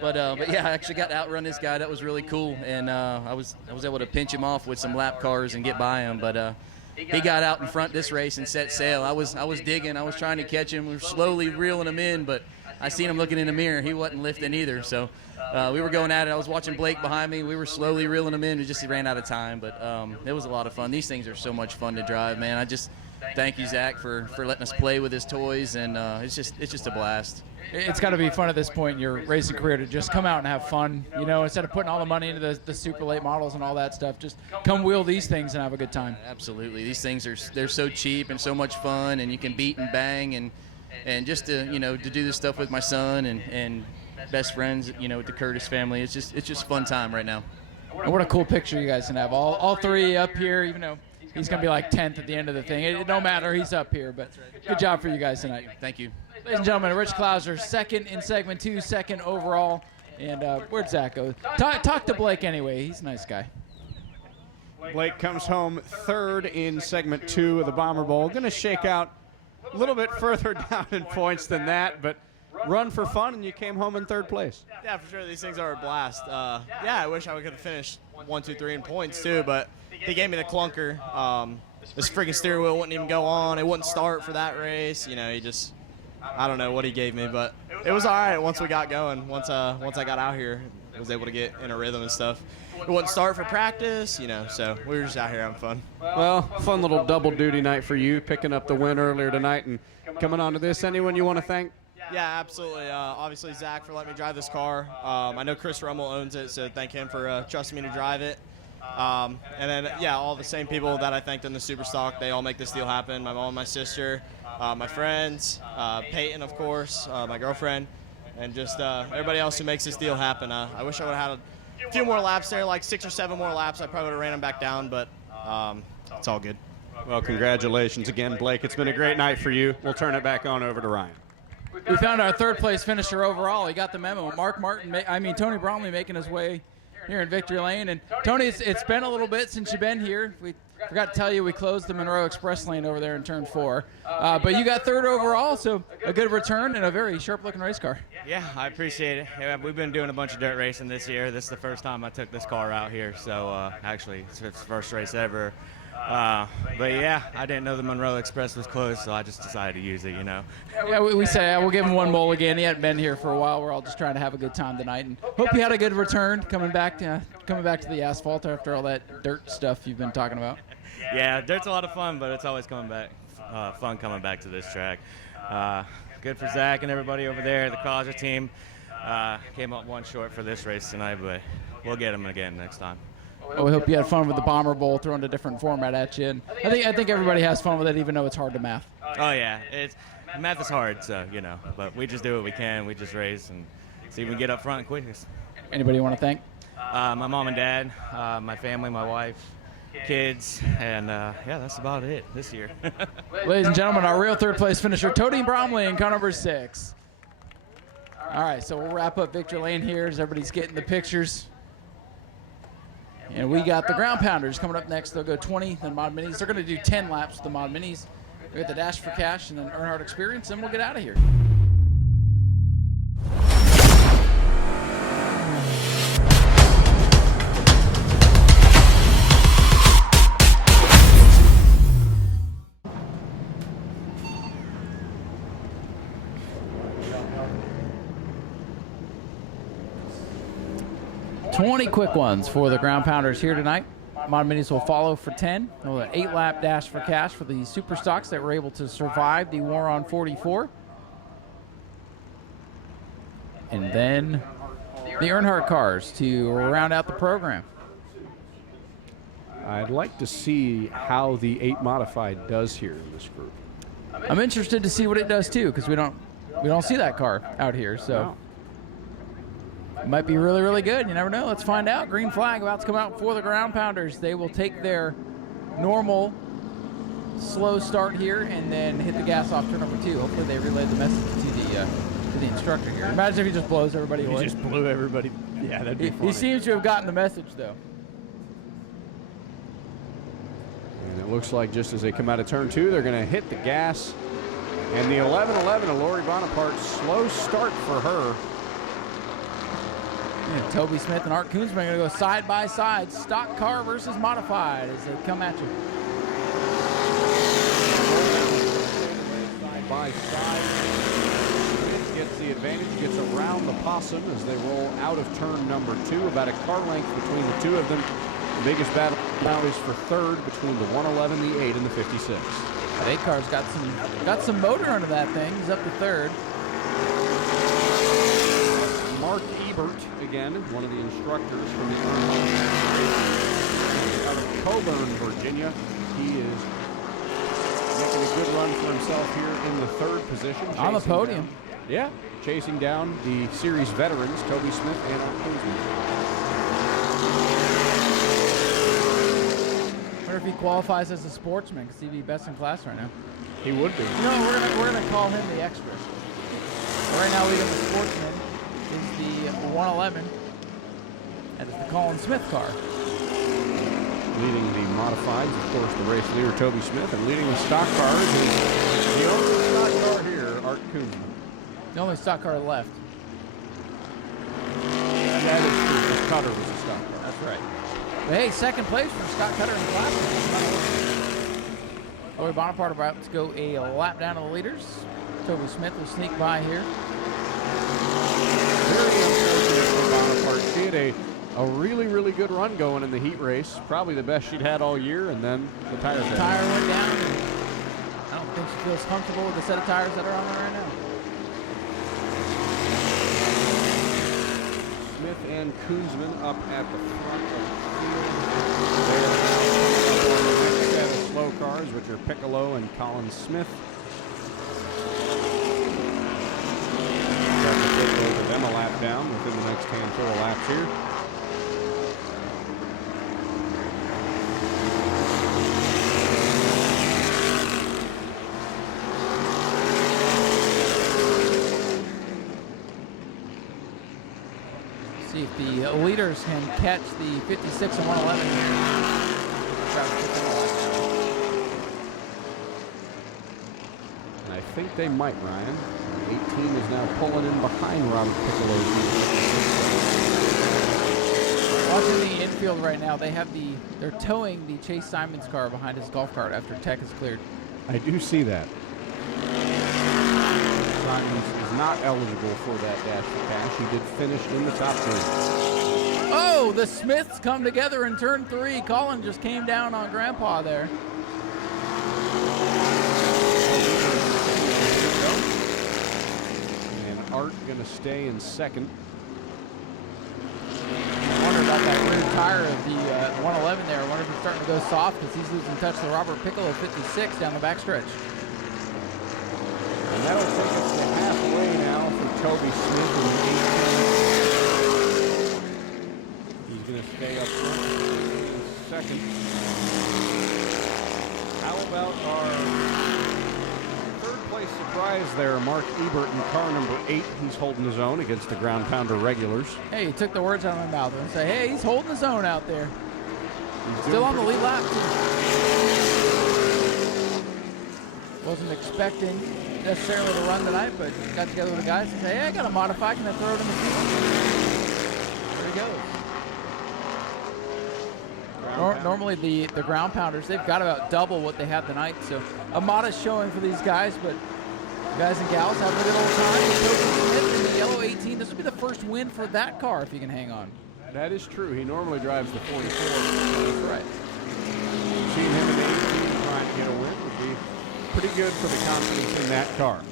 But yeah, I actually got to outrun this guy. That was really cool, and I was able to pinch him off with some lap cars and get by him. But he got out in front this race and set sail. I was digging. I was trying to catch him. We were slowly reeling him in, but I seen him looking in the mirror. He wasn't lifting either, so we were going at it. I was watching Blake behind me. We were slowly reeling him in. We just ran out of time, but it was a lot of fun. These things are so much fun to drive, man. I just thank you, Zach, for letting us play with his toys, and it's just a blast. It's got to be fun at this point in your racing career to just come out and have fun, you know, instead of putting all the money into the super late models and all that stuff. Just come wheel these things and have a good time. Absolutely. These things they're so cheap and so much fun, and you can beat and bang, and just to do this stuff with my son and best friends, with the Curtis family. It's just fun time right now. And what a cool picture you guys can have. All 3 up here, even though he's going to be like 10th at the end of the thing. It don't matter. He's up here, but good job for you guys tonight. Thank you. Ladies and gentlemen, Rich Klauser, second in segment 2, second overall. And where'd Zach go? Talk to Blake anyway. He's a nice guy. Blake comes home third in segment 2 of the Bomber Bowl. Going to shake out a little bit further down in points than that, but run for fun, and you came home in third place. Yeah, for sure. These things are a blast. Yeah, I wish I could have finished 1, 2, 3 in points too, but he gave me the clunker. This freaking steering wheel wouldn't even go on. It wouldn't start for that race. You know, he just, I don't know what he gave me, but it was all right once we got going. Once I got out here, I was able to get in a rhythm and stuff. It wouldn't start for practice, you know, so we were just out here having fun. Well, fun little double duty night for you, picking up the win earlier tonight and coming on to this. Anyone you want to thank? Yeah, absolutely. Obviously, Zach for letting me drive this car. I know Chris Rummel owns it, so thank him for trusting me to drive it. And then, yeah, all the same people that I thanked in the Superstock, they all make this deal happen. My mom, my sister, my friends, Peyton, of course, my girlfriend, and just everybody else who makes this deal happen. I wish I would have had a few more laps there, like 6 or 7 more laps. I probably would have ran them back down, but it's all good. Well, congratulations again, Blake. It's been a great night for you. We'll turn it back on over to Ryan. We found our third place finisher overall. He got the memo. Tony Bromley making his way here in Victory Lane. And Tony, it's been a little bit since you've been here. We forgot to tell you we closed the Monroe Express lane over there in turn 4. But you got third overall, so a good return and a very sharp-looking race car. Yeah, I appreciate it. Yeah, we've been doing a bunch of dirt racing this year. This is the first time I took this car out here, so actually it's the first race ever. But yeah, I didn't know the Monroe Express was closed, so I just decided to use it, you know. Yeah, we say we'll give him one mulligan. He hadn't been here for a while. We're all just trying to have a good time tonight, and hope you had a good return coming back to the asphalt after all that dirt stuff you've been talking about. Yeah, dirt's a lot of fun, but it's always fun coming back to this track. Good for Zach and everybody over there. The Couture team came up one short for this race tonight, but we'll get them again next time. Well, we hope you had fun with the Bomber Bowl, throwing a different format at you. And I think everybody has fun with it, even though it's hard to math. Oh yeah, math is hard, so you know. But we just do what we can. We just race and see if we can get up front quickest. Anybody you want to thank? My mom and dad, my family, my wife, kids, and yeah, that's about it this year. Ladies and gentlemen, our real third place finisher, Tony Bromley in car number 6. All right, so we'll wrap up Victory Lane here as everybody's getting the pictures. And we got the Ground Pounders coming up next. They'll go 20, then Mod Minis. They're going to do 10 laps with the Mod Minis. We got the Dash for Cash and then Earnhardt Experience, and we'll get out of here. 20 quick ones for the Ground Pounders here tonight. Mod Minis will follow for 10. We'll have an 8-lap dash for cash for the super stocks that were able to survive the war on 44. And then the Earnhardt cars to round out the program. I'd like to see how the 8 modified does here in this group. I'm interested to see what it does too, because we don't see that car out here, so. No. It might be really, really good. You never know. Let's find out. Green flag about to come out for the Ground Pounders. They will take their normal slow start here and then hit the gas off turn number 2. Hopefully they relayed the message to the instructor here. Imagine if he just blows everybody away. He just blew everybody. Yeah, that'd be funny. He seems to have gotten the message, though. And it looks like just as they come out of turn 2, they're going to hit the gas. And the 11-11 of Lori Bonaparte, slow start for her. Yeah, Toby Smith and Art Koonsman are going to go side by side, stock car versus modified as they come at you. Side by side. Smith gets the advantage, gets around the possum as they roll out of turn number 2. About a car length between the two of them. The biggest battle now is for third between the 111, the 8, and the 56. That 8 car's got some motor under that thing. He's up to third. Mark Ebert, again, one of the instructors from the out of Coburn, Virginia. He is making a good run for himself here in the third position. On the podium. Chasing down the series veterans, Toby Smith and Art Koonsman. I wonder if he qualifies as a sportsman, because he'd be best in class right now. He would be. You know, we're gonna call him the extra. Right now, leading the sportsman is the 111. That is the Colin Smith car. Leading the modifieds, of course, the race leader, Toby Smith, and leading the stock cars is the only stock car here, Art Koonsman. The only stock car left. That is true. The Cutter was a stock car. That's right. But hey, second place for Scott Cutter in the class. Boy Bonaparte about to go a lap down to the leaders. Toby Smith will sneak by here. Very unfortunate for Bonaparte. She had a really, really good run going in the heat race. Probably the best she'd had all year, and then the tire went down. I don't think she feels comfortable with the set of tires that are on there right now. Smith and Koonsman up at the front of the field. They are now up on the next set of slow cars, which are Piccolo and Colin Smith. Over them a lap down within the next handful of laps here. See if the leaders can catch the 56 and 111 here. And I think they might, Ryan. 18 is now pulling in behind Robert Piccolo's. Watching the infield right now, they're towing the Chase Simons car behind his golf cart after tech is cleared. I do see that. Simons is not eligible for that dash for cash. He did finish in the top 10. Oh, the Smiths come together in turn 3. Colin just came down on Grandpa there. Art going to stay in second. I wonder about that rear tire of the 111 there. I wonder if it's starting to go soft because he's losing touch to Robert Piccolo 56 down the backstretch. And that'll take us to halfway now for Toby Smith in 18. He's going to stay up front in second. How about our place surprise there, Mark Ebert in car number 8. He's holding his own against the ground pounder regulars. Hey, he took the words out of my mouth and say, hey, he's holding his own out there. Still on the lead lap, too. Wasn't expecting necessarily to run tonight, but got together with the guys and say, hey, I got a modify. Can I throw it in the field? There he goes. Normally the ground pounders, they've got about double what they had tonight, so a modest showing for these guys, but guys and gals having a good old time. Smith in the yellow 18. This will be the first win for that car if he can hang on. That is true. He normally drives the 44. That's right. Seeing him in 18 trying to get a win would be pretty good for the confidence in that car.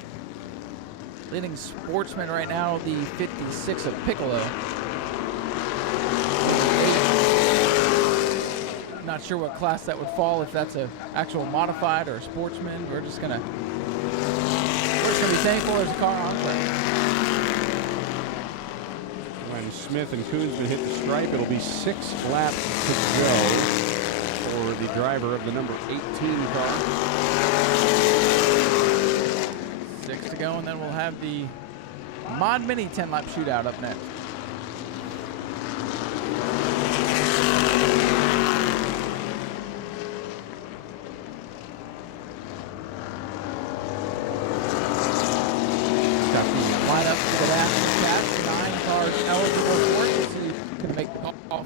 Leading sportsman right now, the 56 of Piccolo. Not sure what class that would fall, if that's an actual modified or a sportsman. We're just gonna be thankful there's a car on track. When Smith and Koonsman hit the stripe, it'll be 6 laps to go for the driver of the number 18 car. 6 to go, and then we'll have the Mod Mini 10-lap shootout up next.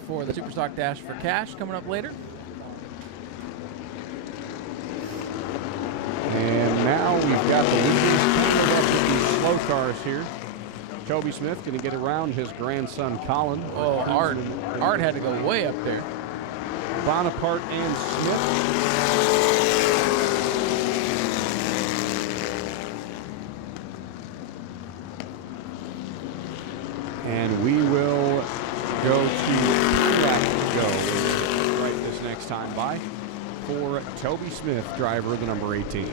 For the Superstock Dash for Cash coming up later. And now we've got the leaders coming up with these slow cars here. Toby Smith going to get around his grandson Colin. Oh, Art had to go way up there. Bonaparte and Smith. And we will go to 3 laps to go right this next time by for Toby Smith, driver of the number 18.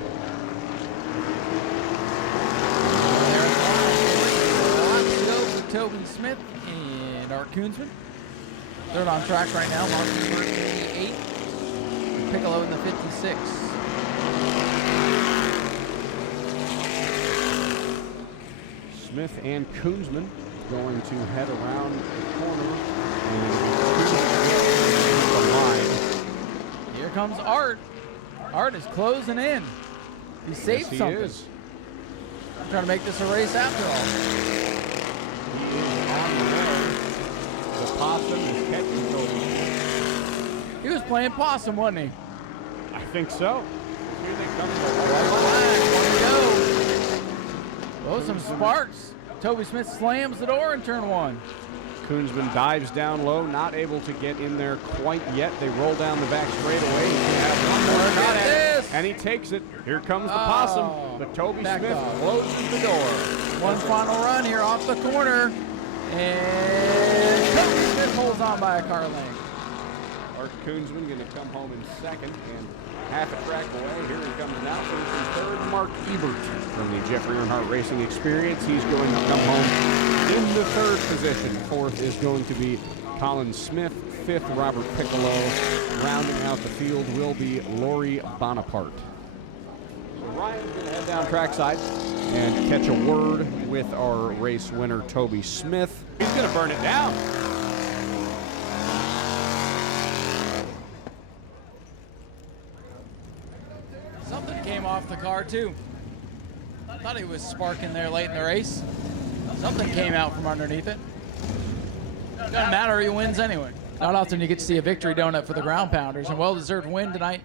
Laps to go for Toby Smith and Art Koonsman. Third on track right now, Mark Ebert in the 8, Piccolo in the 56. Smith and Koonsman going to head around the corner and the line. Here comes Art. Art is closing in. He saved something. Is. I'm trying to make this a race after all. He is on the road. The Possum is catching Toby. He was playing possum, wasn't he? I think so. Here they come. Oh, some sparks. Toby Smith slams the door in turn 1. Koonsman dives down low, not able to get in there quite yet. They roll down the back straightaway. He's going to have one more shot at it, and he takes it. Here comes the Possum, but Toby Smith closes the door. One final run here off the corner, and Toby Smith holds on by a car length. Art Koonsman going to come home in second, and half a track away. Here he comes now. So in third, Mark Ebert from the Jeffrey Earnhardt Racing Experience. He's going to come home in the third position. Fourth is going to be Colin Smith. Fifth, Robert Piccolo. Rounding out the field will be Lori Bonaparte. So Ryan's going to head down trackside and catch a word with our race winner, Toby Smith. He's going to burn it down. Something came off the car too. I thought he was sparking there late in the race. Something came out from underneath it. Doesn't matter, he wins anyway. Not often you get to see a victory donut for the ground pounders, and well-deserved win tonight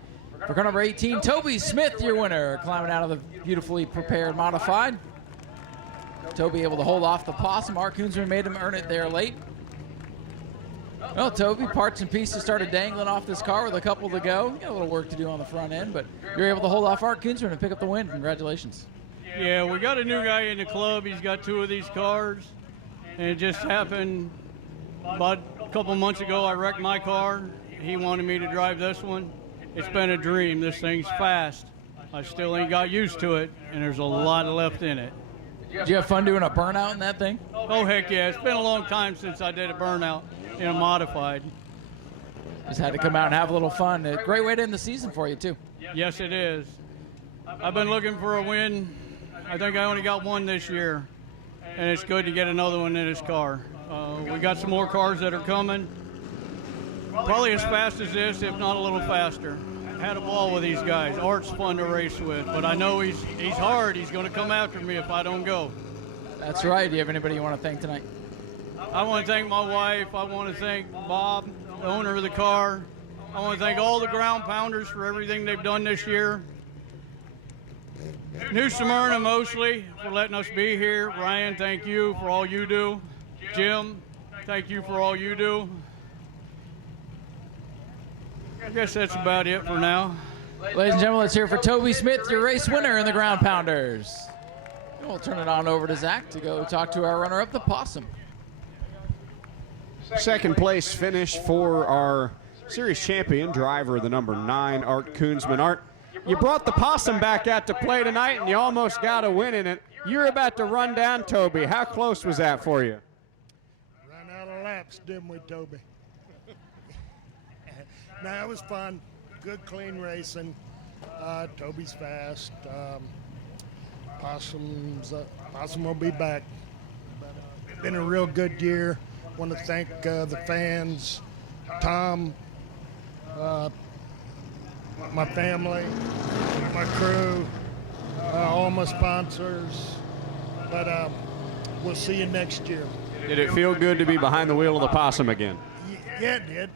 for car number 18, Toby Smith, your winner, climbing out of the beautifully prepared modified. Toby able to hold off the Possum. Art Koonsman made him earn it there late. Well, Toby, parts and pieces started dangling off this car with a couple to go. You got a little work to do on the front end, but you're able to hold off Art Koonsman and pick up the win. Congratulations. Yeah, we got a new guy in the club. He's got 2 of these cars, and it just happened about a couple months ago. I wrecked my car. He wanted me to drive this one. It's been a dream. This thing's fast. I still ain't got used to it, and there's a lot left in it. Did you have fun doing a burnout in that thing? Oh, heck yeah. It's been a long time since I did a burnout in a modified. Just had to come out and have a little fun. A great way to end the season for you, too. Yes, it is. I've been looking for a win. I think I only got one this year, and it's good to get another one in this car. We got some more cars that are coming. Probably as fast as this, if not a little faster. Had a ball with these guys. Art's fun to race with, but I know he's hard. He's going to come after me if I don't go. That's right. Do you have anybody you want to thank tonight? I want to thank my wife. I want to thank Bob, the owner of the car. I want to thank all the ground pounders for everything they've done this year. New Smyrna mostly for letting us be here. Ryan, thank you for all you do. Jim, thank you for all you do. I guess that's about it for now. Ladies and gentlemen, let's hear for Toby Smith, your race winner in the Ground Pounders. We'll turn it on over to Zach to go talk to our runner-up, the Possum. Second place finish for our series champion, driver of the number 9, Art Koonsman. Art, you brought the Possum back out to play tonight, and you almost got a win in it. You're about to run down Toby. How close was that for you? Ran out of laps, didn't we, Toby? No, it was fun. Good, clean racing. Toby's fast. Possum will be back. Been a real good year. Want to thank the fans, Tom, my family, my crew, all my sponsors. But we'll see you next year. Did it feel good to be behind the wheel of the Possum again? Yeah, it did.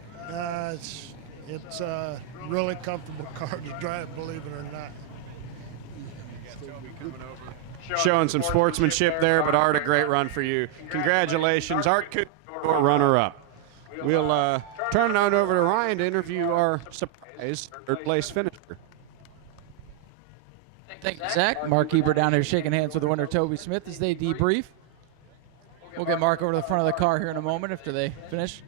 It's a really comfortable car to drive, believe it or not. Showing some sportsmanship there, but Art, a great run for you. Congratulations, Art, your runner-up. We'll turn it on over to Ryan to interview our surprise third-place finisher. Thank you, Zach. Mark Eber down here shaking hands with the winner, Toby Smith, as they debrief. We'll get Mark over to the front of the car here in a moment after they finish.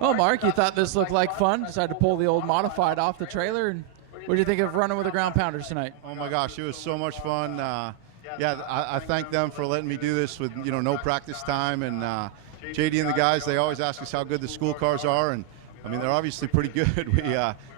Well, Mark, you thought this looked like fun. Decided to pull the old modified off the trailer. And what did you think of running with the Ground Pounders tonight? Oh my gosh, it was so much fun. Yeah, I thank them for letting me do this with no practice time. And JD and the guys, they always ask us how good the school cars are, and I mean they're obviously pretty good.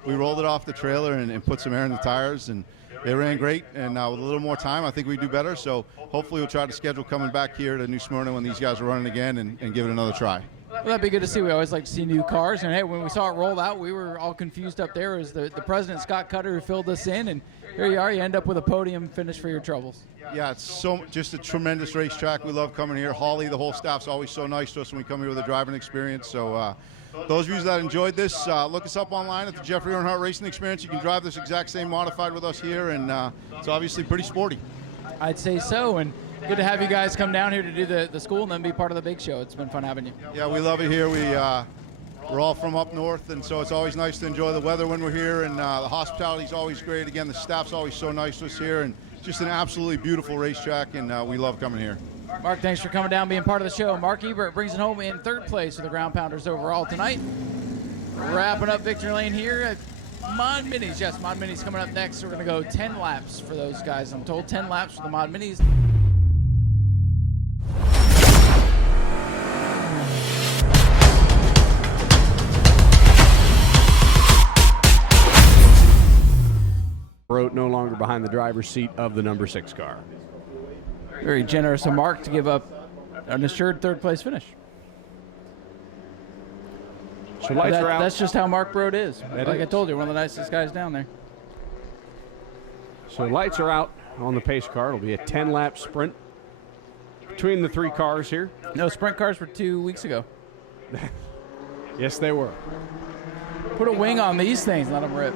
We rolled it off the trailer and put some air in the tires, and they ran great. And with a little more time, I think we do better. So hopefully we'll try to schedule coming back here to New Smyrna when these guys are running again and give it another try. Well, that'd be good to see. We always like to see new cars. And, hey, when we saw it rolled out, we were all confused up there. It was the president, Scott Cutter, who filled us in. And here you are. You end up with a podium finish for your troubles. Yeah, it's just a tremendous racetrack. We love coming here. Holly, the whole staff's always so nice to us when we come here with a driving experience. So those of you that enjoyed this, look us up online at the Jeffrey Earnhardt Racing Experience. You can drive this exact same modified with us here, and it's obviously pretty sporty. I'd say so. And good to have you guys come down here to do the school and then be part of the big show. It's been fun having you. Yeah, we love it here. We're all from up north, and so it's always nice to enjoy the weather when we're here, and the hospitality's always great. Again, the staff's always so nice to us here, and just an absolutely beautiful racetrack, and we love coming here. Mark, thanks for coming down, being part of the show. Mark Ebert brings it home in third place for the Ground Pounders overall tonight. Wrapping up victory lane here at Mod Minis. Yes, Mod Minis coming up next. We're going to go 10 laps for those guys. I'm told 10 laps for the Mod Minis. Brote no longer behind the driver's seat of the number 6 car. Very generous of Mark to give up an assured third place finish. So lights are out. That's just how Mark Brote is. That like is. I told you, one of the nicest guys down there. So lights are out on the pace car. It'll be a 10-lap sprint between the 3 cars here. No, sprint cars were 2 weeks ago. Yes, they were. Put a wing on these things, let them rip.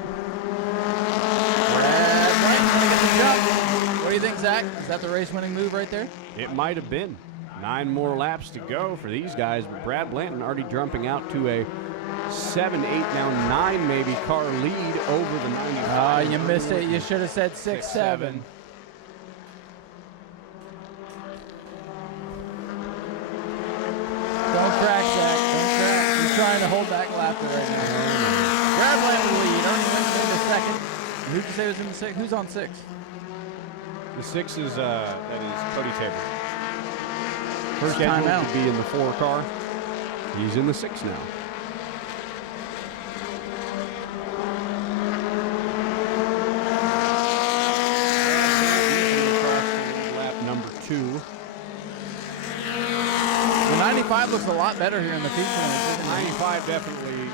What do you think, Zach? Is that the race-winning move right there? It might have been. 9 more laps to go for these guys, but Brad Blanton already jumping out to a 7, 8, now 9 maybe car lead over the 95. You missed it. You should have said 6, 7. Don't crack, Zach. Don't crack. He's trying to hold back laughter right now. Brad Blanton lead. Ernie Winton in the second. Who'd you say was in the 6? Who's on 6? The 6 is that is Cody Tabor. First time scheduled out. to be in the 4 car. He's in the 6 now. Lap number 2. The 95 looks a lot better here in the feature. 95 definitely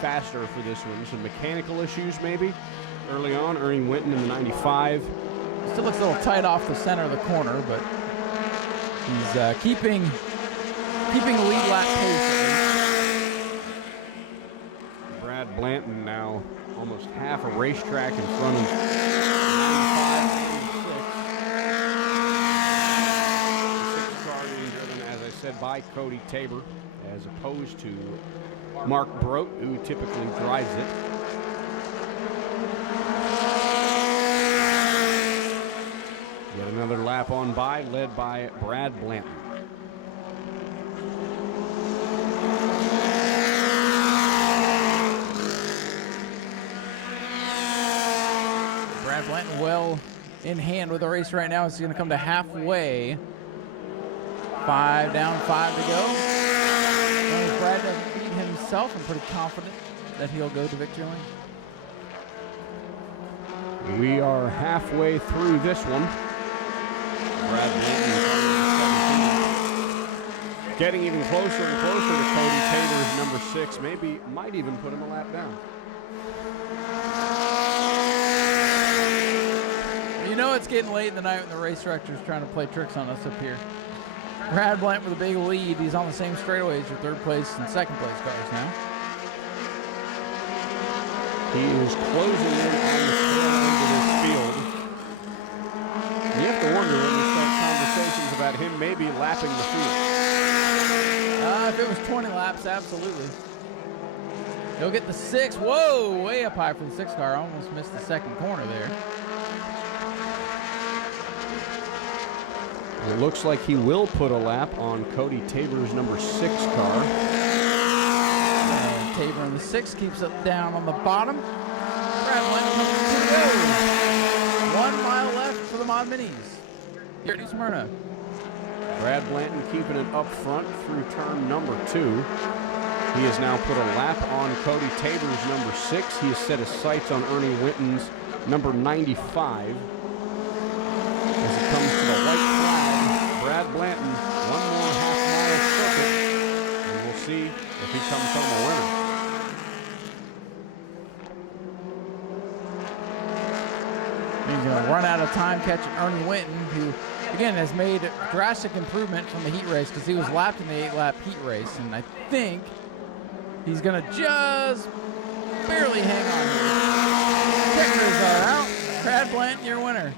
faster for this one. Some mechanical issues maybe early on. Ernie Winton in the 95. Still looks a little tight off the center of the corner, but he's keeping lead lap pace. Brad Blanton now almost half a racetrack in front of 95 and 6 car being driven, as I said, by Cody Tabor, as opposed to Mark Brote, who typically drives it. Yet another lap on by, led by Brad Blanton. Brad Blanton well in hand with the race right now. It's going to come to halfway. 5 down, 5 to go. And if Brad doesn't beat himself, I'm pretty confident that he'll go to victory lane. We are halfway through this one. Brad Blanton getting even closer and closer to Cody Tabor's number 6. Maybe might even put him a lap down. You know it's getting late in the night when the race director's trying to play tricks on us up here. Brad Blanton with a big lead. He's on the same straightaway as your third place and second place cars now. He is closing in on the tail end of this field. You have to wonder when we start conversations about him maybe lapping the field. If it was 20 laps, absolutely. He'll get the 6. Whoa, way up high for the 6 car. Almost missed the second corner there. It looks like he will put a lap on Cody Tabor's number 6 car. And Tabor in the 6 keeps it down on the bottom. Brad Blanton comes to go. 1 mile left for the Mod Minis. Here at Smyrna. Brad Blanton keeping it up front through turn number 2. He has now put a lap on Cody Tabor's number 6. He has set his sights on Ernie Winton's number 95. As it comes to the white flag, Brad Blanton, 1 more half-mile circuit, and we'll see if he comes home a winner. He's going to run out of time catching Ernie Winton, who, again, has made drastic improvement from the heat race because he was lapped in the 8-lap heat race. And I think he's going to just barely hang on here. Checkers are out. Brad Blanton, your winner.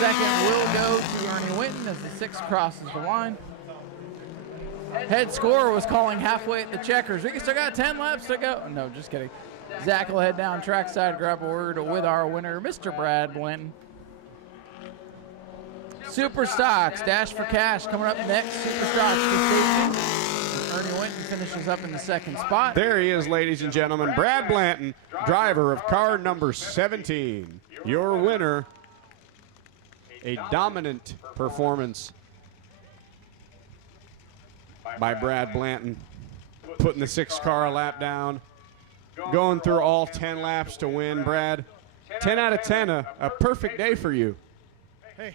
Second will go to Ernie Winton as the 6 crosses the line. Head scorer was calling halfway at the checkers. We still got 10 laps to go. No, just kidding. Zach will head down trackside, grab a word with our winner, Mr. Brad Blanton. Super Stocks, Dash for Cash coming up next. Super Stocks to station. Ernie Winton finishes up in the 2nd spot. There he is, ladies and gentlemen. Brad Blanton, driver of car number 17. Your winner. A dominant performance by Brad Blanton, putting the 6 car a lap down, going through all 10 laps to win. Brad, 10 out of 10, a perfect day for you. Hey,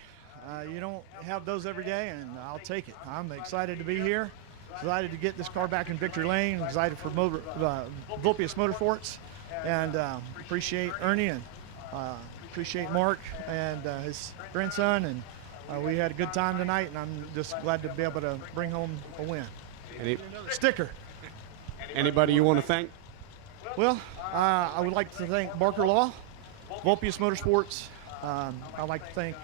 you don't have those every day, and I'll take it. I'm excited to be here, excited to get this car back in victory lane, excited for Vulpius Motorsports, and appreciate Ernie and appreciate Mark and his grandson, and we had a good time tonight, and I'm just glad to be able to bring home a win. Sticker. Anybody you want to thank? Well, I would like to thank Barker Law, Vulpius Motorsports. I'd like to thank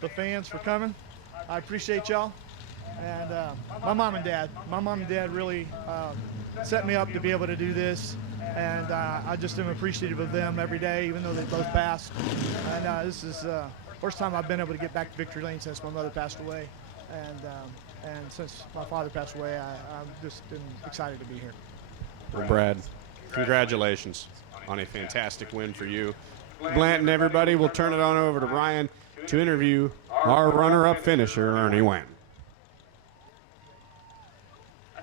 the fans for coming. I appreciate y'all. And my mom and dad really set me up to be able to do this, and I just am appreciative of them every day, even though they both passed. And this is the first time I've been able to get back to victory lane since my mother passed away, and since my father passed away, I'm just been excited to be here. Well, Brad, congratulations on a fantastic win for you. Blanton, everybody, we'll turn it on over to Brian to interview our runner-up finisher, Ernie Winton.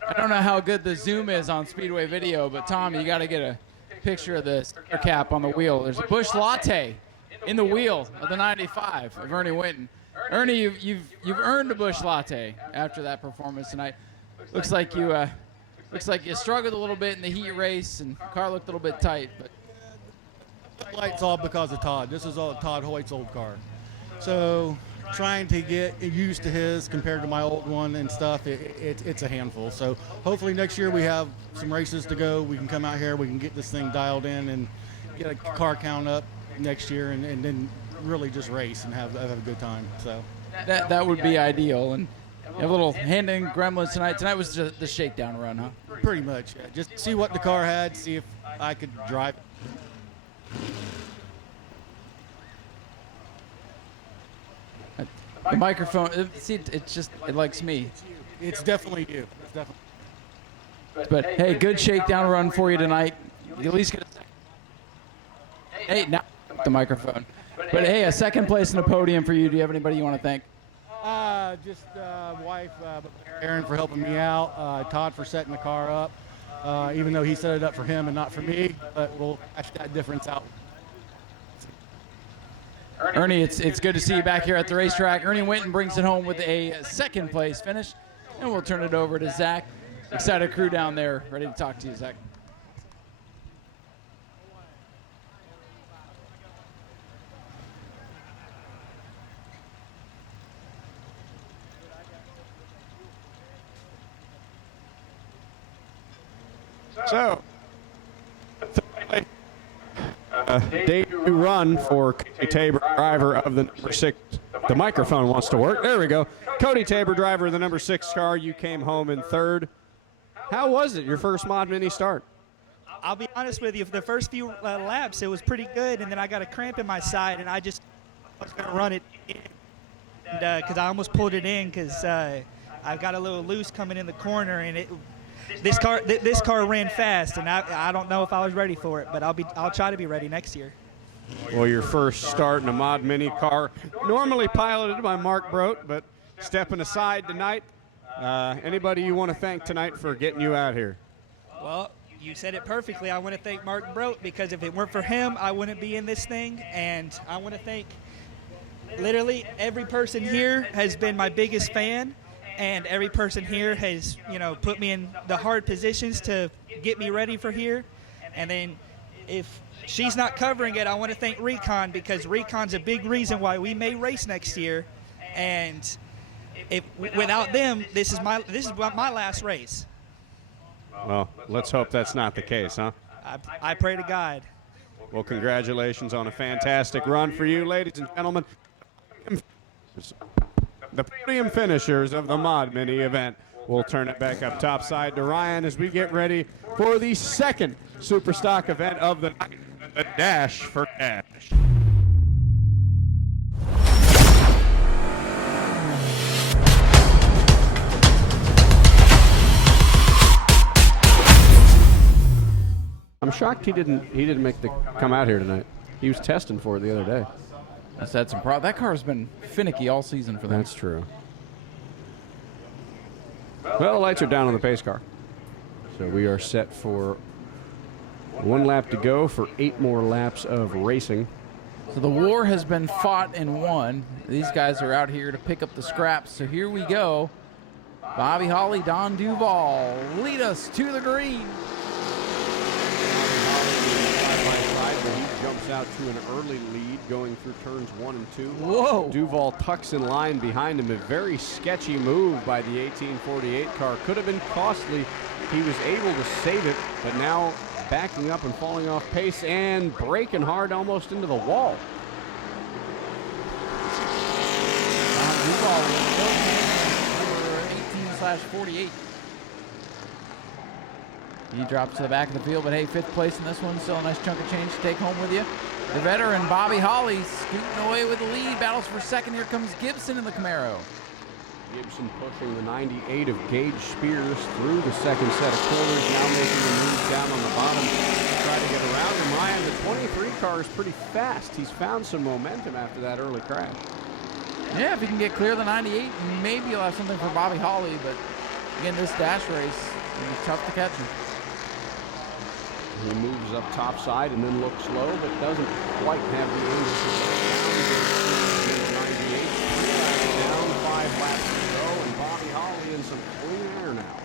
I don't know how good the zoom is on Speedway video, but Tom, you got to get a picture of the sticker cap on the wheel. There's a Busch Latte in the wheel of the 95 of Ernie Winton. Ernie, you've earned a Busch Latte after that performance tonight. Looks like you struggled a little bit in the heat race, and the car looked a little bit tight. But Light's all because of Todd. This is all Todd Hoyt's old car. So trying to get used to his compared to my old one and stuff, it's a handful. So hopefully next year we have some races to go. We can come out here, we can get this thing dialed in and get a car count up next year, and then really just race and have a good time. So that would be ideal. And a little handing gremlins tonight. Tonight was just the shakedown run, huh? Pretty much, yeah. Just see what the car had, see if I could drive it. The microphone, see, it likes me. It's definitely you. It's definitely. But hey, good shakedown run for you tonight. You at least get a second. Hey, now the microphone. But hey, a second place in the podium for you. Do you have anybody you want to thank? Just wife, Aaron, for helping me out. Todd for setting the car up, even though he set it up for him and not for me. But we'll hash that difference out. Ernie, it's good to see you back here at the racetrack. Ernie Winton brings it home with a second place finish, and we'll turn it over to Zach. Excited crew down there, ready to talk to you, Zach. So, debut run for Cody Tabor, driver of the number 6. The microphone wants to work. There we go. Cody Tabor, driver of the number 6 car. You came home in 3rd. How was it, your first Mod Mini start? I'll be honest with you. For the first few laps, it was pretty good, and then I got a cramp in my side, and I was going to run it in because I almost pulled it in because I got a little loose coming in the corner, and this car ran fast, and I don't know if I was ready for it, but I'll try to be ready next year. Well, your first start in a Mod Mini car, normally piloted by Mark Brote, but stepping aside tonight. Anybody you want to thank tonight for getting you out here? Well, You said it perfectly. I want to thank Mark Brote, because if it weren't for him, I wouldn't be in this thing. And I want to thank literally every person here has been my biggest fan, and every person here has, put me in the hard positions to get me ready for here. And then if she's not covering it, I want to thank Recon, because Recon's a big reason why we may race next year. And without them, this is my last race. Well, let's hope that's not the case, huh? I pray to God. Well, congratulations on a fantastic run for you, ladies and gentlemen. The podium finishers of the Mod Mini event. We'll turn it back up topside to Ryan as we get ready for the second Super Stock event of the night, the Dash for Cash. I'm shocked he didn't make the come out here tonight. He was testing for it the other day. That's had some that car's been finicky all season for them. That's true. Well, the lights are down on the pace car. So we are set for 1 lap to go for 8 more laps of racing. So the war has been fought and won. These guys are out here to pick up the scraps. So here we go. Bobby Holly, Don Duval, lead us to the green. He jumps out to an early lead going through turns 1 and 2. Whoa! Duval tucks in line behind him. A very sketchy move by the 1848 car. Could have been costly. He was able to save it, but now backing up and falling off pace and braking hard almost into the wall. Duval number 18/48. He drops to the back of the field, but hey, 5th place in this one. Still a nice chunk of change to take home with you. The veteran Bobby Holly scooting away with the lead. Battles for 2nd. Here comes Gibson in the Camaro. Gibson pushing the 98 of Gage Spears through the 2nd set of corners. Now making the move down on the bottom to try to get around him. Ryan, the 23 car is pretty fast. He's found some momentum after that early crash. Yeah, if he can get clear of the 98, maybe he'll have something for Bobby Holly. But again, this dash race will be tough to catch him. He moves up topside and then looks slow, but doesn't quite have the angle to get down. 98, 3 laps down, 5 laps to go, and Bobby Holly in some clean air now.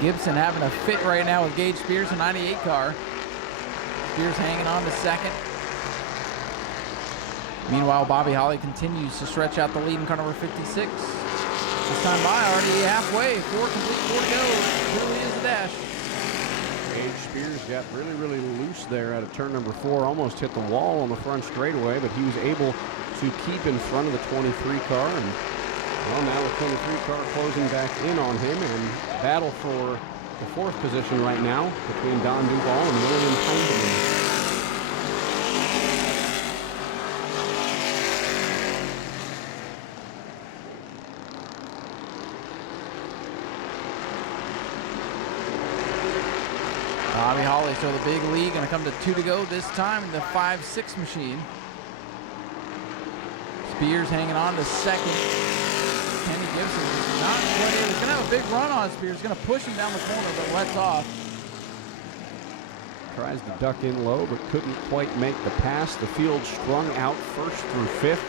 Gibson having a fit right now with Gage Spears, a 98 car. Spears hanging on to 2nd. Meanwhile, Bobby Holly continues to stretch out the lead in car number 56. This time by, already halfway, 4 to go. It really is a dash. Gage Spears got really loose there out of turn number 4, almost hit the wall on the front straightaway, but he was able to keep in front of the 23 car, and well, now the 23 car closing back in on him, and battle for the 4th position right now between Don Duval and William Heindeman. Bobby Holly, so the big lead, going to come to 2 to go this time in the 5-6 machine. Spears hanging on to 2nd. Kenny Gibson is not quite able. He's going to have a big run on Spears. He's going to push him down the corner, but lets off. Tries to duck in low, but couldn't quite make the pass. The field strung out 1st through 5th.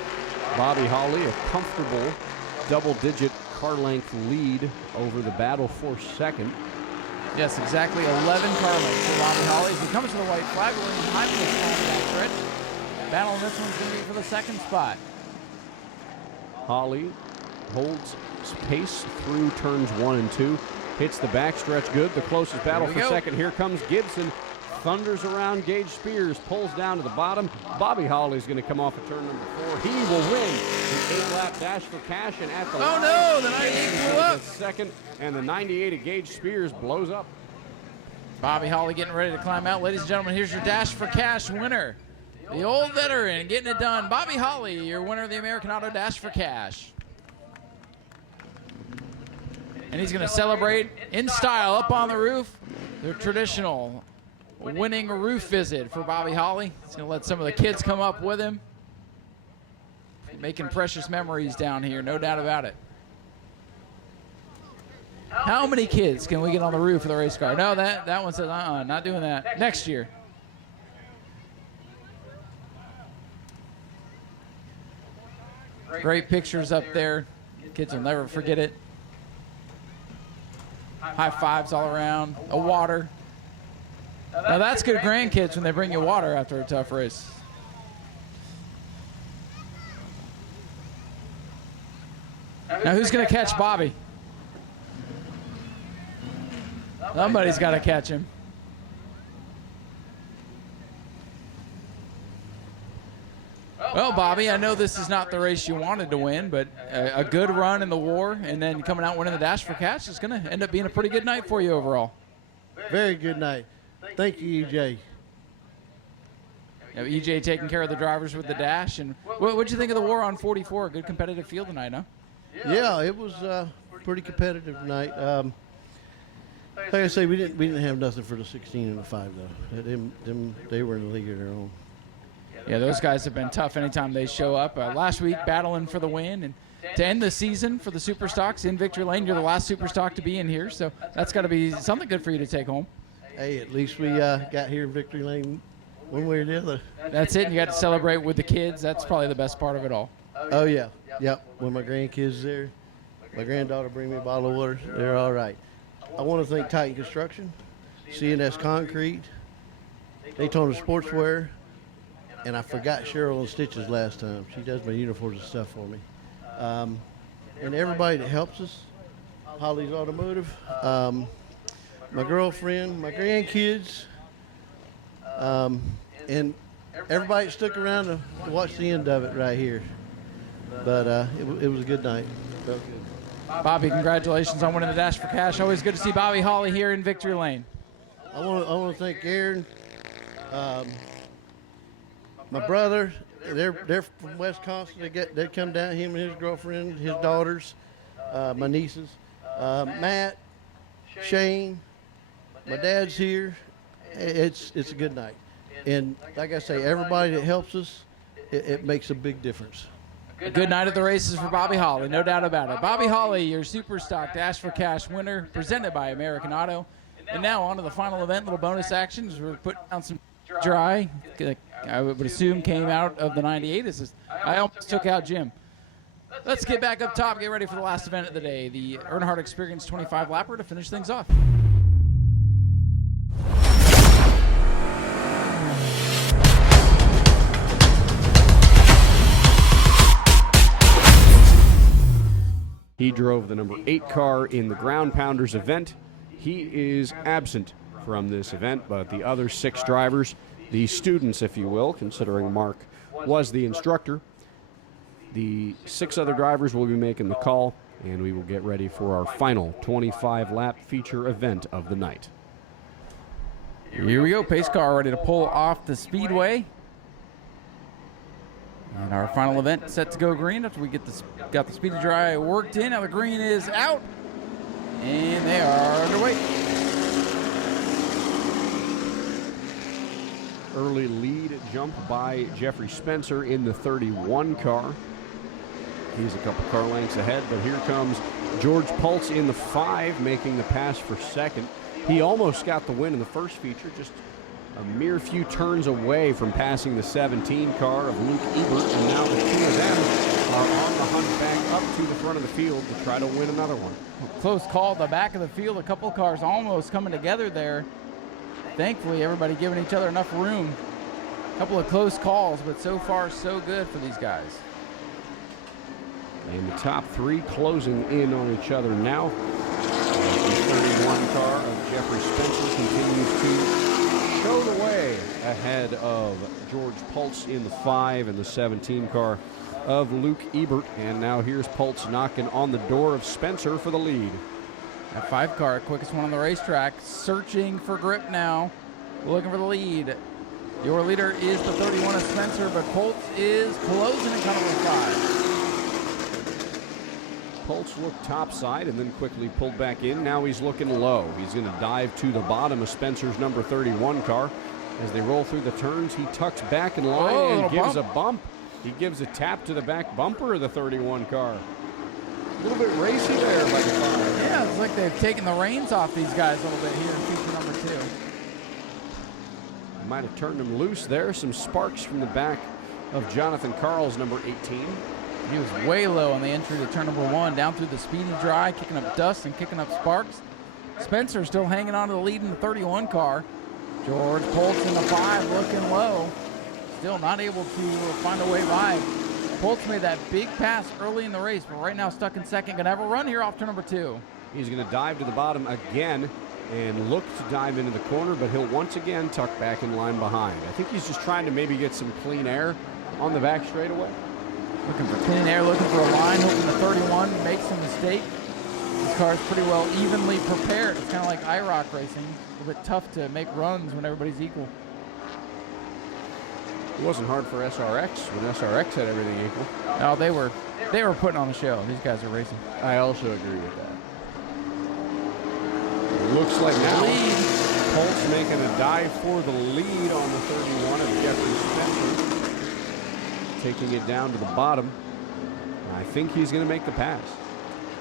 Bobby Holly, a comfortable double-digit car length lead over the battle for 2nd. Yes, exactly 11 car lengths for Bobby Holly. As he comes to the white flag, William Heindeman on that stretch. Battle on this one's going to be for the 2nd spot. Holly holds pace through turns 1 and 2. Hits the backstretch good. The closest battle for 2nd. Here comes Gibson. Thunders around Gage Spears. Pulls down to the bottom. Bobby Holly's going to come off at turn number 4. He will win the 8-lap dash for cash. And at the line, no, the 98 blew up. 2nd, and the 98 of Gage Spears blows up. Bobby Holly getting ready to climb out. Ladies and gentlemen, here's your dash for cash winner. The old veteran getting it done. Bobby Holly, your winner of the American Auto Dash for Cash. And he's going to celebrate in style up on the roof. The traditional winning roof visit for Bobby Holly. He's going to let some of the kids come up with him. Making precious memories down here, no doubt about it. How many kids can we get on the roof of the race car? No, that one says, not doing that. Next year. Great pictures up there. Kids will never forget it. High fives all around. A water. Now that's good grandkids when they bring you water after a tough race. Now who's going to catch Bobby? Somebody's got to catch him. Well, Bobby, I know this is not the race you wanted to win, but a good run in the war and then coming out winning the Dash for Cash is going to end up being a pretty good night for you overall. Very good night. Thank you, EJ. EJ taking care of the drivers with the Dash. And what'd you think of the war on 44? Good competitive field tonight, huh? Yeah, it was pretty competitive tonight. Like I say, we didn't have nothing for the 16 and the 5 though. They were in the league of their own. Yeah, those guys have been tough anytime they show up. Last week, battling for the win, and to end the season for the Super Stocks in Victory Lane, you're the last Super Stock to be in here, so that's got to be something good for you to take home. Hey, at least we got here in Victory Lane one way or the other. That's it, and you got to celebrate with the kids. That's probably the best part of it all. Oh, yeah. Yep, when my grandkids there, my granddaughter bring me a bottle of water, they're all right. I want to thank Titan Construction, CNS Concrete, Daytona Sportswear, and I forgot Cheryl and Stitches last time. She does my uniforms and stuff for me. And everybody that helps us, Holly's Automotive, my girlfriend, my grandkids, and everybody that stuck around to watch the end of it right here. But it was a good night. Felt good. Bobby, congratulations on winning the Dash for Cash. Always good to see Bobby Holly here in Victory Lane. I want to thank Aaron, my brother. They're from Wisconsin. They come down, him and his girlfriend, his daughters, my nieces, Matt, Shane. My dad's here. It's a good night, and like I say, everybody that helps us, it makes a big difference. A good night at the races for Bobby Holly, no doubt about it. Bobby Holly, your Super Stock Dash for Cash winner, presented by American Auto. And now on to the final event, little bonus actions. We're putting down some dry. I would assume came out of the 98. I almost took out Jim. Let's get back up top, get ready for the last event of the day, the Earnhardt Experience 25 Lapper to finish things off. He drove the number 8 car in the Ground Pounders event. He is absent from this event, but the other 6 drivers, the students, if you will, considering Mark was the instructor, the 6 other drivers will be making the call, and we will get ready for our final 25-lap feature event of the night. Here we go, pace car ready to pull off the speedway. And our final event set to go green after we got the speedy dry worked in. Now the green is out, and they are underway. Early lead jump by Jeffrey Spencer in the 31 car. He's a couple car lengths ahead, but here comes George Pulse in the 5, making the pass for second. He almost got the win in the first feature, just a mere few turns away from passing the 17 car of Luke Ebert, and now the 2 of them are on the hunt back up to the front of the field to try to win another one. Close call at the back of the field. A couple of cars almost coming together there. Thankfully, everybody giving each other enough room. A couple of close calls, but so far so good for these guys. And the top 3 closing in on each other now. The 31 car of Jeffrey Spencer continues to show the way ahead of George Pulse in the 5 and the 17 car of Luke Ebert. And now here's Pulse knocking on the door of Spencer for the lead. That 5 car, quickest one on the racetrack, searching for grip now, looking for the lead. Your leader is the 31 of Spencer, but Pulse is closing in front of the 5. Pulse looked topside and then quickly pulled back in. Now he's looking low. He's going to dive to the bottom of Spencer's number 31 car. As they roll through the turns, he tucks back in line and gives a bump. He gives a tap to the back bumper of the 31 car. A little bit racy there by the 5. Yeah, it's like they've taken the reins off these guys a little bit here in feature number 2. Might have turned him loose there. Some sparks from the back of Jonathan Carl's number 18. He was way low on the entry to turn number 1, down through the speedy dry, kicking up dust and kicking up sparks. Spencer still hanging on to the lead in the 31 car. George Poltz in the 5 looking low. Still not able to find a way by. Poltz made that big pass early in the race, but right now stuck in second. Gonna have a run here off turn number 2. He's gonna dive to the bottom again and look to dive into the corner, but he'll once again tuck back in line behind. I think he's just trying to maybe get some clean air on the back straightaway. Looking for clean air, looking for a line, hoping the 31 makes a mistake. This car is pretty well evenly prepared. It's kind of like IROC racing. A little bit tough to make runs when everybody's equal. It wasn't hard for SRX when SRX had everything equal. No, they were putting on a show. These guys are racing. I also agree with that. It looks like now Poltz making a dive for the lead on the 31 of Jeffrey Spencer. Taking it down to the bottom. I think he's going to make the pass.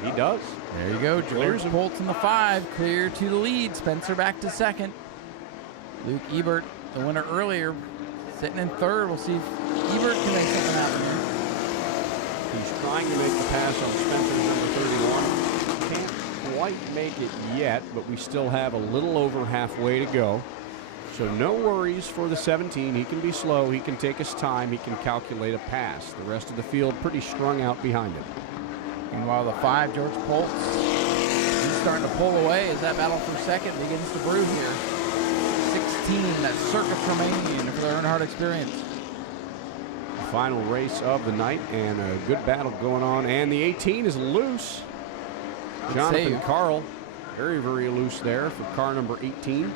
He does. There you go. George Poltz in the 5, clear to the lead. Spencer back to second. Luke Ebert, the winner earlier, sitting in third. We'll see if Ebert can make something happen here. He's trying to make the pass on Spencer's number 31. Can't quite make it yet, but we still have a little over halfway to go. So no worries for the 17. He can be slow. He can take his time. He can calculate a pass. The rest of the field pretty strung out behind him. Meanwhile, the 5, George Poltz, he's starting to pull away as that battle for second begins to brew here. 16, that Circus Romanian for the Earnhardt experience. The final race of the night, and a good battle going on. And the 18 is loose. Jonathan Carl, very, very loose there for car number 18.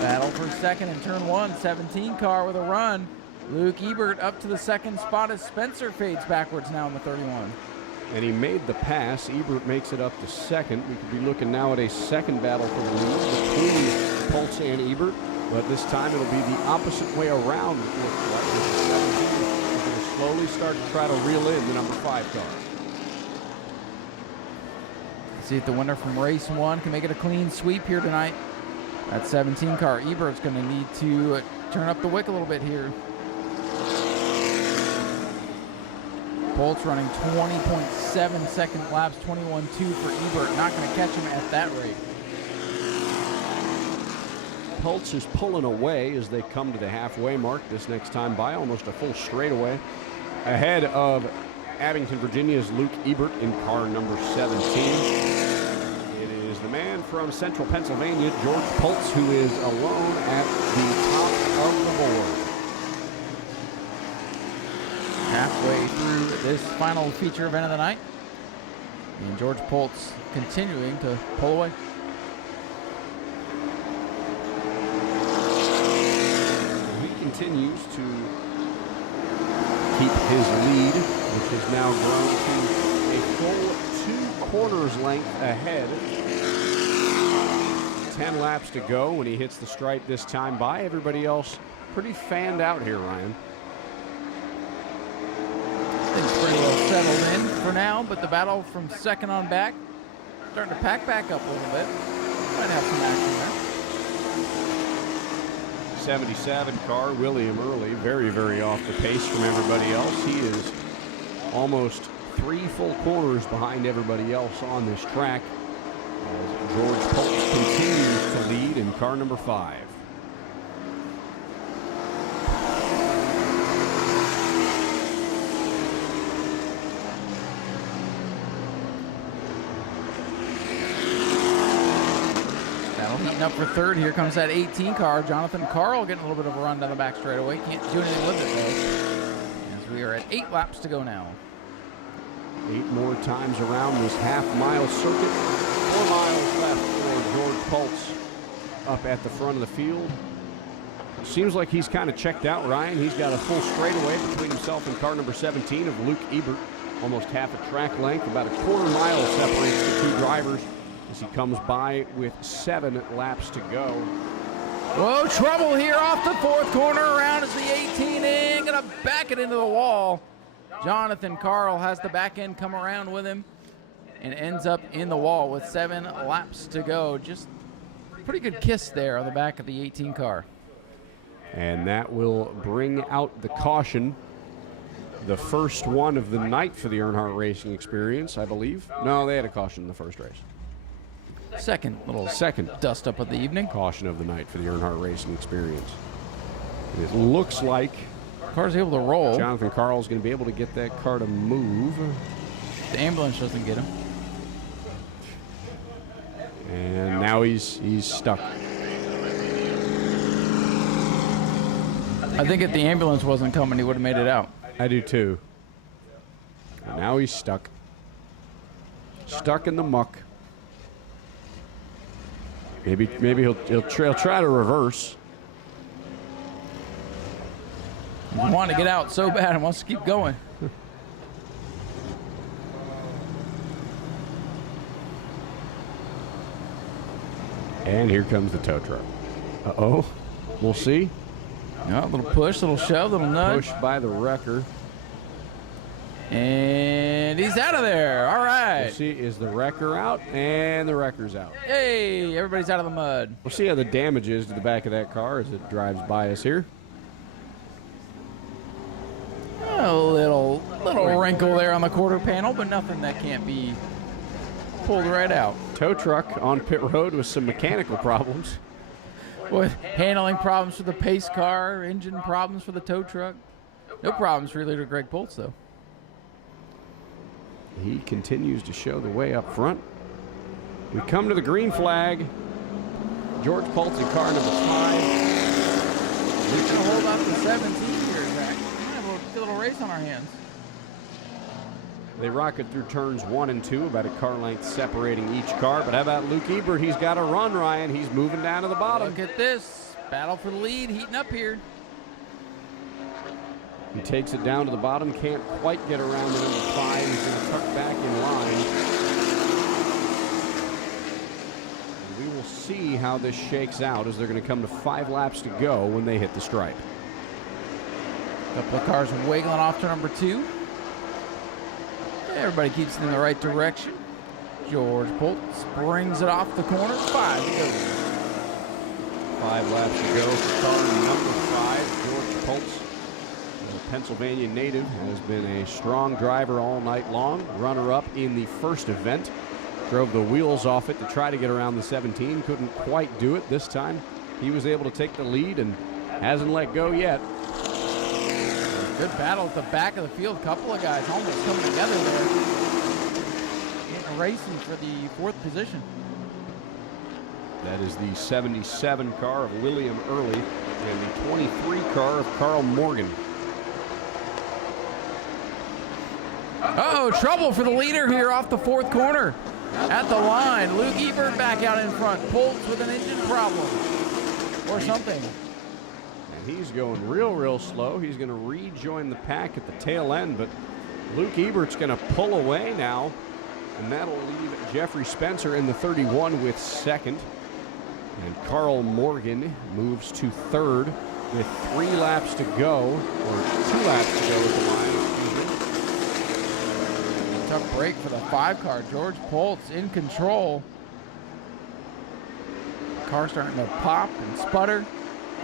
Battle for second in turn 1, 17 car with a run. Luke Ebert up to the second spot as Spencer fades backwards now in the 31. And he made the pass. Ebert makes it up to second. We could be looking now at a second battle for the lead between Poltz and Ebert, but this time it'll be the opposite way around. It looks like with the 17 is going to slowly start to try to reel in the number 5 car. See if the winner from race 1 can make it a clean sweep here tonight. That 17 car, Ebert's going to need to turn up the wick a little bit here. Poltz running 20.7 second laps, 21.2 for Ebert. Not going to catch him at that rate. Poltz is pulling away as they come to the halfway mark this next time by, almost a full straightaway. Ahead of Abington, Virginia's Luke Ebert in car number 17. The man from Central Pennsylvania, George Poltz, who is alone at the top of the board. Halfway through this final feature event of the night. And George Poltz continuing to pull away. He continues to keep his lead, which has now grown to a full 2 quarters length ahead. 10 laps to go when he hits the stripe this time by. Everybody else pretty fanned out here, Ryan. Things pretty well settled in for now, but the battle from second on back starting to pack back up a little bit. Might have some action there. 77 car, William Early, very, very off the pace from everybody else. He is almost 3 full quarters behind everybody else on this track. As George Poltz continues to lead in car number 5. Battle heating up for third. Here comes that 18 car. Jonathan Carl getting a little bit of a run down the back straightaway. Can't do anything with it though. As we are at 8 laps to go now. 8 more times around this half-mile circuit. 4 miles left for George Poltz up at the front of the field. Seems like he's kind of checked out, Ryan. He's got a full straightaway between himself and car number 17 of Luke Ebert. Almost half a track length, about a quarter mile separates the 2 drivers as he comes by with 7 laps to go. Whoa, trouble here off the fourth corner. Around is the 18 in. Gonna back it into the wall. Jonathan Carl has the back end come around with him and ends up in the wall with 7 laps to go. Just pretty good kiss there on the back of the 18 car. And that will bring out the caution. The first one of the night for the Earnhardt Racing Experience, I believe. No, they had a caution in the first race. Second dust up of the evening. Caution of the night for the Earnhardt Racing Experience. And it looks like car's able to roll. Jonathan Carl's going to be able to get that car to move. The ambulance doesn't get him. And now he's stuck. I think if the ambulance wasn't coming, he would have made it out. I do too. And now he's stuck. Stuck in the muck. Maybe he'll try to reverse. He wanted to get out so bad and wants to keep going. And here comes the tow truck. Uh-oh. We'll see. No, a little push, little shove, little nudge. Push by the wrecker. And he's out of there. All right. We'll see, is the wrecker out? And the wrecker's out. Hey, everybody's out of the mud. We'll see how the damage is to the back of that car as it drives by us here. A little wrinkle there on the quarter panel, but nothing that can't be pulled right out. Tow truck on pit road with some mechanical problems. With handling problems for the pace car, engine problems for the tow truck. No problems for leader Greg Poltz, though. He continues to show the way up front. We come to the green flag. George Poltz in car number 5. We're going to hold up the 17 here, Zach. We might have a little race on our hands. They rocket through turns 1 and 2, about a car length separating each car. But how about Luke Ebert? He's got a run, Ryan. He's moving down to the bottom. Look at this. Battle for the lead, heating up here. He takes it down to the bottom, can't quite get around to number 5. He's going to tuck back in line. And we will see how this shakes out as they're going to come to 5 laps to go when they hit the stripe. A couple of cars wiggling off to number 2. Everybody keeps it in the right direction. George Poltz brings it off the corner. 5 to go. 5 laps to go for car number 5, George Poltz. Pennsylvania native, has been a strong driver all night long. Runner-up in the first event. Drove the wheels off it to try to get around the 17. Couldn't quite do it this time. He was able to take the lead and hasn't let go yet. Good battle at the back of the field. A couple of guys almost coming together there. Getting racing for the 4th position. That is the 77 car of William Early and the 23 car of Carl Morgan. Uh-oh, trouble for the leader here off the 4th corner. At the line, Luke Ebert back out in front. Poltz with an engine problem or something. And he's going real slow. He's going to rejoin the pack at the tail end, but Luke Ebert's going to pull away now, and that'll leave Jeffrey Spencer in the 31 with 2nd. And Carl Morgan moves to 3rd with 3 laps to go, or 2 laps to go at the line. Tough break for the 5 car. George Poltz in control. Car starting to pop and sputter.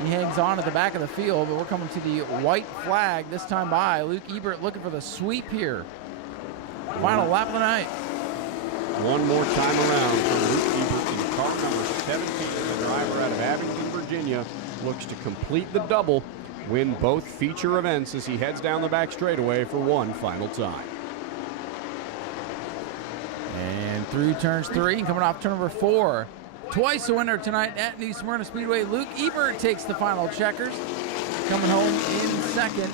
He hangs on at the back of the field, but we're coming to the white flag this time by. Luke Ebert looking for the sweep here. Final lap of the night. One more time around for Luke Ebert in car number 17. The driver out of Abington, Virginia, looks to complete the double, win both feature events as he heads down the back straightaway for one final time. And through turns 3, coming off turn number 4. Twice a winner tonight at New Smyrna Speedway. Luke Ebert takes the final checkers. Coming home in 2nd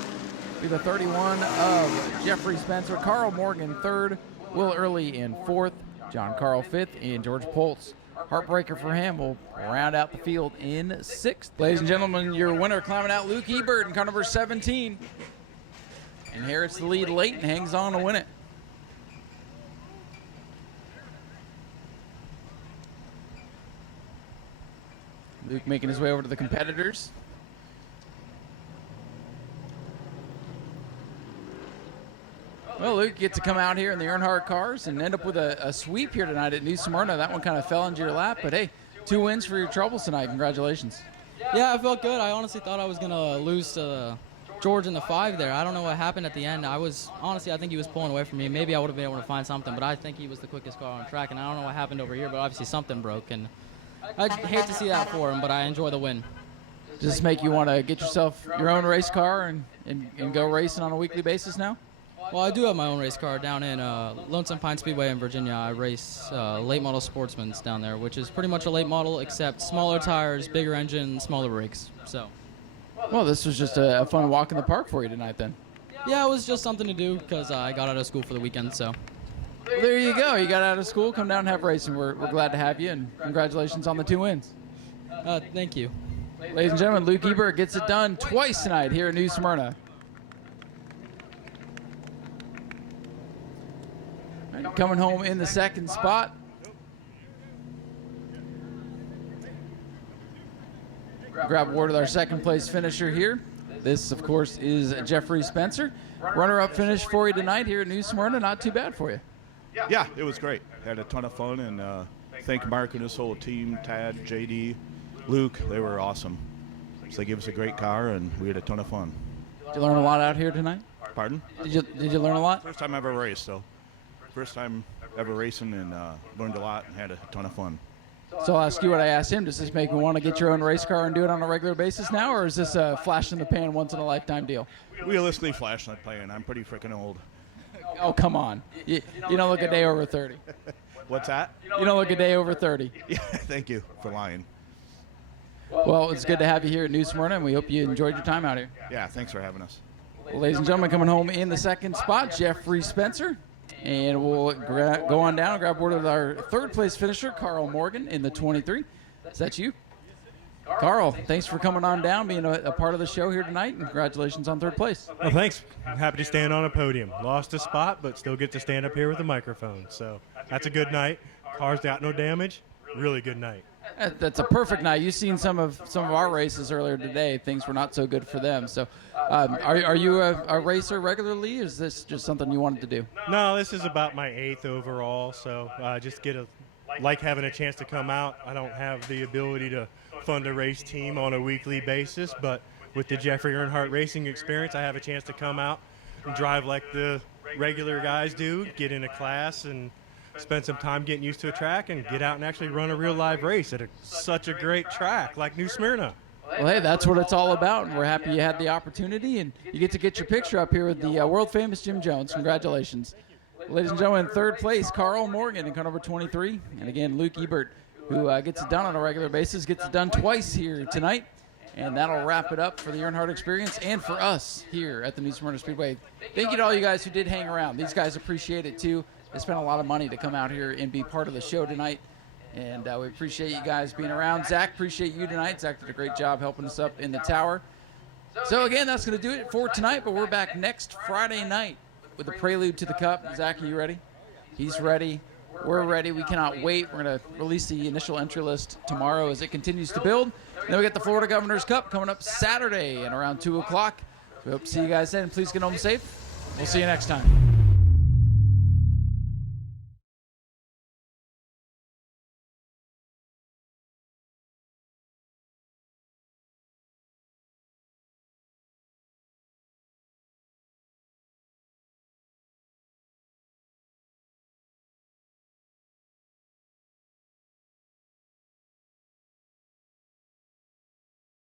to the 31 of Jeffrey Spencer. Carl Morgan 3rd. Will Early in 4th. John Carl 5th. And George Poltz, heartbreaker for him, will round out the field in 6th. Ladies and gentlemen, your winner climbing out, Luke Ebert in car number 17. Inherits the lead late and hangs on to win it. Luke making his way over to the competitors. Well, Luke, you get to come out here in the Earnhardt cars and end up with a sweep here tonight at New Smyrna. That one kind of fell into your lap, but hey, 2 wins for your troubles tonight. Congratulations. Yeah, I felt good. I honestly thought I was going to lose to George in the 5 there. I don't know what happened at the end. I think he was pulling away from me. Maybe I would have been able to find something, but I think he was the quickest car on track, and I don't know what happened over here, but obviously something broke, and I hate to see that for him, but I enjoy the win. Does this make you want to get yourself your own race car and go racing on a weekly basis now? Well, I do have my own race car down in Lonesome Pine Speedway in Virginia. I race late model Sportsmans down there, which is pretty much a late model except smaller tires, bigger engine, smaller brakes. So, well, this was just a fun walk in the park for you tonight then. Yeah, it was just something to do because I got out of school for the weekend. So, well, there you go. You got out of school, come down and have racing. We're glad to have you, and congratulations on the 2 wins. Thank you. Ladies and gentlemen, Luke Ebert gets it done twice tonight here at New Smyrna. Coming home in the 2nd spot. Grab word with our 2nd place finisher here. This, of course, is Jeffrey Spencer. Runner-up finish for you tonight here at New Smyrna. Not too bad for you. Yeah, it was great. Had a ton of fun, and thank Mark and his whole team, Tad, JD, Luke. They were awesome. So they gave us a great car, and we had a ton of fun. Did you learn a lot out here tonight? Pardon? Did you learn a lot? First time I ever raced, though. First time ever racing, and learned a lot and had a ton of fun. So I'll ask you what I asked him. Does this make you want to get your own race car and do it on a regular basis now, or is this a flash in the pan, once-in-a-lifetime deal? Realistically, flash in the pan. I'm pretty freaking old. Oh, come on. You don't look a day over 30. What's that? You don't look a day over 30. Yeah, thank you for lying. Well, it's good to have you here at New Smyrna, and we hope you enjoyed your time out here. Yeah, thanks for having us. Well, ladies and gentlemen, coming home in the 2nd spot, Jeffrey Spencer. And we'll go on down and grab word with our 3rd place finisher, Carl Morgan, in the 23. Is that you? Carl, thanks for coming on down, being a part of the show here tonight, and congratulations on 3rd place. Well, thanks. I'm happy to stand on a podium. Lost a spot, but still get to stand up here with a microphone. So that's a good night. Car's got no damage. Really good night. That's a perfect night. You've seen some of our races earlier today. Things were not so good for them. So are you a racer regularly, or is this just something you wanted to do? No, this is about my 8th overall. So just like having a chance to come out. I don't have the ability to fund a race team on a weekly basis, but with the Jeffrey Earnhardt racing experience, I have a chance to come out and drive like the regular guys do, get in a class and spend some time getting used to a track and get out and actually run a real live race at such a great track like New Smyrna. Well, hey, that's what it's all about, and we're happy you had the opportunity, and you get to get your picture up here with the world-famous Jim Jones. Congratulations. Ladies and gentlemen, 3rd place, Carl Morgan in car number 23. And again, Luke Ebert, who gets it done on a regular basis, gets it done twice here tonight. And that'll wrap it up for the Earnhardt experience and for us here at the New Smyrna Speedway. Thank you to all you guys who did hang around. These guys appreciate it, too. They spent a lot of money to come out here and be part of the show tonight. And we appreciate you guys being around. Zach, appreciate you tonight. Zach did a great job helping us up in the tower. So, again, that's going to do it for tonight, but we're back next Friday night with the prelude to the Cup. Zach, are you ready? He's ready. We're ready. We cannot wait. We're going to release the initial entry list tomorrow as it continues to build. And then we got the Florida Governor's Cup coming up Saturday at around 2 o'clock. We hope to see you guys then. Please get home safe. We'll see you next time.